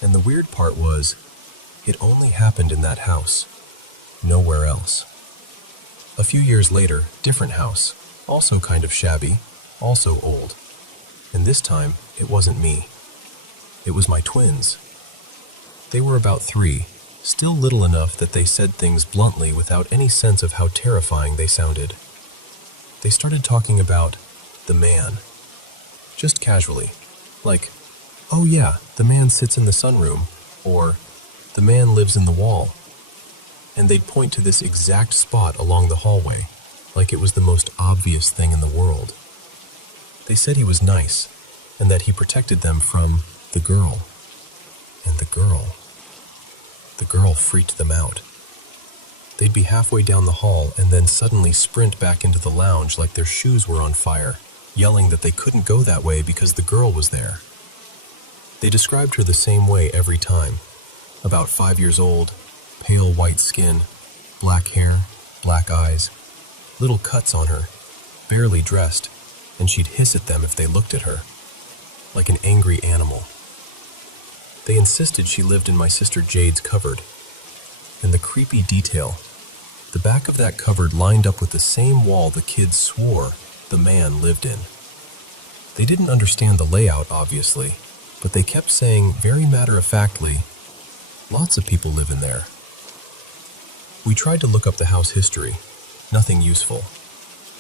And the weird part was, it only happened in that house, nowhere else. A few years later, different house, also kind of shabby, also old. And this time, it wasn't me. It was my twins. They were about 3, still little enough that they said things bluntly without any sense of how terrifying they sounded. They started talking about the man, just casually, like, "Oh yeah, the man sits in the sunroom," or "the man lives in the wall." And they'd point to this exact spot along the hallway, like it was the most obvious thing in the world. They said he was nice, and that he protected them from the girl. And the girl freaked them out. They'd be halfway down the hall and then suddenly sprint back into the lounge like their shoes were on fire, yelling that they couldn't go that way because the girl was there. They described her the same way every time. About 5 years old, pale white skin, black hair, black eyes, little cuts on her, barely dressed, and she'd hiss at them if they looked at her, like an angry animal. They insisted she lived in my sister Jade's cupboard. And the creepy detail, the back of that cupboard lined up with the same wall the kids swore the man lived in. They didn't understand the layout, obviously, but they kept saying very matter-of-factly, "Lots of people live in there." We tried to look up the house history. Nothing useful.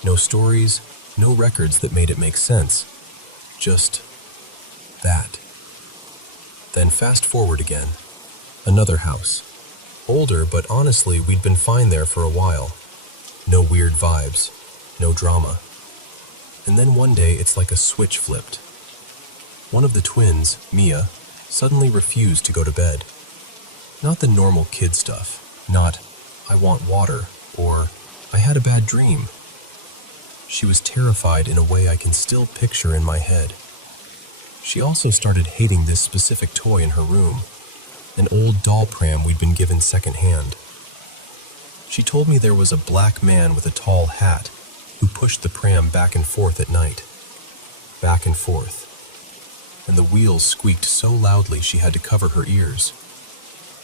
No stories, no records that made it make sense. Just that. Then fast forward again. Another house. Older, but honestly, we'd been fine there for a while. No weird vibes. No drama. And then one day, it's like a switch flipped. One of the twins, Mia, suddenly refused to go to bed. Not the normal kid stuff. Not, "I want water," or "I had a bad dream." She was terrified in a way I can still picture in my head. She also started hating this specific toy in her room, an old doll pram we'd been given secondhand. She told me there was a black man with a tall hat who pushed the pram back and forth at night. Back and forth. And the wheels squeaked so loudly she had to cover her ears.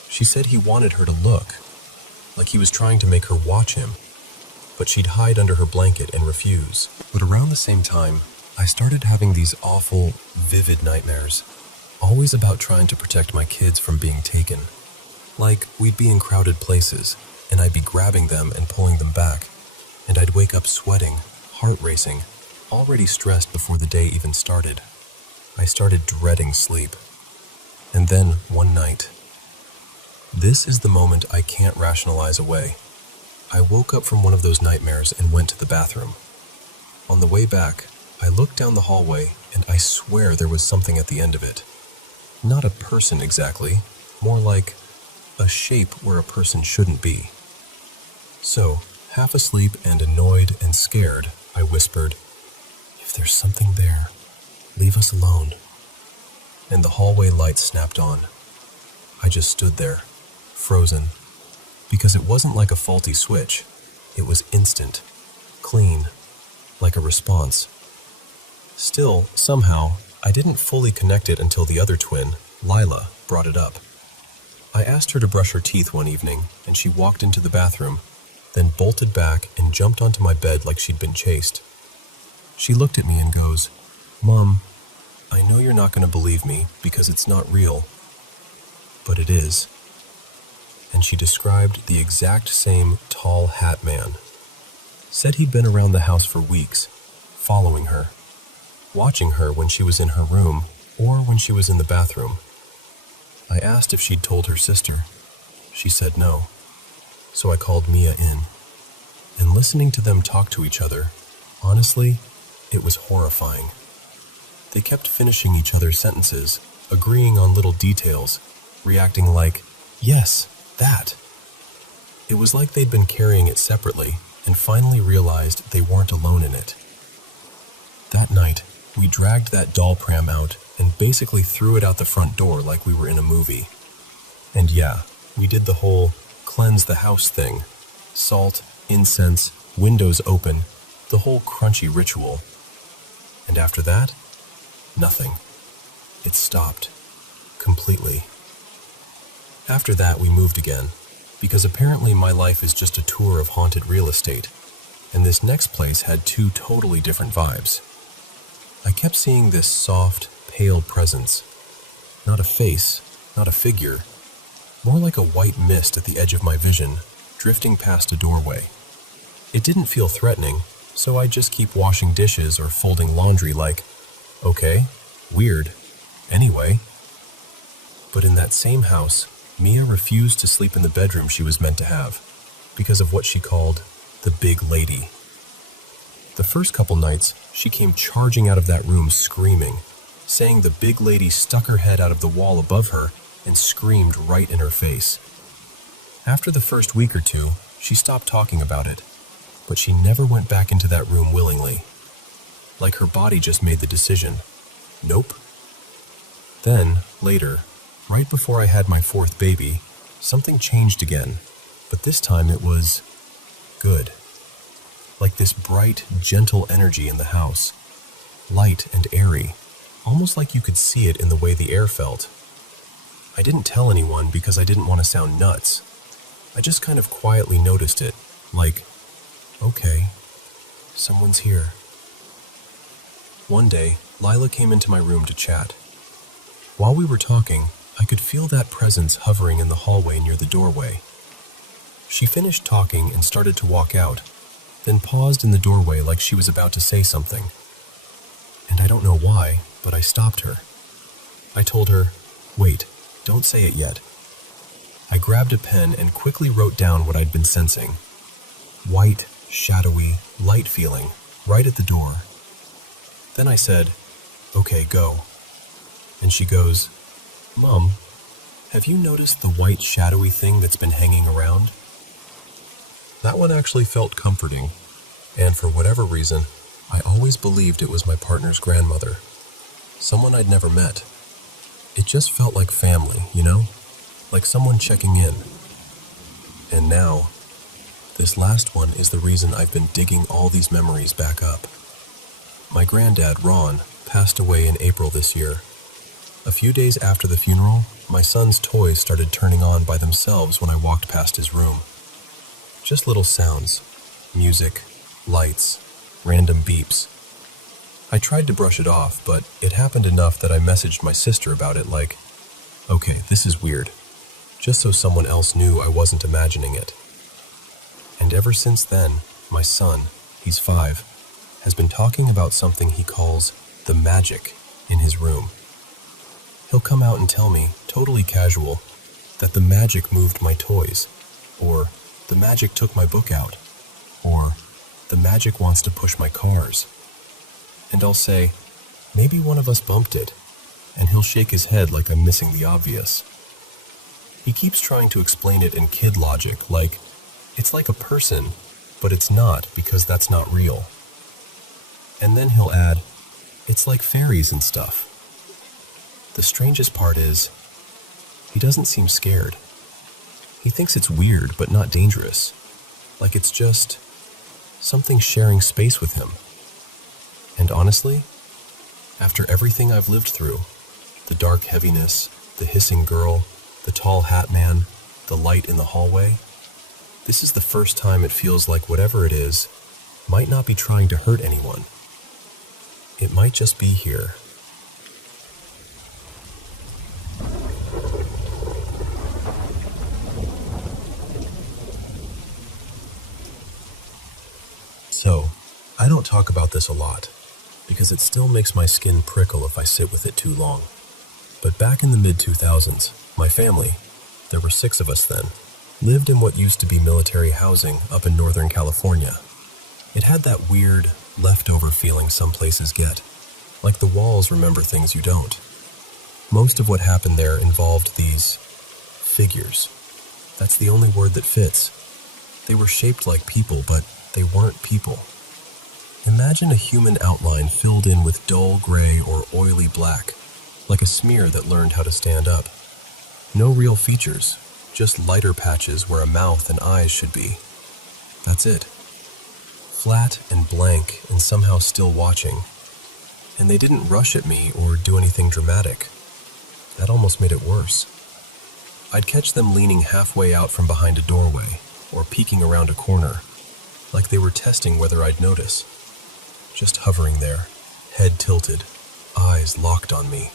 She said he wanted her to look, like he was trying to make her watch him, but she'd hide under her blanket and refuse. But around the same time, I started having these awful, vivid nightmares, always about trying to protect my kids from being taken. Like, we'd be in crowded places, and I'd be grabbing them and pulling them back, and I'd wake up sweating, heart racing, already stressed before the day even started. I started dreading sleep. And then, one night, this is the moment I can't rationalize away. I woke up from one of those nightmares and went to the bathroom. On the way back, I looked down the hallway, and I swear there was something at the end of it. Not a person exactly, more like a shape where a person shouldn't be. So, half asleep and annoyed and scared, I whispered, "If there's something there, leave us alone." And the hallway lights snapped on. I just stood there, frozen, because it wasn't like a faulty switch. It was instant, clean, like a response. Still, somehow, I didn't fully connect it until the other twin, Lila, brought it up. I asked her to brush her teeth one evening, and she walked into the bathroom, then bolted back and jumped onto my bed like she'd been chased. She looked at me and goes, "Mom, I know you're not going to believe me because it's not real, but it is." And she described the exact same tall hat man. Said he'd been around the house for weeks, following her, watching her when she was in her room or when she was in the bathroom. I asked if she'd told her sister. She said no. So I called Mia in. And listening to them talk to each other, honestly, it was horrifying. They kept finishing each other's sentences, agreeing on little details, reacting like, "Yes, that." It was like they'd been carrying it separately and finally realized they weren't alone in it. That night, we dragged that doll pram out and basically threw it out the front door like we were in a movie. And yeah, we did the whole cleanse the house thing. Salt, incense, windows open, the whole crunchy ritual. And after that, nothing. It stopped. Completely. After that, we moved again, because apparently my life is just a tour of haunted real estate, and this next place had two totally different vibes. I kept seeing this soft, pale presence. Not a face, not a figure, more like a white mist at the edge of my vision, drifting past a doorway. It didn't feel threatening, so I'd just keep washing dishes or folding laundry like, okay, weird, anyway. But in that same house, Mia refused to sleep in the bedroom she was meant to have, because of what she called the big lady. The first couple nights, she came charging out of that room screaming, saying the big lady stuck her head out of the wall above her and screamed right in her face. After the first week or two, She stopped talking about it, but she never went back into that room willingly. Like her body just made the decision. Nope. Then, later, right before I had my fourth baby, something changed again, but this time it was good. Like this bright, gentle energy in the house. Light and airy, almost like you could see it in the way the air felt. I didn't tell anyone because I didn't want to sound nuts. I just kind of quietly noticed it, like, okay, someone's here. One day, Lila came into my room to chat. While we were talking, I could feel that presence hovering in the hallway near the doorway. She finished talking and started to walk out, then paused in the doorway like she was about to say something. And I don't know why, but I stopped her. I told her, wait, don't say it yet. I grabbed a pen and quickly wrote down what I'd been sensing. White, shadowy, light feeling, right at the door. Then I said, okay, go. And she goes, Mom, have you noticed the white shadowy thing that's been hanging around? That one actually felt comforting, and for whatever reason, I always believed it was my partner's grandmother, someone I'd never met. It just felt like family, you know? Like someone checking in. And now, this last one is the reason I've been digging all these memories back up. My granddad, Ron, passed away in April this year. A few days after the funeral, my son's toys started turning on by themselves when I walked past his room. Just little sounds, music, lights, random beeps. I tried to brush it off, but it happened enough that I messaged my sister about it like, okay, this is weird, just so someone else knew I wasn't imagining it. And ever since then, my son, he's 5, has been talking about something he calls the magic in his room. He'll come out and tell me, totally casual, that the magic moved my toys, or the magic took my book out, or the magic wants to push my cars. And I'll say, maybe one of us bumped it, and he'll shake his head like I'm missing the obvious. He keeps trying to explain it in kid logic, like, it's like a person, but it's not because that's not real. And then he'll add, it's like fairies and stuff. The strangest part is, he doesn't seem scared. He thinks it's weird but not dangerous, like it's just something sharing space with him. And honestly, after everything I've lived through, the dark heaviness, the hissing girl, the tall hat man, the light in the hallway, this is the first time it feels like whatever it is might not be trying to hurt anyone. It might just be here. So, I don't talk about this a lot, because it still makes my skin prickle if I sit with it too long. But back in the mid-2000s, my family, there were 6 of us then, lived in what used to be military housing up in Northern California. It had that weird, leftover feeling some places get, like the walls remember things you don't. Most of what happened there involved these figures. That's the only word that fits. They were shaped like people, but they weren't people. Imagine a human outline filled in with dull gray or oily black, like a smear that learned how to stand up. No real features, just lighter patches where a mouth and eyes should be. That's it. Flat and blank and somehow still watching. And they didn't rush at me or do anything dramatic. That almost made it worse. I'd catch them leaning halfway out from behind a doorway or peeking around a corner, like they were testing whether I'd notice. Just hovering there, head tilted, eyes locked on me.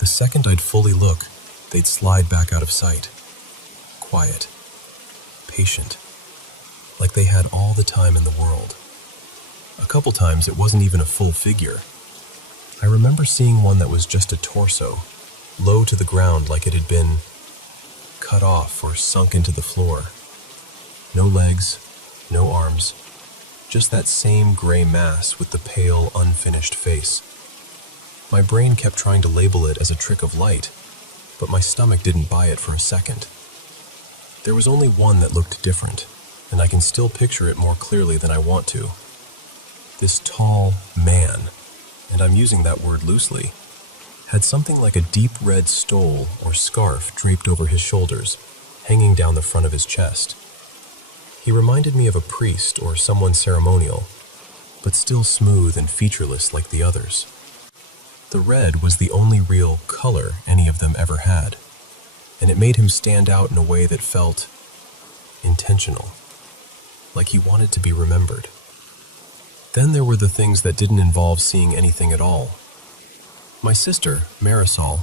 The second I'd fully look, they'd slide back out of sight. Quiet, patient, like they had all the time in the world. A couple times it wasn't even a full figure. I remember seeing one that was just a torso, low to the ground like it had been cut off or sunk into the floor. No legs, no arms, just that same gray mass with the pale, unfinished face. My brain kept trying to label it as a trick of light, but my stomach didn't buy it for a second. There was only one that looked different, and I can still picture it more clearly than I want to. This tall man, and I'm using that word loosely, had something like a deep red stole or scarf draped over his shoulders, hanging down the front of his chest. He reminded me of a priest or someone ceremonial, but still smooth and featureless like the others. The red was the only real color any of them ever had, and it made him stand out in a way that felt intentional, like he wanted to be remembered. Then there were the things that didn't involve seeing anything at all. My sister, Marisol,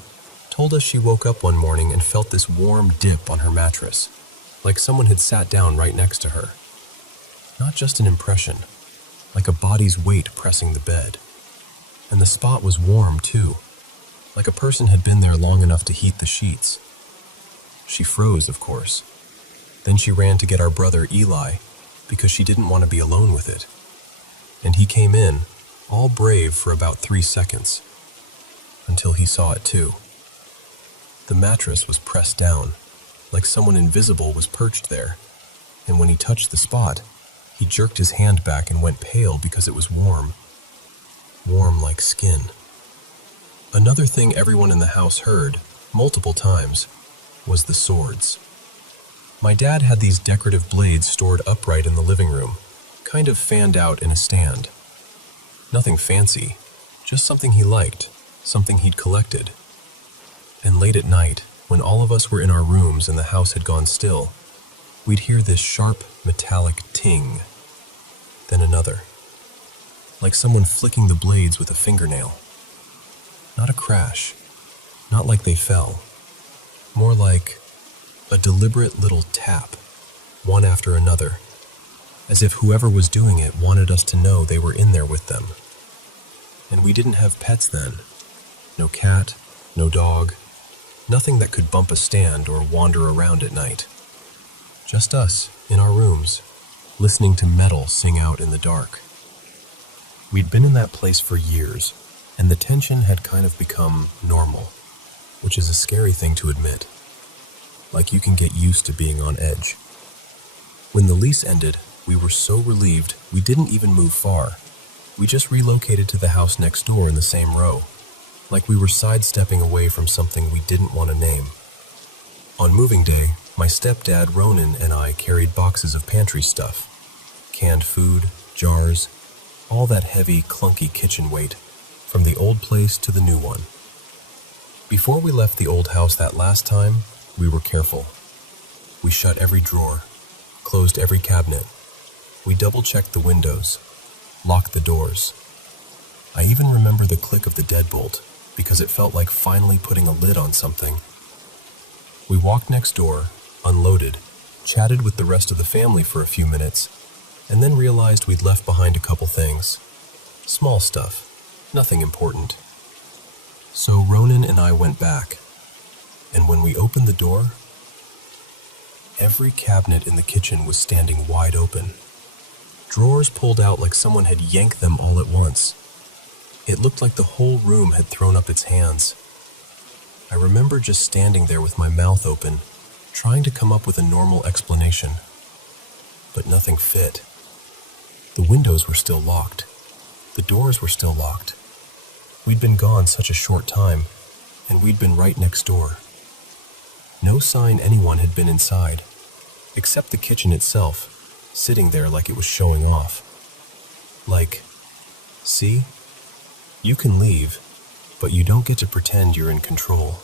told us she woke up one morning and felt this warm dip on her mattress, like someone had sat down right next to her. Not just an impression, like a body's weight pressing the bed. And the spot was warm too, like a person had been there long enough to heat the sheets. She froze, of course. Then she ran to get our brother Eli, because she didn't want to be alone with it. And he came in, all brave for about 3 seconds, until he saw it too. The mattress was pressed down, like someone invisible was perched there, and when he touched the spot, he jerked his hand back and went pale because it was warm. Warm like skin. Another thing everyone in the house heard, multiple times, was the swords. My dad had these decorative blades stored upright in the living room, kind of fanned out in a stand. Nothing fancy, just something he liked, something he'd collected. And late at night, when all of us were in our rooms and the house had gone still, we'd hear this sharp, metallic ting, then another, like someone flicking the blades with a fingernail. Not a crash, not like they fell, more like a deliberate little tap, one after another, as if whoever was doing it wanted us to know they were in there with them. And we didn't have pets then. No cat, no dog, nothing that could bump a stand or wander around at night. Just us, in our rooms, listening to metal sing out in the dark. We'd been in that place for years, and the tension had kind of become normal, which is a scary thing to admit. Like you can get used to being on edge. When the lease ended, we were so relieved we didn't even move far. We just relocated to the house next door in the same row, like we were sidestepping away from something we didn't want to name. On moving day, my stepdad Ronan and I carried boxes of pantry stuff, canned food, jars, all that heavy, clunky kitchen weight, from the old place to the new one. Before we left the old house that last time, we were careful. We shut every drawer, closed every cabinet. We double-checked the windows, locked the doors. I even remember the click of the deadbolt, because it felt like finally putting a lid on something. We walked next door, unloaded, chatted with the rest of the family for a few minutes, and then realized we'd left behind a couple things. Small stuff, nothing important. So Ronan and I went back, and when we opened the door, every cabinet in the kitchen was standing wide open. Drawers pulled out like someone had yanked them all at once. It looked like the whole room had thrown up its hands. I remember just standing there with my mouth open, trying to come up with a normal explanation. But nothing fit. The windows were still locked. The doors were still locked. We'd been gone such a short time, and we'd been right next door. No sign anyone had been inside, except the kitchen itself, sitting there like it was showing off. Like, see? You can leave, but you don't get to pretend you're in control.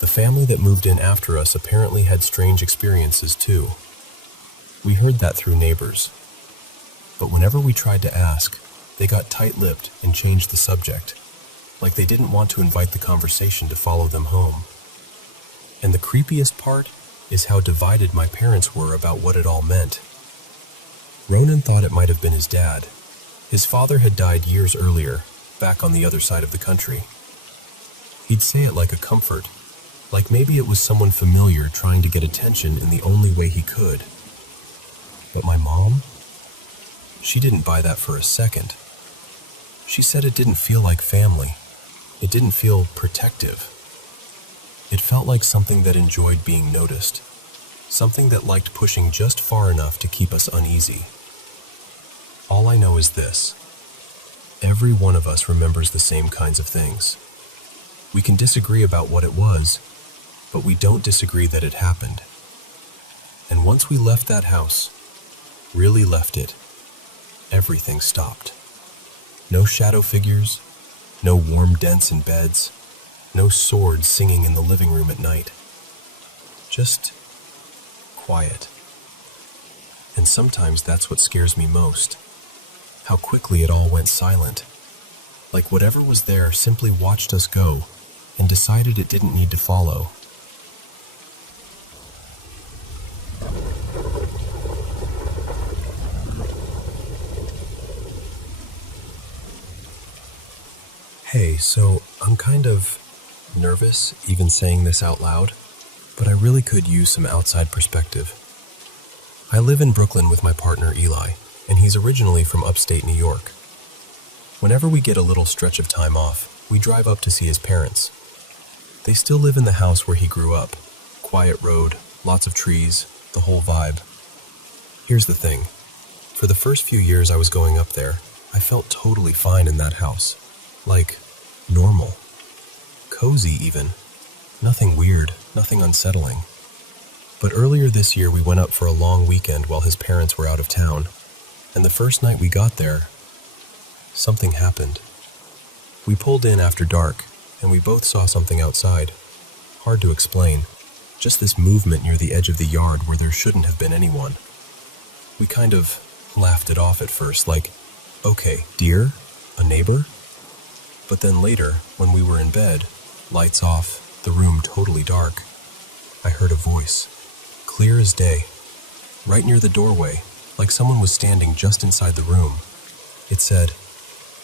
The family that moved in after us apparently had strange experiences too. We heard that through neighbors. But whenever we tried to ask, they got tight-lipped and changed the subject, like they didn't want to invite the conversation to follow them home. And the creepiest part is how divided my parents were about what it all meant. Ronan thought it might have been his dad. His father had died years earlier, back on the other side of the country. He'd say it like a comfort, like maybe it was someone familiar trying to get attention in the only way he could. But my mom? She didn't buy that for a second. She said it didn't feel like family. It didn't feel protective. It felt like something that enjoyed being noticed, Something that liked pushing just far enough to keep us uneasy. All I know is this. Every one of us remembers the same kinds of things. We can disagree about what it was, but we don't disagree that it happened. And once we left that house, really left it, everything stopped. No shadow figures, no warm dents in beds, no swords singing in the living room at night. Just quiet. And sometimes that's what scares me most. How quickly it all went silent. Like whatever was there simply watched us go and decided it didn't need to follow. Hey, so I'm kind of nervous even saying this out loud, but I really could use some outside perspective. I live in Brooklyn with my partner Eli, and he's originally from upstate New York. Whenever we get a little stretch of time off, we drive up to see his parents. They still live in the house where he grew up. Quiet road, lots of trees, the whole vibe. Here's the thing. For the first few years I was going up there, I felt totally fine in that house. Like, normal. Cozy even. Nothing weird, nothing unsettling. But earlier this year we went up for a long weekend while his parents were out of town. And the first night we got there, something happened. We pulled in after dark, and we both saw something outside. Hard to explain. Just this movement near the edge of the yard where there shouldn't have been anyone. We kind of laughed it off at first, like, okay, deer? A neighbor? But then later, when we were in bed, lights off, the room totally dark, I heard a voice, clear as day, right near the doorway, like someone was standing just inside the room. It said,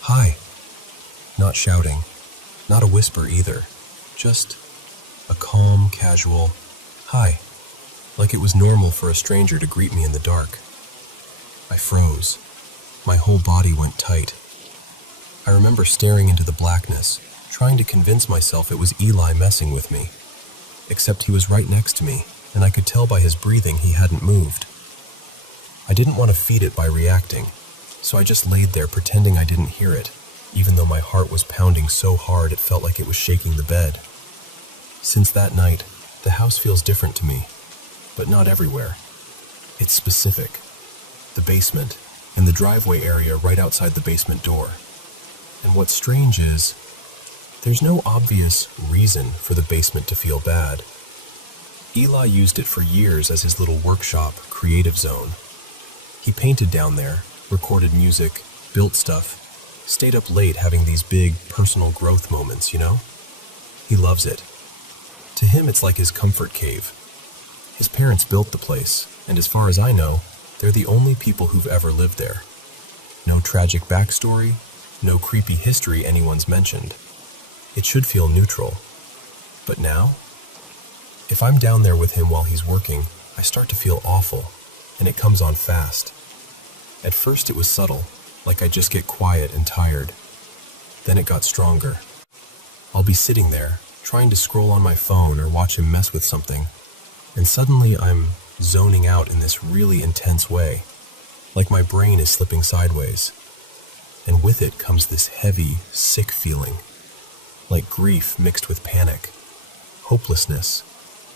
"Hi." Not shouting, not a whisper either, just a calm, casual, "Hi," like it was normal for a stranger to greet me in the dark. I froze. My whole body went tight. I remember staring into the blackness, trying to convince myself it was Eli messing with me. Except he was right next to me, and I could tell by his breathing he hadn't moved. I didn't want to feed it by reacting, so I just laid there pretending I didn't hear it, even though my heart was pounding so hard it felt like it was shaking the bed. Since that night, the house feels different to me, but not everywhere. It's specific. The basement, and the driveway area right outside the basement door. And what's strange is, there's no obvious reason for the basement to feel bad. Eli used it for years as his little workshop, creative zone. He painted down there, recorded music, built stuff, stayed up late having these big personal growth moments, you know? He loves it. To him, it's like his comfort cave. His parents built the place, and as far as I know, they're the only people who've ever lived there. No tragic backstory, no creepy history anyone's mentioned. It should feel neutral. But now, if I'm down there with him while he's working, I start to feel awful, and it comes on fast. At first it was subtle, like I'd just get quiet and tired. Then it got stronger. I'll be sitting there, trying to scroll on my phone or watch him mess with something, and suddenly I'm zoning out in this really intense way, like my brain is slipping sideways. And with it comes this heavy, sick feeling, like grief mixed with panic, hopelessness,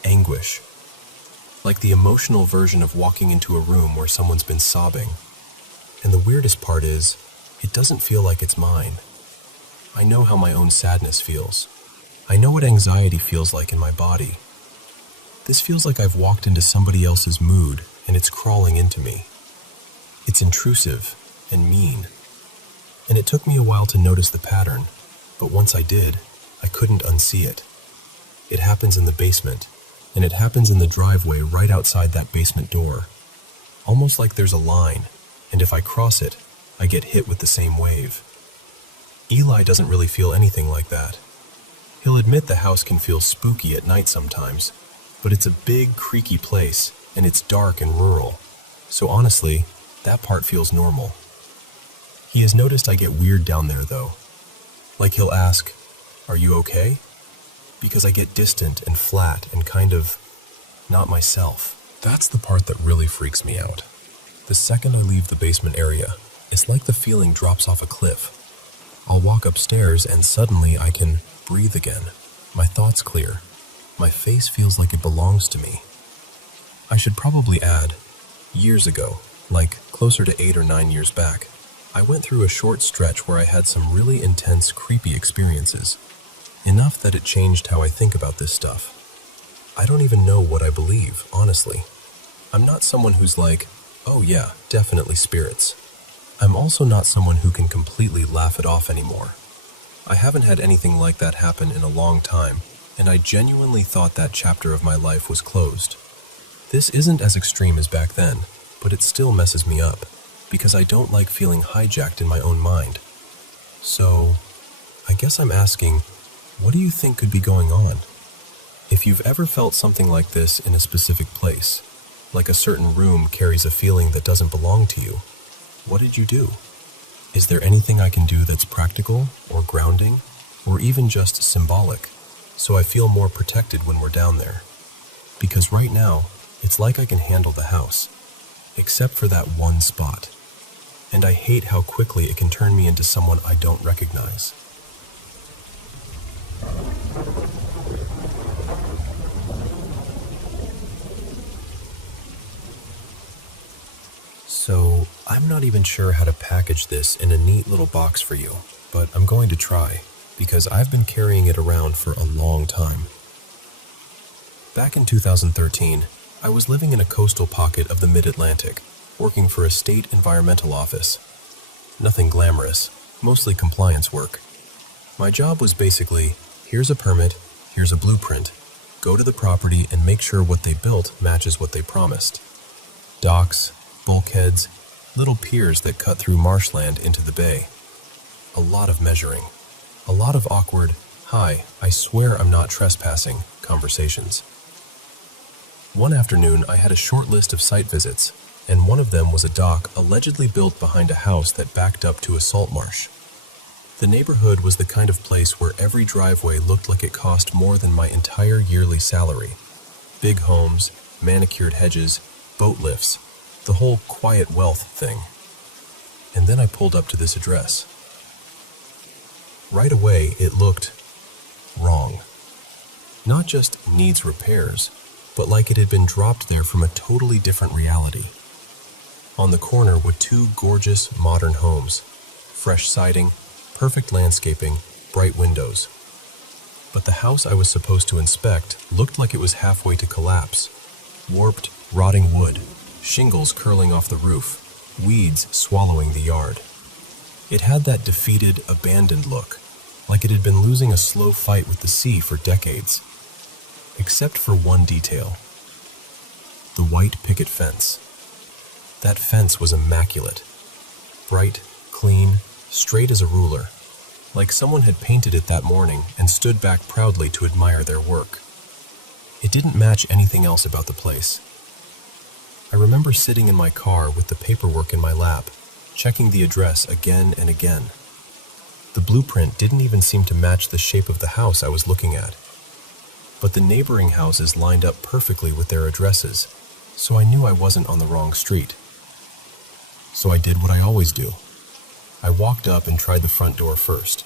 anguish, like the emotional version of walking into a room where someone's been sobbing. And the weirdest part is, it doesn't feel like it's mine. I know how my own sadness feels. I know what anxiety feels like in my body. This feels like I've walked into somebody else's mood and it's crawling into me. It's intrusive and mean. And it took me a while to notice the pattern, but once I did, I couldn't unsee it. It happens in the basement, and it happens in the driveway right outside that basement door. Almost like there's a line, and if I cross it, I get hit with the same wave. Eli doesn't really feel anything like that. He'll admit the house can feel spooky at night sometimes, but it's a big, creaky place, and it's dark and rural. So honestly, that part feels normal. He has noticed I get weird down there, though. Like he'll ask, "Are you okay?" Because I get distant and flat and kind of not myself. That's the part that really freaks me out. The second I leave the basement area, it's like the feeling drops off a cliff. I'll walk upstairs and suddenly I can breathe again. My thoughts clear. My face feels like it belongs to me. I should probably add, years ago, like closer to 8 or 9 years back, I went through a short stretch where I had some really intense, creepy experiences. Enough that it changed how I think about this stuff. I don't even know what I believe, honestly. I'm not someone who's like, oh yeah, definitely spirits. I'm also not someone who can completely laugh it off anymore. I haven't had anything like that happen in a long time, and I genuinely thought that chapter of my life was closed. This isn't as extreme as back then, but it still messes me up, because I don't like feeling hijacked in my own mind. So, I guess I'm asking, what do you think could be going on? If you've ever felt something like this in a specific place, like a certain room carries a feeling that doesn't belong to you, what did you do? Is there anything I can do that's practical, or grounding, or even just symbolic, so I feel more protected when we're down there? Because right now, it's like I can handle the house, except for that one spot. And I hate how quickly it can turn me into someone I don't recognize. So, I'm not even sure how to package this in a neat little box for you, but I'm going to try, because I've been carrying it around for a long time. Back in 2013, I was living in a coastal pocket of the Mid-Atlantic, working for a state environmental office. Nothing glamorous, mostly compliance work. My job was basically, here's a permit, here's a blueprint, go to the property and make sure what they built matches what they promised. Docks, bulkheads, little piers that cut through marshland into the bay. A lot of measuring. A lot of awkward, hi, I swear I'm not trespassing, conversations. One afternoon, I had a short list of site visits, and one of them was a dock allegedly built behind a house that backed up to a salt marsh. The neighborhood was the kind of place where every driveway looked like it cost more than my entire yearly salary. Big homes, manicured hedges, boat lifts, the whole quiet wealth thing. And then I pulled up to this address. Right away, it looked wrong. Not just needs repairs, but like it had been dropped there from a totally different reality. On the corner were 2 gorgeous, modern homes, fresh siding, perfect landscaping, bright windows. But the house I was supposed to inspect looked like it was halfway to collapse. Warped, rotting wood, shingles curling off the roof, weeds swallowing the yard. It had that defeated, abandoned look, like it had been losing a slow fight with the sea for decades. Except for one detail. The white picket fence. That fence was immaculate. Bright, clean, straight as a ruler, like someone had painted it that morning and stood back proudly to admire their work. It didn't match anything else about the place. I remember sitting in my car with the paperwork in my lap, checking the address again and again. The blueprint didn't even seem to match the shape of the house I was looking at. But the neighboring houses lined up perfectly with their addresses, so I knew I wasn't on the wrong street. So I did what I always do. I walked up and tried the front door first.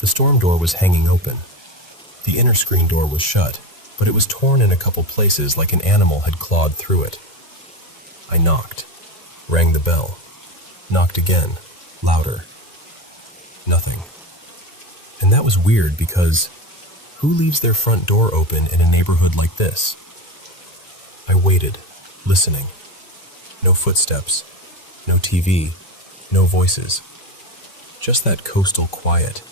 The storm door was hanging open. The inner screen door was shut, but it was torn in a couple places like an animal had clawed through it. I knocked, rang the bell, knocked again, louder. Nothing. And that was weird because who leaves their front door open in a neighborhood like this? I waited, listening. No footsteps, no TV, no voices. Just that coastal quiet,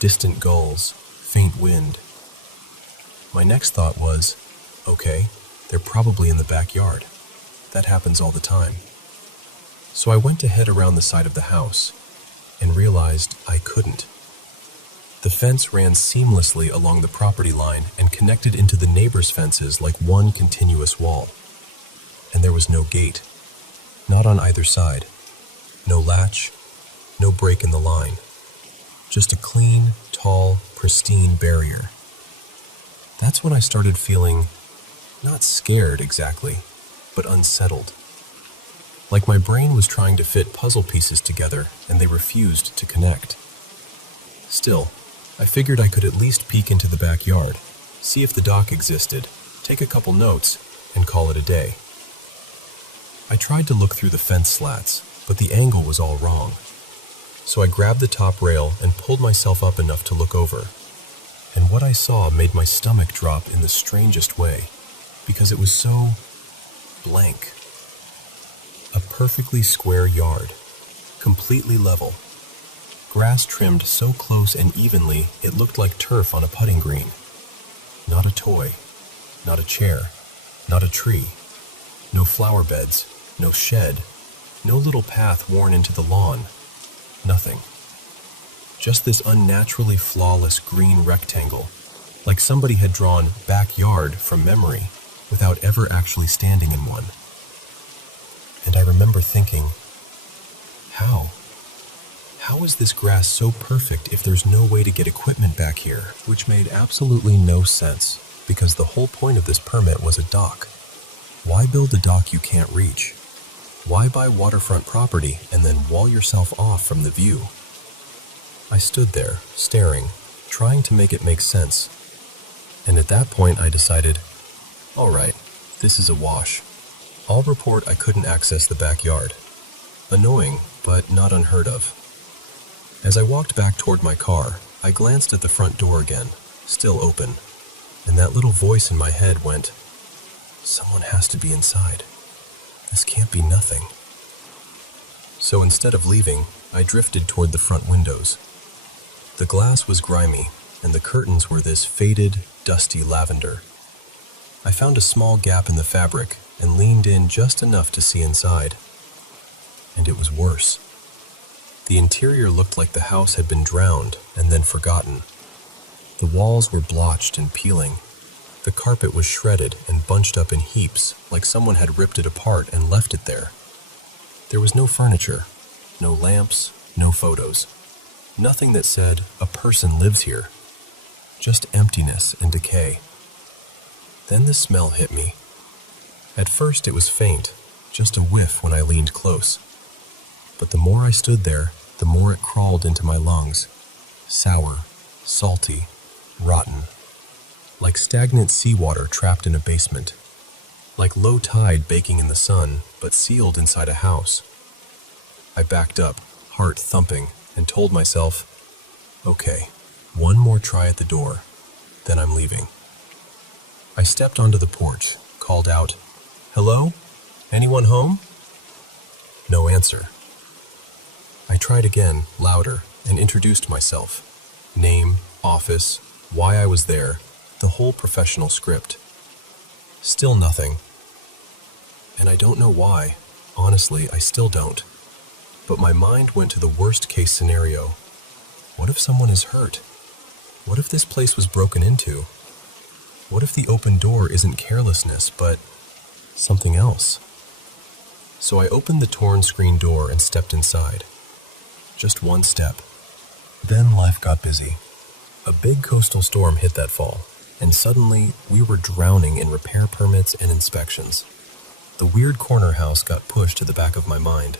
distant gulls, faint wind. My next thought was, okay, they're probably in the backyard. That happens all the time. So I went to head around the side of the house and realized I couldn't. The fence ran seamlessly along the property line and connected into the neighbors' fences like one continuous wall. And there was no gate, not on either side. No latch, no break in the line. Just a clean, tall, pristine barrier. That's when I started feeling Not scared exactly, but unsettled. Like my brain was trying to fit puzzle pieces together and they refused to connect. Still, I figured I could at least peek into the backyard, see if the dock existed, take a couple notes, and call it a day. I tried to look through the fence slats, but the angle was all wrong. So I grabbed the top rail and pulled myself up enough to look over. And what I saw made my stomach drop in the strangest way, because it was so blank. A perfectly square yard, completely level. Grass trimmed so close and evenly it looked like turf on a putting green. Not a toy, not a chair, not a tree. No flower beds, no shed, no little path worn into the lawn. Nothing. Just this unnaturally flawless green rectangle, like somebody had drawn backyard from memory without ever actually standing in one. And I remember thinking, how? How is this grass so perfect if there's no way to get equipment back here? Which made absolutely no sense, because the whole point of this permit was a dock. Why build a dock you can't reach? Why buy waterfront property and then wall yourself off from the view? I stood there, staring, trying to make it make sense. And at that point I decided, all right, this is a wash. I'll report I couldn't access the backyard. Annoying, but not unheard of. As I walked back toward my car, I glanced at the front door again, still open, and that little voice in my head went, someone has to be inside. This can't be nothing. So instead of leaving, I drifted toward the front windows. The glass was grimy, and the curtains were this faded, dusty lavender. I found a small gap in the fabric and leaned in just enough to see inside. And it was worse. The interior looked like the house had been drowned and then forgotten. The walls were blotched and peeling. The carpet was shredded and bunched up in heaps, like someone had ripped it apart and left it there. There was no furniture, no lamps, no photos. Nothing that said, a person lives here. Just emptiness and decay. Then the smell hit me. At first it was faint, just a whiff when I leaned close. But the more I stood there, the more it crawled into my lungs. Sour, salty, rotten. Like stagnant seawater trapped in a basement. Like low tide baking in the sun, but sealed inside a house. I backed up, heart thumping, and told myself, okay, one more try at the door, then I'm leaving. I stepped onto the porch, called out, hello? Anyone home? No answer. I tried again, louder, and introduced myself. Name, office, why I was there, the whole professional script. Still nothing. And I don't know why. Honestly, I still don't. But my mind went to the worst case scenario. What if someone is hurt? What if this place was broken into? What if the open door isn't carelessness, but something else? So I opened the torn screen door and stepped inside. Just one step. Then life got busy. A big coastal storm hit that fall, and suddenly we were drowning in repair permits and inspections. The weird corner house got pushed to the back of my mind.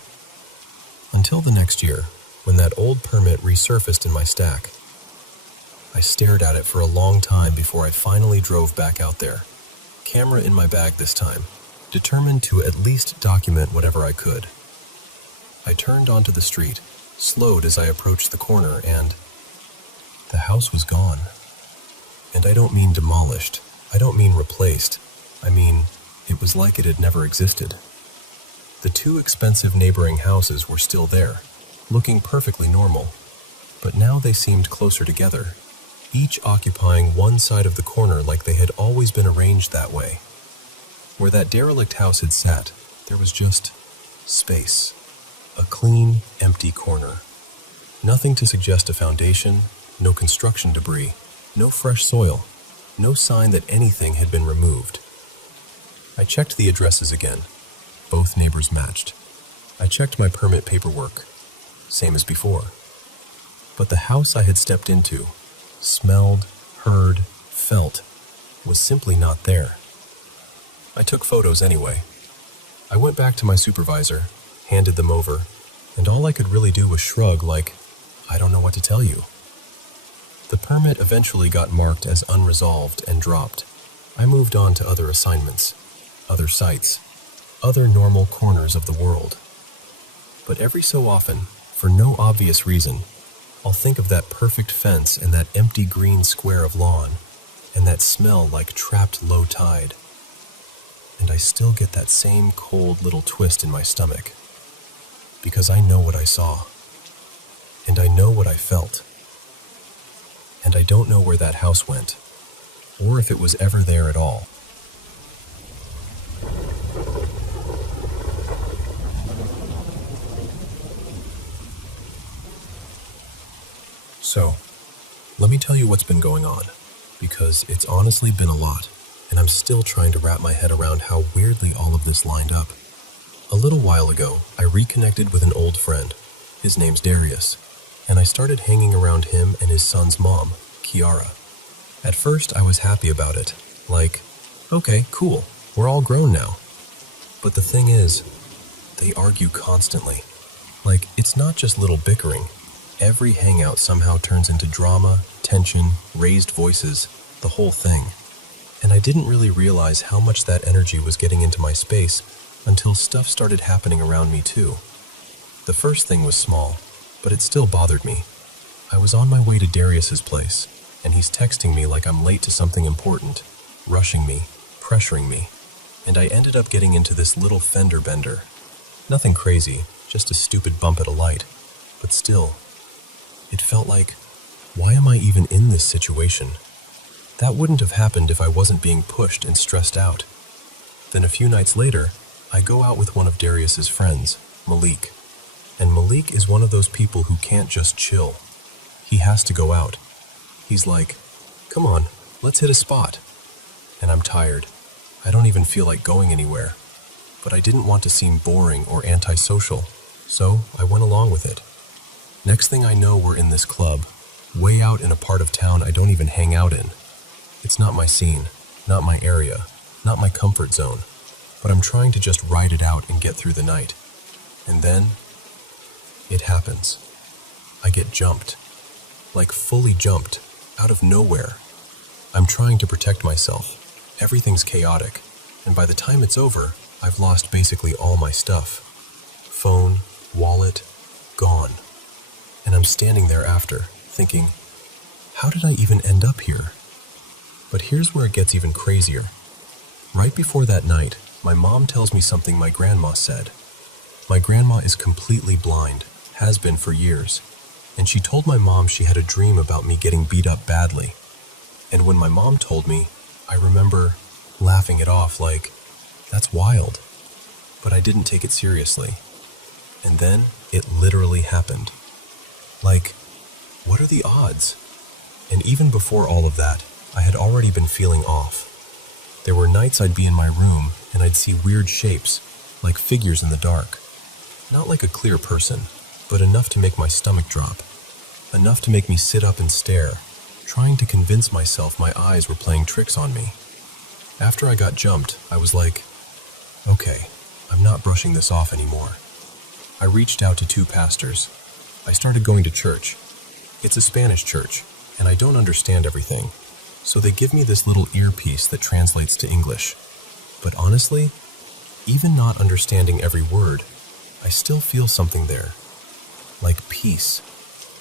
Until the next year, when that old permit resurfaced in my stack. I stared at it for a long time before I finally drove back out there. Camera in my bag this time, determined to at least document whatever I could. I turned onto the street, slowed as I approached the corner, and the house was gone. And I don't mean demolished. I don't mean replaced. I mean, it was like it had never existed. The two expensive neighboring houses were still there, looking perfectly normal, but now they seemed closer together, each occupying one side of the corner like they had always been arranged that way. Where that derelict house had sat, there was just space. A clean, empty corner. Nothing to suggest a foundation, no construction debris, no fresh soil, no sign that anything had been removed. I checked the addresses again. Both neighbors matched. I checked my permit paperwork. Same as before. But the house I had stepped into, smelled, heard, felt, was simply not there. I took photos anyway. I went back to my supervisor, handed them over, and all I could really do was shrug like, I don't know what to tell you. The permit eventually got marked as unresolved and dropped. I moved on to other assignments, other sites, other normal corners of the world. But every so often, for no obvious reason, I'll think of that perfect fence and that empty green square of lawn, and that smell like trapped low tide. And I still get that same cold little twist in my stomach, because I know what I saw, and I know what I felt, and I don't know where that house went, or if it was ever there at all. So, let me tell you what's been going on, because it's honestly been a lot, and I'm still trying to wrap my head around how weirdly all of this lined up. A little while ago, I reconnected with an old friend. His name's Darius, and I started hanging around him and his son's mom, Kiara. At first, I was happy about it, like, okay, cool, we're all grown now. But the thing is, they argue constantly. Like, it's not just little bickering. Every hangout somehow turns into drama, tension, raised voices, the whole thing. And I didn't really realize how much that energy was getting into my space until stuff started happening around me too. The first thing was small, but it still bothered me. I was on my way to Darius's place, and he's texting me like I'm late to something important, rushing me, pressuring me, and I ended up getting into this little fender bender. Nothing crazy, just a stupid bump at a light, but still, it felt like, why am I even in this situation? That wouldn't have happened if I wasn't being pushed and stressed out. Then a few nights later, I go out with one of Darius's friends, Malik. And Malik is one of those people who can't just chill. He has to go out. He's like, come on, let's hit a spot. And I'm tired. I don't even feel like going anywhere. But I didn't want to seem boring or antisocial, so I went along with it. Next thing I know, we're in this club, way out in a part of town I don't even hang out in. It's not my scene, not my area, not my comfort zone, but I'm trying to just ride it out and get through the night. And then, it happens. I get jumped. Like fully jumped, out of nowhere. I'm trying to protect myself. Everything's chaotic, and by the time it's over, I've lost basically all my stuff. Phone, wallet, gone. And I'm standing there after, thinking, how did I even end up here? But here's where it gets even crazier. Right before that night, my mom tells me something my grandma said. My grandma is completely blind, has been for years, and she told my mom she had a dream about me getting beat up badly. And when my mom told me, I remember laughing it off like, that's wild. But I didn't take it seriously. And then it literally happened. Like, what are the odds? And even before all of that, I had already been feeling off. There were nights I'd be in my room and I'd see weird shapes, like figures in the dark. Not like a clear person, but enough to make my stomach drop. Enough to make me sit up and stare, trying to convince myself my eyes were playing tricks on me. After I got jumped, I was like, okay, I'm not brushing this off anymore. I reached out to 2 pastors. I started going to church. It's a Spanish church, and I don't understand everything, so they give me this little earpiece that translates to English. But honestly, even not understanding every word, I still feel something there, like peace,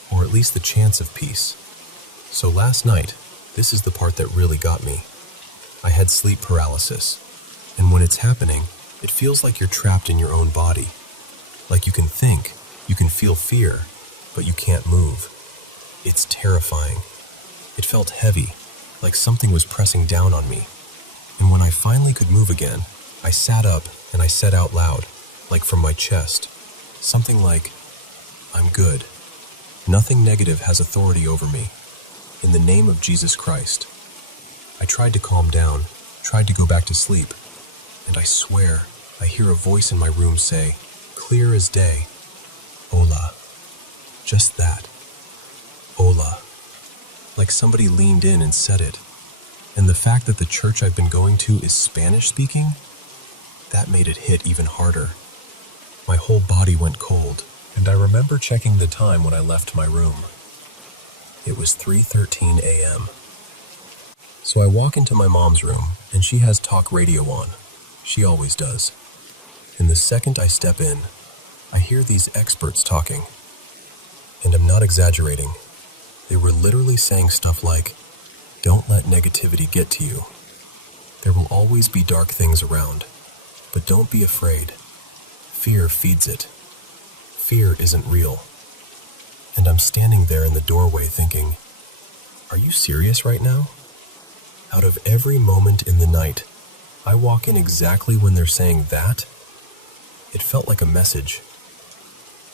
or at least the chance of peace. So last night, this is the part that really got me. I had sleep paralysis, and when it's happening, it feels like you're trapped in your own body. Like you can think, you can feel fear, but you can't move. It's terrifying. It felt heavy, like something was pressing down on me. And when I finally could move again, I sat up and I said out loud, like from my chest, something like, I'm good. Nothing negative has authority over me. In the name of Jesus Christ. I tried to calm down, tried to go back to sleep, and I swear I hear a voice in my room say, clear as day, Hola. Just that. Hola. Like somebody leaned in and said it. And the fact that the church I've been going to is Spanish-speaking, that made it hit even harder. My whole body went cold, and I remember checking the time when I left my room. It was 3:13 a.m. So I walk into my mom's room, and she has talk radio on. She always does. And the second I step in, I hear these experts talking. And I'm not exaggerating. They were literally saying stuff like, "Don't let negativity get to you. There will always be dark things around, but don't be afraid. Fear feeds it. Fear isn't real." And I'm standing there in the doorway thinking, are you serious right now? Out of every moment in the night, I walk in exactly when they're saying that? It felt like a message.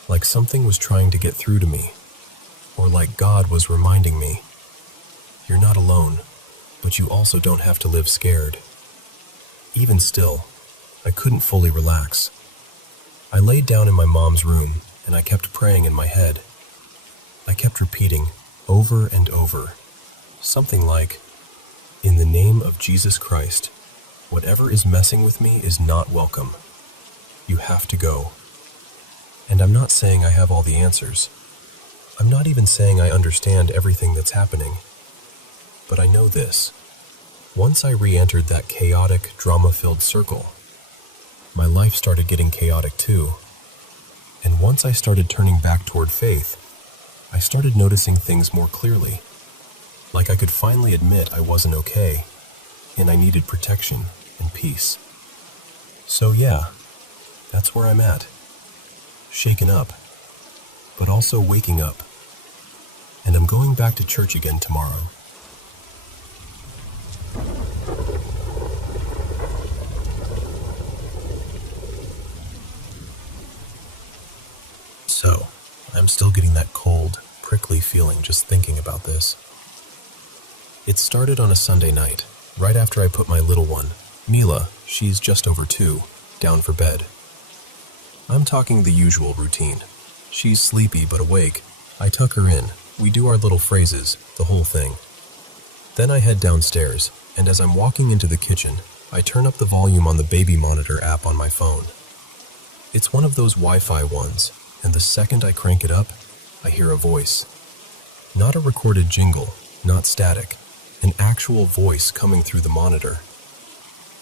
Like something was trying to get through to me. Or like God was reminding me, you're not alone, but you also don't have to live scared. Even still, I couldn't fully relax. I laid down in my mom's room, and I kept praying in my head. I kept repeating, over and over, something like, in the name of Jesus Christ, whatever is messing with me is not welcome. You have to go. And I'm not saying I have all the answers. I'm not even saying I understand everything that's happening. But I know this. Once I re-entered that chaotic, drama-filled circle, my life started getting chaotic too. And once I started turning back toward faith, I started noticing things more clearly. Like I could finally admit I wasn't okay, and I needed protection and peace. So yeah, that's where I'm at. Shaken up, but also waking up. And I'm going back to church again tomorrow. So, I'm still getting that cold, prickly feeling just thinking about this. It started on a Sunday night, right after I put my little one, Mila, she's just over 2, down for bed. I'm talking the usual routine. She's sleepy but awake. I tuck her in. We do our little phrases, the whole thing. Then I head downstairs, and as I'm walking into the kitchen, I turn up the volume on the baby monitor app on my phone. It's one of those Wi-Fi ones, and the second I crank it up, I hear a voice. Not a recorded jingle, not static, an actual voice coming through the monitor.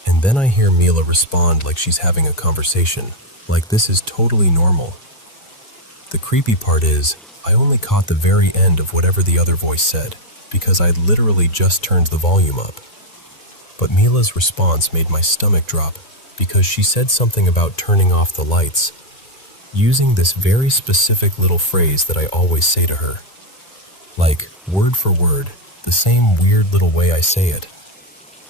And then I hear Mila respond like she's having a conversation, like this is totally normal. The creepy part is, I only caught the very end of whatever the other voice said, because I'd literally just turned the volume up. But Mila's response made my stomach drop, because she said something about turning off the lights, using this very specific little phrase that I always say to her. Like, word for word, the same weird little way I say it.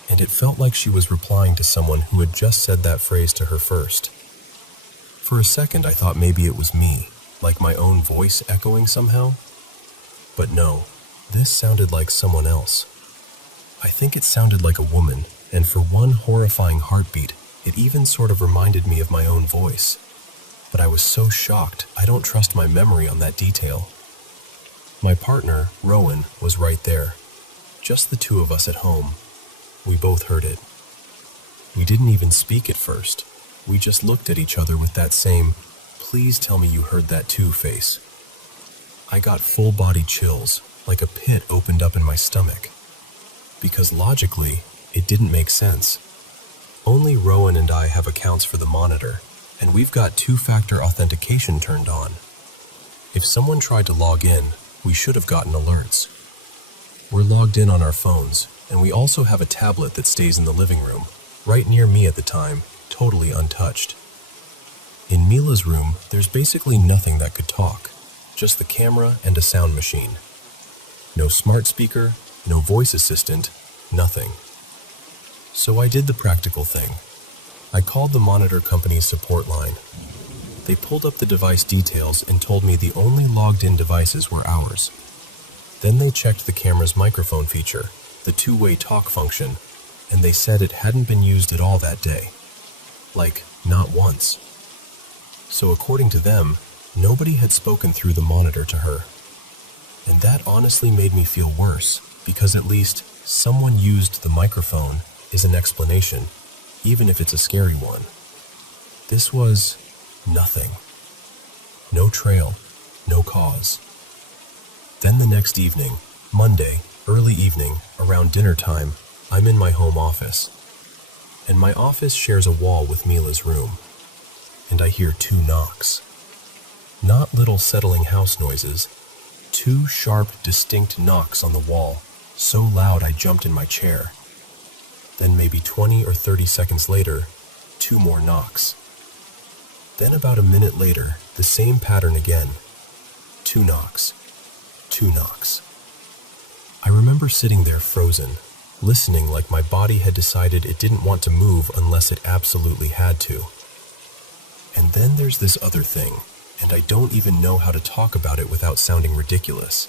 And it felt like she was replying to someone who had just said that phrase to her first. For a second I thought maybe it was me, like my own voice echoing somehow. But no, this sounded like someone else. I think it sounded like a woman, and for one horrifying heartbeat, it even sort of reminded me of my own voice. But I was so shocked, I don't trust my memory on that detail. My partner, Rowan, was right there. Just the two of us at home. We both heard it. We didn't even speak at first. We just looked at each other with that same, "Please tell me you heard that too" face. I got full body chills, like a pit opened up in my stomach. Because logically, it didn't make sense. Only Rowan and I have accounts for the monitor, and we've got 2-factor authentication turned on. If someone tried to log in, we should have gotten alerts. We're logged in on our phones, and we also have a tablet that stays in the living room, right near me at the time, totally untouched. In Mila's room, there's basically nothing that could talk, just the camera and a sound machine. No smart speaker, no voice assistant, nothing. So I did the practical thing. I called the monitor company's support line. They pulled up the device details and told me the only logged-in devices were ours. Then they checked the camera's microphone feature, the two-way talk function, and they said it hadn't been used at all that day. Like, not once. So according to them, nobody had spoken through the monitor to her. And that honestly made me feel worse, because at least someone used the microphone is an explanation, even if it's a scary one. This was nothing. No trail, no cause. Then the next evening, Monday, early evening, around dinner time, I'm in my home office. And my office shares a wall with Mila's room. And I hear 2 knocks. Not little settling house noises. 2 sharp, distinct knocks on the wall, so loud I jumped in my chair. Then maybe 20 or 30 seconds later, 2 more knocks. Then about a minute later, the same pattern again. 2 knocks. 2 knocks. I remember sitting there frozen, listening like my body had decided it didn't want to move unless it absolutely had to. And then there's this other thing, and I don't even know how to talk about it without sounding ridiculous.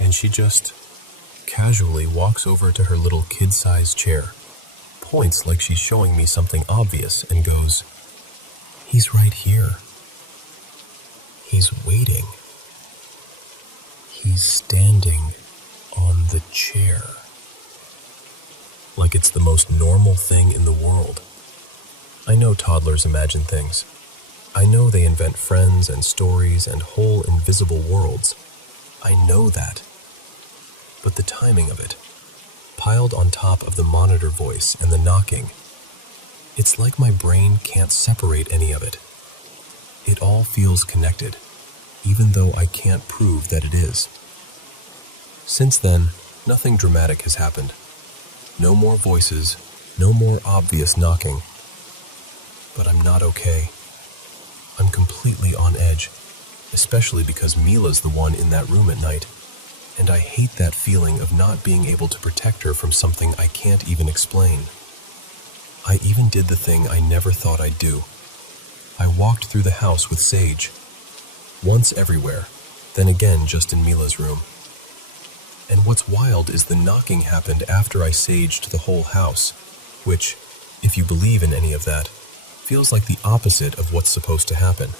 And she just casually walks over to her little kid-sized chair, points like she's showing me something obvious, and goes, "He's right here. He's waiting. He's standing on the chair." Like it's the most normal thing in the world. I know toddlers imagine things. I know they invent friends and stories and whole invisible worlds. I know that. But the timing of it, piled on top of the monitor voice and the knocking, it's like my brain can't separate any of it. It all feels connected, even though I can't prove that it is. Since then, nothing dramatic has happened. No more voices, no more obvious knocking. But I'm not okay. I'm completely on edge, especially because Mila's the one in that room at night, and I hate that feeling of not being able to protect her from something I can't even explain. I even did the thing I never thought I'd do. I walked through the house with Sage. Once everywhere, then again just in Mila's room. And what's wild is the knocking happened after I saged the whole house, which, if you believe in any of that, feels like the opposite of what's supposed to happen.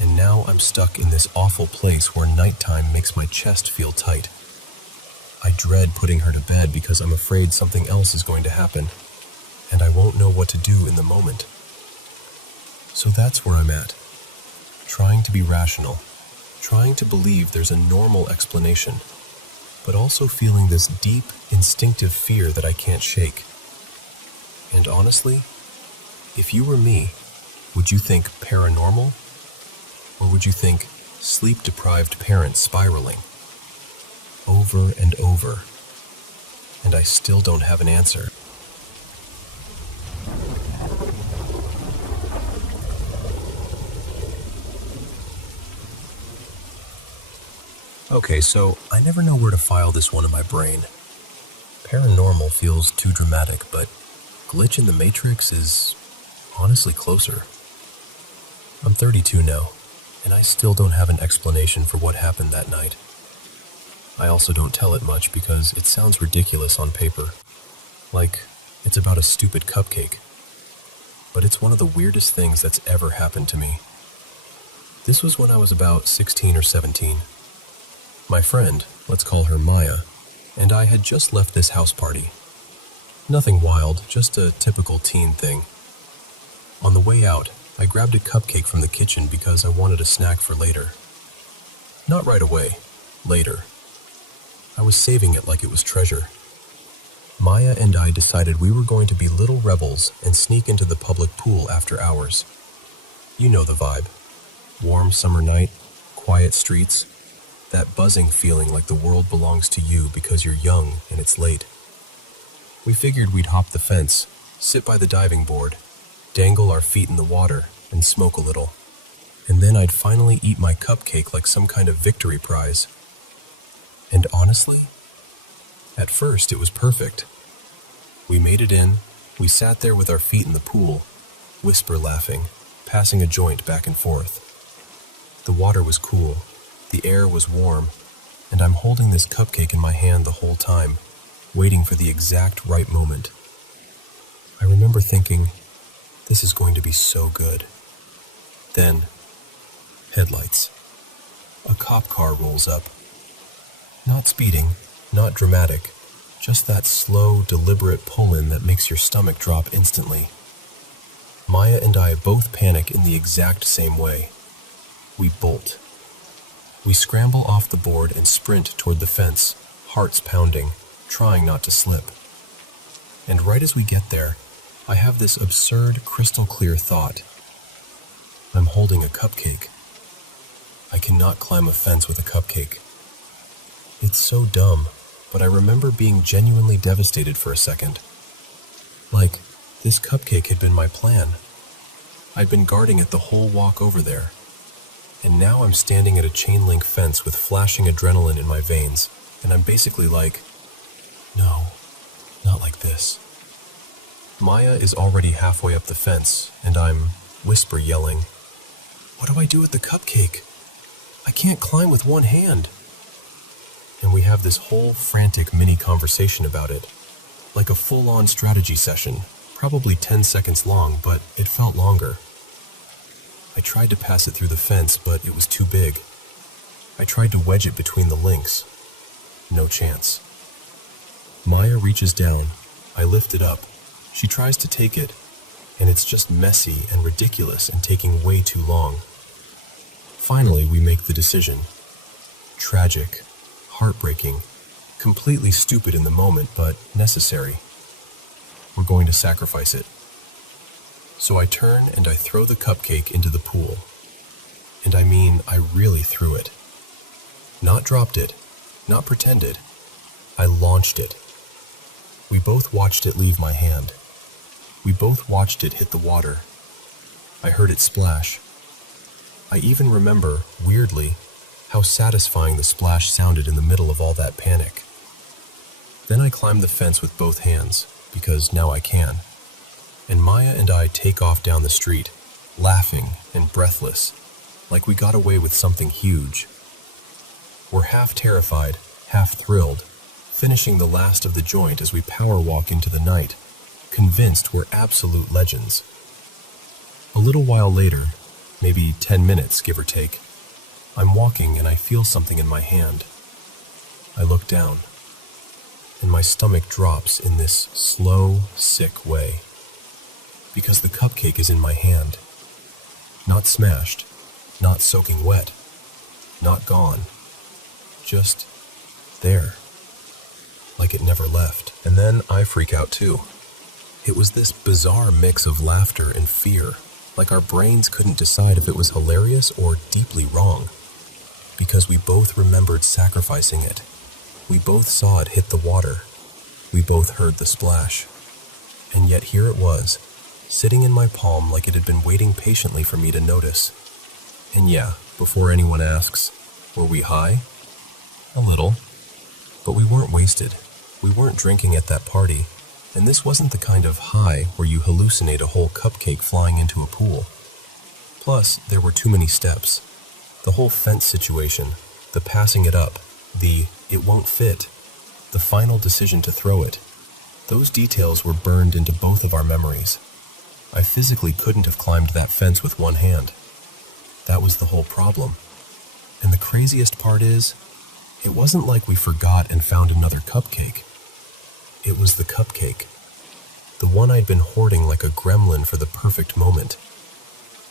And now I'm stuck in this awful place where nighttime makes my chest feel tight. I dread putting her to bed because I'm afraid something else is going to happen, and I won't know what to do in the moment. So that's where I'm at, trying to be rational, trying to believe there's a normal explanation, but also feeling this deep, instinctive fear that I can't shake. And honestly, if you were me, would you think paranormal? Or would you think sleep-deprived parent spiraling? Over and over. And I still don't have an answer. Okay, so I never know where to file this one in my brain. Paranormal feels too dramatic, but glitch in the Matrix is honestly closer. I'm 32 now, and I still don't have an explanation for what happened that night. I also don't tell it much because it sounds ridiculous on paper, like it's about a stupid cupcake. But it's one of the weirdest things that's ever happened to me. This was when I was about 16 or 17. My friend, let's call her Maya, and I had just left this house party. Nothing wild, just a typical teen thing. On the way out, I grabbed a cupcake from the kitchen because I wanted a snack for later. Not right away, later. I was saving it like it was treasure. Maya and I decided we were going to be little rebels and sneak into the public pool after hours. You know the vibe. Warm summer night, quiet streets, that buzzing feeling like the world belongs to you because you're young and it's late. We figured we'd hop the fence, sit by the diving board, dangle our feet in the water, and smoke a little. And then I'd finally eat my cupcake like some kind of victory prize. And honestly, at first it was perfect. We made it in, we sat there with our feet in the pool, whisper laughing, passing a joint back and forth. The water was cool, the air was warm, and I'm holding this cupcake in my hand the whole time, waiting for the exact right moment. I remember thinking, this is going to be so good. Then, headlights. A cop car rolls up. Not speeding, not dramatic, Just that slow, deliberate pull-in that makes your stomach drop instantly. Maya and I both panic in the exact same way. We bolt. We scramble off the board and sprint toward the fence, hearts pounding, trying not to slip. And right as we get there, I have this absurd, crystal-clear thought. I'm holding a cupcake. I cannot climb a fence with a cupcake. It's so dumb, but I remember being genuinely devastated for a second. Like, this cupcake had been my plan. I'd been guarding it the whole walk over there. And now I'm standing at a chain-link fence with flashing adrenaline in my veins, and I'm basically like, no, not like this. Maya is already halfway up the fence, and I'm whisper yelling, "What do I do with the cupcake? I can't climb with one hand." And we have this whole frantic mini conversation about it, like a full-on strategy session, probably 10 seconds long, but it felt longer. I tried to pass it through the fence, but it was too big. I tried to wedge it between the links. No chance. Maya reaches down. I lift it up. She tries to take it, and it's just messy and ridiculous and taking way too long. Finally, we make the decision. Tragic, heartbreaking, completely stupid in the moment, but necessary. We're going to sacrifice it. So I turn and I throw the cupcake into the pool. And I mean, I really threw it. Not dropped it, not pretended. I launched it. We both watched it leave my hand. We both watched it hit the water. I heard it splash. I even remember, weirdly, how satisfying the splash sounded in the middle of all that panic. Then I climbed the fence with both hands, because now I can. And Maya and I take off down the street, laughing and breathless, like we got away with something huge. We're half terrified, half thrilled, finishing the last of the joint as we power walk into the night, convinced we're absolute legends. A little while later, maybe 10 minutes, give or take, I'm walking and I feel something in my hand. I look down, and my stomach drops in this slow, sick way. Because the cupcake is in my hand. Not smashed, not soaking wet, not gone. Just there. Like it never left. And then I freak out too. It was this bizarre mix of laughter and fear, like our brains couldn't decide if it was hilarious or deeply wrong. Because we both remembered sacrificing it. We both saw it hit the water. We both heard the splash. And yet here it was, sitting in my palm like it had been waiting patiently for me to notice. And yeah, before anyone asks, were we high? A little. But we weren't wasted. We weren't drinking at that party. And this wasn't the kind of high where you hallucinate a whole cupcake flying into a pool. Plus, there were too many steps. The whole fence situation, the passing it up, the "it won't fit," the final decision to throw it. Those details were burned into both of our memories. I physically couldn't have climbed that fence with one hand. That was the whole problem. And the craziest part is, it wasn't like we forgot and found another cupcake. It was the cupcake. The one I'd been hoarding like a gremlin for the perfect moment.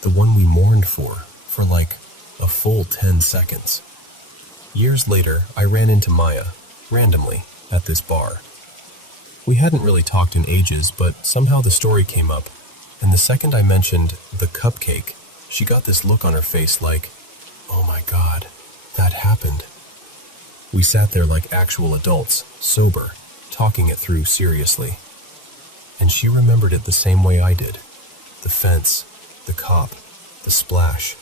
The one we mourned for like a full 10 seconds. Years later, I ran into Maya, randomly, at this bar. We hadn't really talked in ages, but somehow the story came up, and the second I mentioned the cupcake, she got this look on her face like, oh my God, that happened. We sat there like actual adults, sober, talking it through seriously. And she remembered it the same way I did. The fence, the cop, the splash,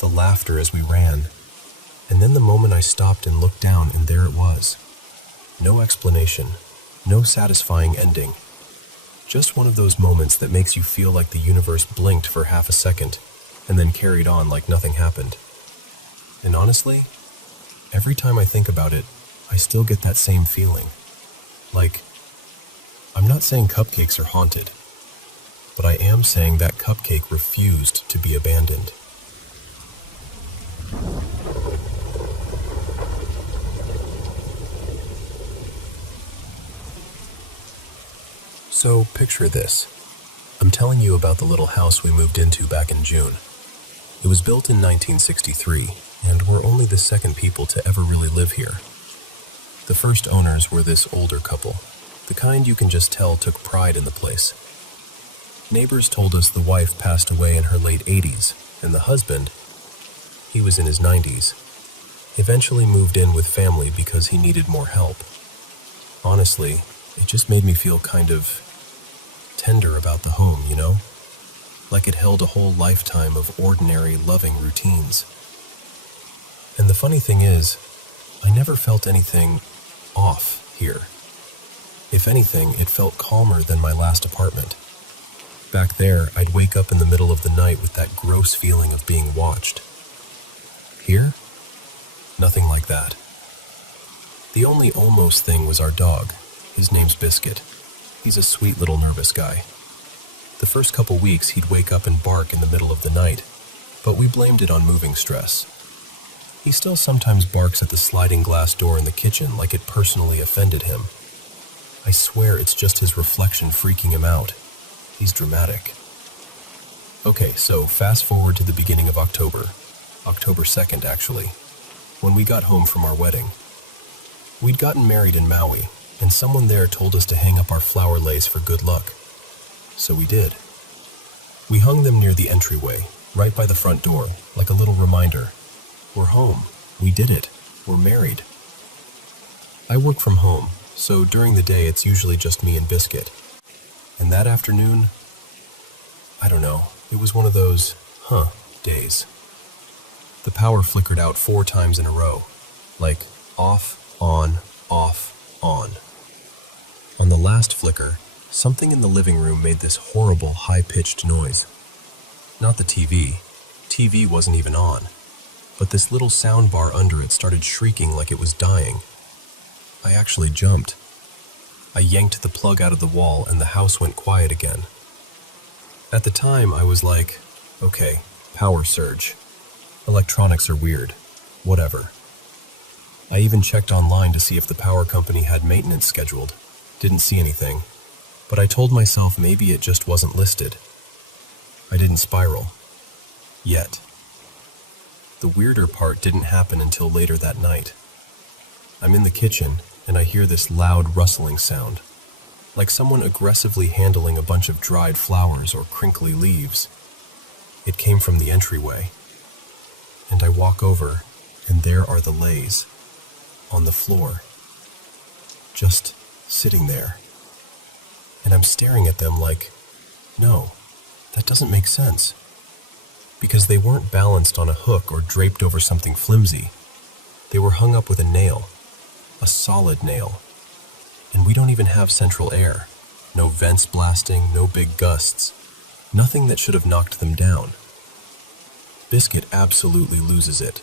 the laughter as we ran. And then the moment I stopped and looked down, and there it was. No explanation, no satisfying ending. Just one of those moments that makes you feel like the universe blinked for half a second, and then carried on like nothing happened. And honestly, every time I think about it, I still get that same feeling. Like, I'm not saying cupcakes are haunted, but I am saying that cupcake refused to be abandoned. So picture this. I'm telling you about the little house we moved into back in June. It was built in 1963, and we're only the second people to ever really live here. The first owners were this older couple, the kind you can just tell took pride in the place. Neighbors told us the wife passed away in her late 80s, and the husband, he was in his 90s, eventually moved in with family because he needed more help. Honestly, it just made me feel kind of tender about the home, you know? Like it held a whole lifetime of ordinary, loving routines. And the funny thing is, I never felt anything off here. If anything, it felt calmer than my last apartment. Back there, I'd wake up in the middle of the night with that gross feeling of being watched. Here? Nothing like that. The only almost thing was our dog. His name's Biscuit. He's a sweet little nervous guy. The first couple weeks, he'd wake up and bark in the middle of the night, but we blamed it on moving stress. He still sometimes barks at the sliding glass door in the kitchen like it personally offended him. I swear it's just his reflection freaking him out. He's dramatic. Okay, so fast forward to the beginning of October 2nd actually, when we got home from our wedding. We'd gotten married in Maui, and someone there told us to hang up our flower lace for good luck. So we did. We hung them near the entryway, right by the front door, like a little reminder. We're home. We did it. We're married. I work from home, so during the day it's usually just me and Biscuit. And that afternoon, I don't know, it was one of those, days. The power flickered out 4 times in a row, like off, on, off, on. On the last flicker, something in the living room made this horrible, high-pitched noise. Not the TV. TV wasn't even on. But this little sound bar under it started shrieking like it was dying. I actually jumped. I yanked the plug out of the wall and the house went quiet again. At the time, I was like, okay, power surge. Electronics are weird. Whatever. I even checked online to see if the power company had maintenance scheduled. Didn't see anything. But I told myself maybe it just wasn't listed. I didn't spiral. Yet. The weirder part didn't happen until later that night. I'm in the kitchen, and I hear this loud rustling sound, like someone aggressively handling a bunch of dried flowers or crinkly leaves. It came from the entryway. And I walk over, and there are the lays, on the floor, just sitting there. And I'm staring at them like, no, that doesn't make sense. Because they weren't balanced on a hook or draped over something flimsy. They were hung up with a nail, a solid nail. And we don't even have central air. No vents blasting, no big gusts. Nothing that should have knocked them down. Biscuit absolutely loses it.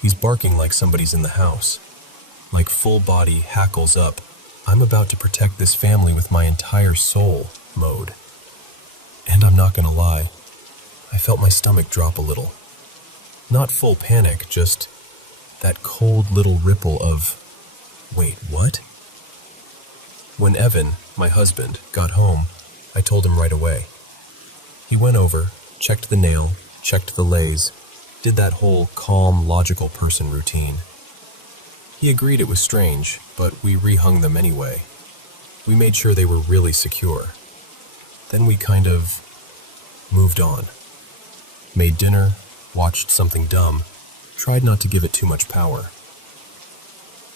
He's barking like somebody's in the house. Like full body, hackles up, I'm about to protect this family with my entire soul mode. And I'm not gonna lie, I felt my stomach drop a little. Not full panic, just that cold little ripple of, wait, what? When Evan, my husband, got home, I told him right away. He went over, checked the nail, checked the lays, did that whole calm, logical person routine. He agreed it was strange, but we rehung them anyway. We made sure they were really secure. Then we kind of moved on. Made dinner, watched something dumb, tried not to give it too much power.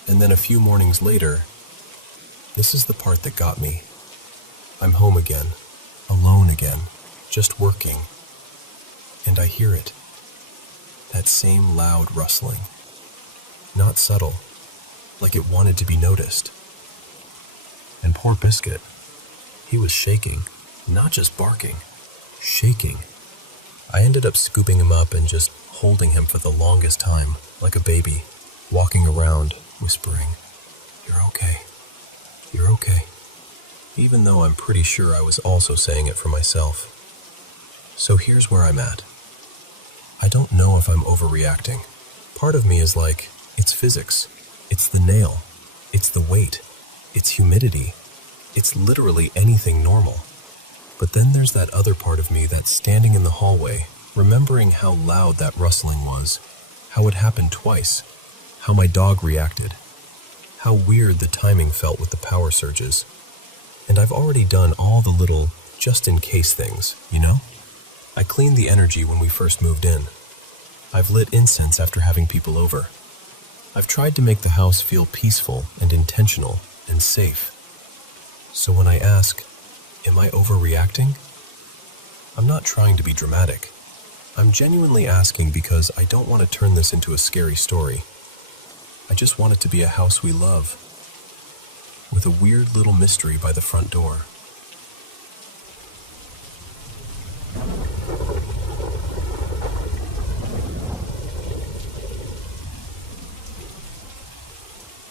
And then a few mornings later, this is the part that got me. I'm home again, alone again, just working. And I hear it. That same loud rustling. Not subtle, like it wanted to be noticed. And poor Biscuit, he was shaking, not just barking, shaking. I ended up scooping him up and just holding him for the longest time, like a baby, walking around, whispering, "You're okay. You're okay." Even though I'm pretty sure I was also saying it for myself. So here's where I'm at. I don't know if I'm overreacting. Part of me is like, it's physics. It's the nail. It's the weight. It's humidity. It's literally anything normal. But then there's that other part of me that's standing in the hallway, remembering how loud that rustling was, how it happened twice, how my dog reacted, how weird the timing felt with the power surges. And I've already done all the little just-in-case things, you know? I cleaned the energy when we first moved in. I've lit incense after having people over. I've tried to make the house feel peaceful and intentional and safe. So when I ask, am I overreacting? I'm not trying to be dramatic. I'm genuinely asking because I don't want to turn this into a scary story. I just want it to be a house we love, with a weird little mystery by the front door.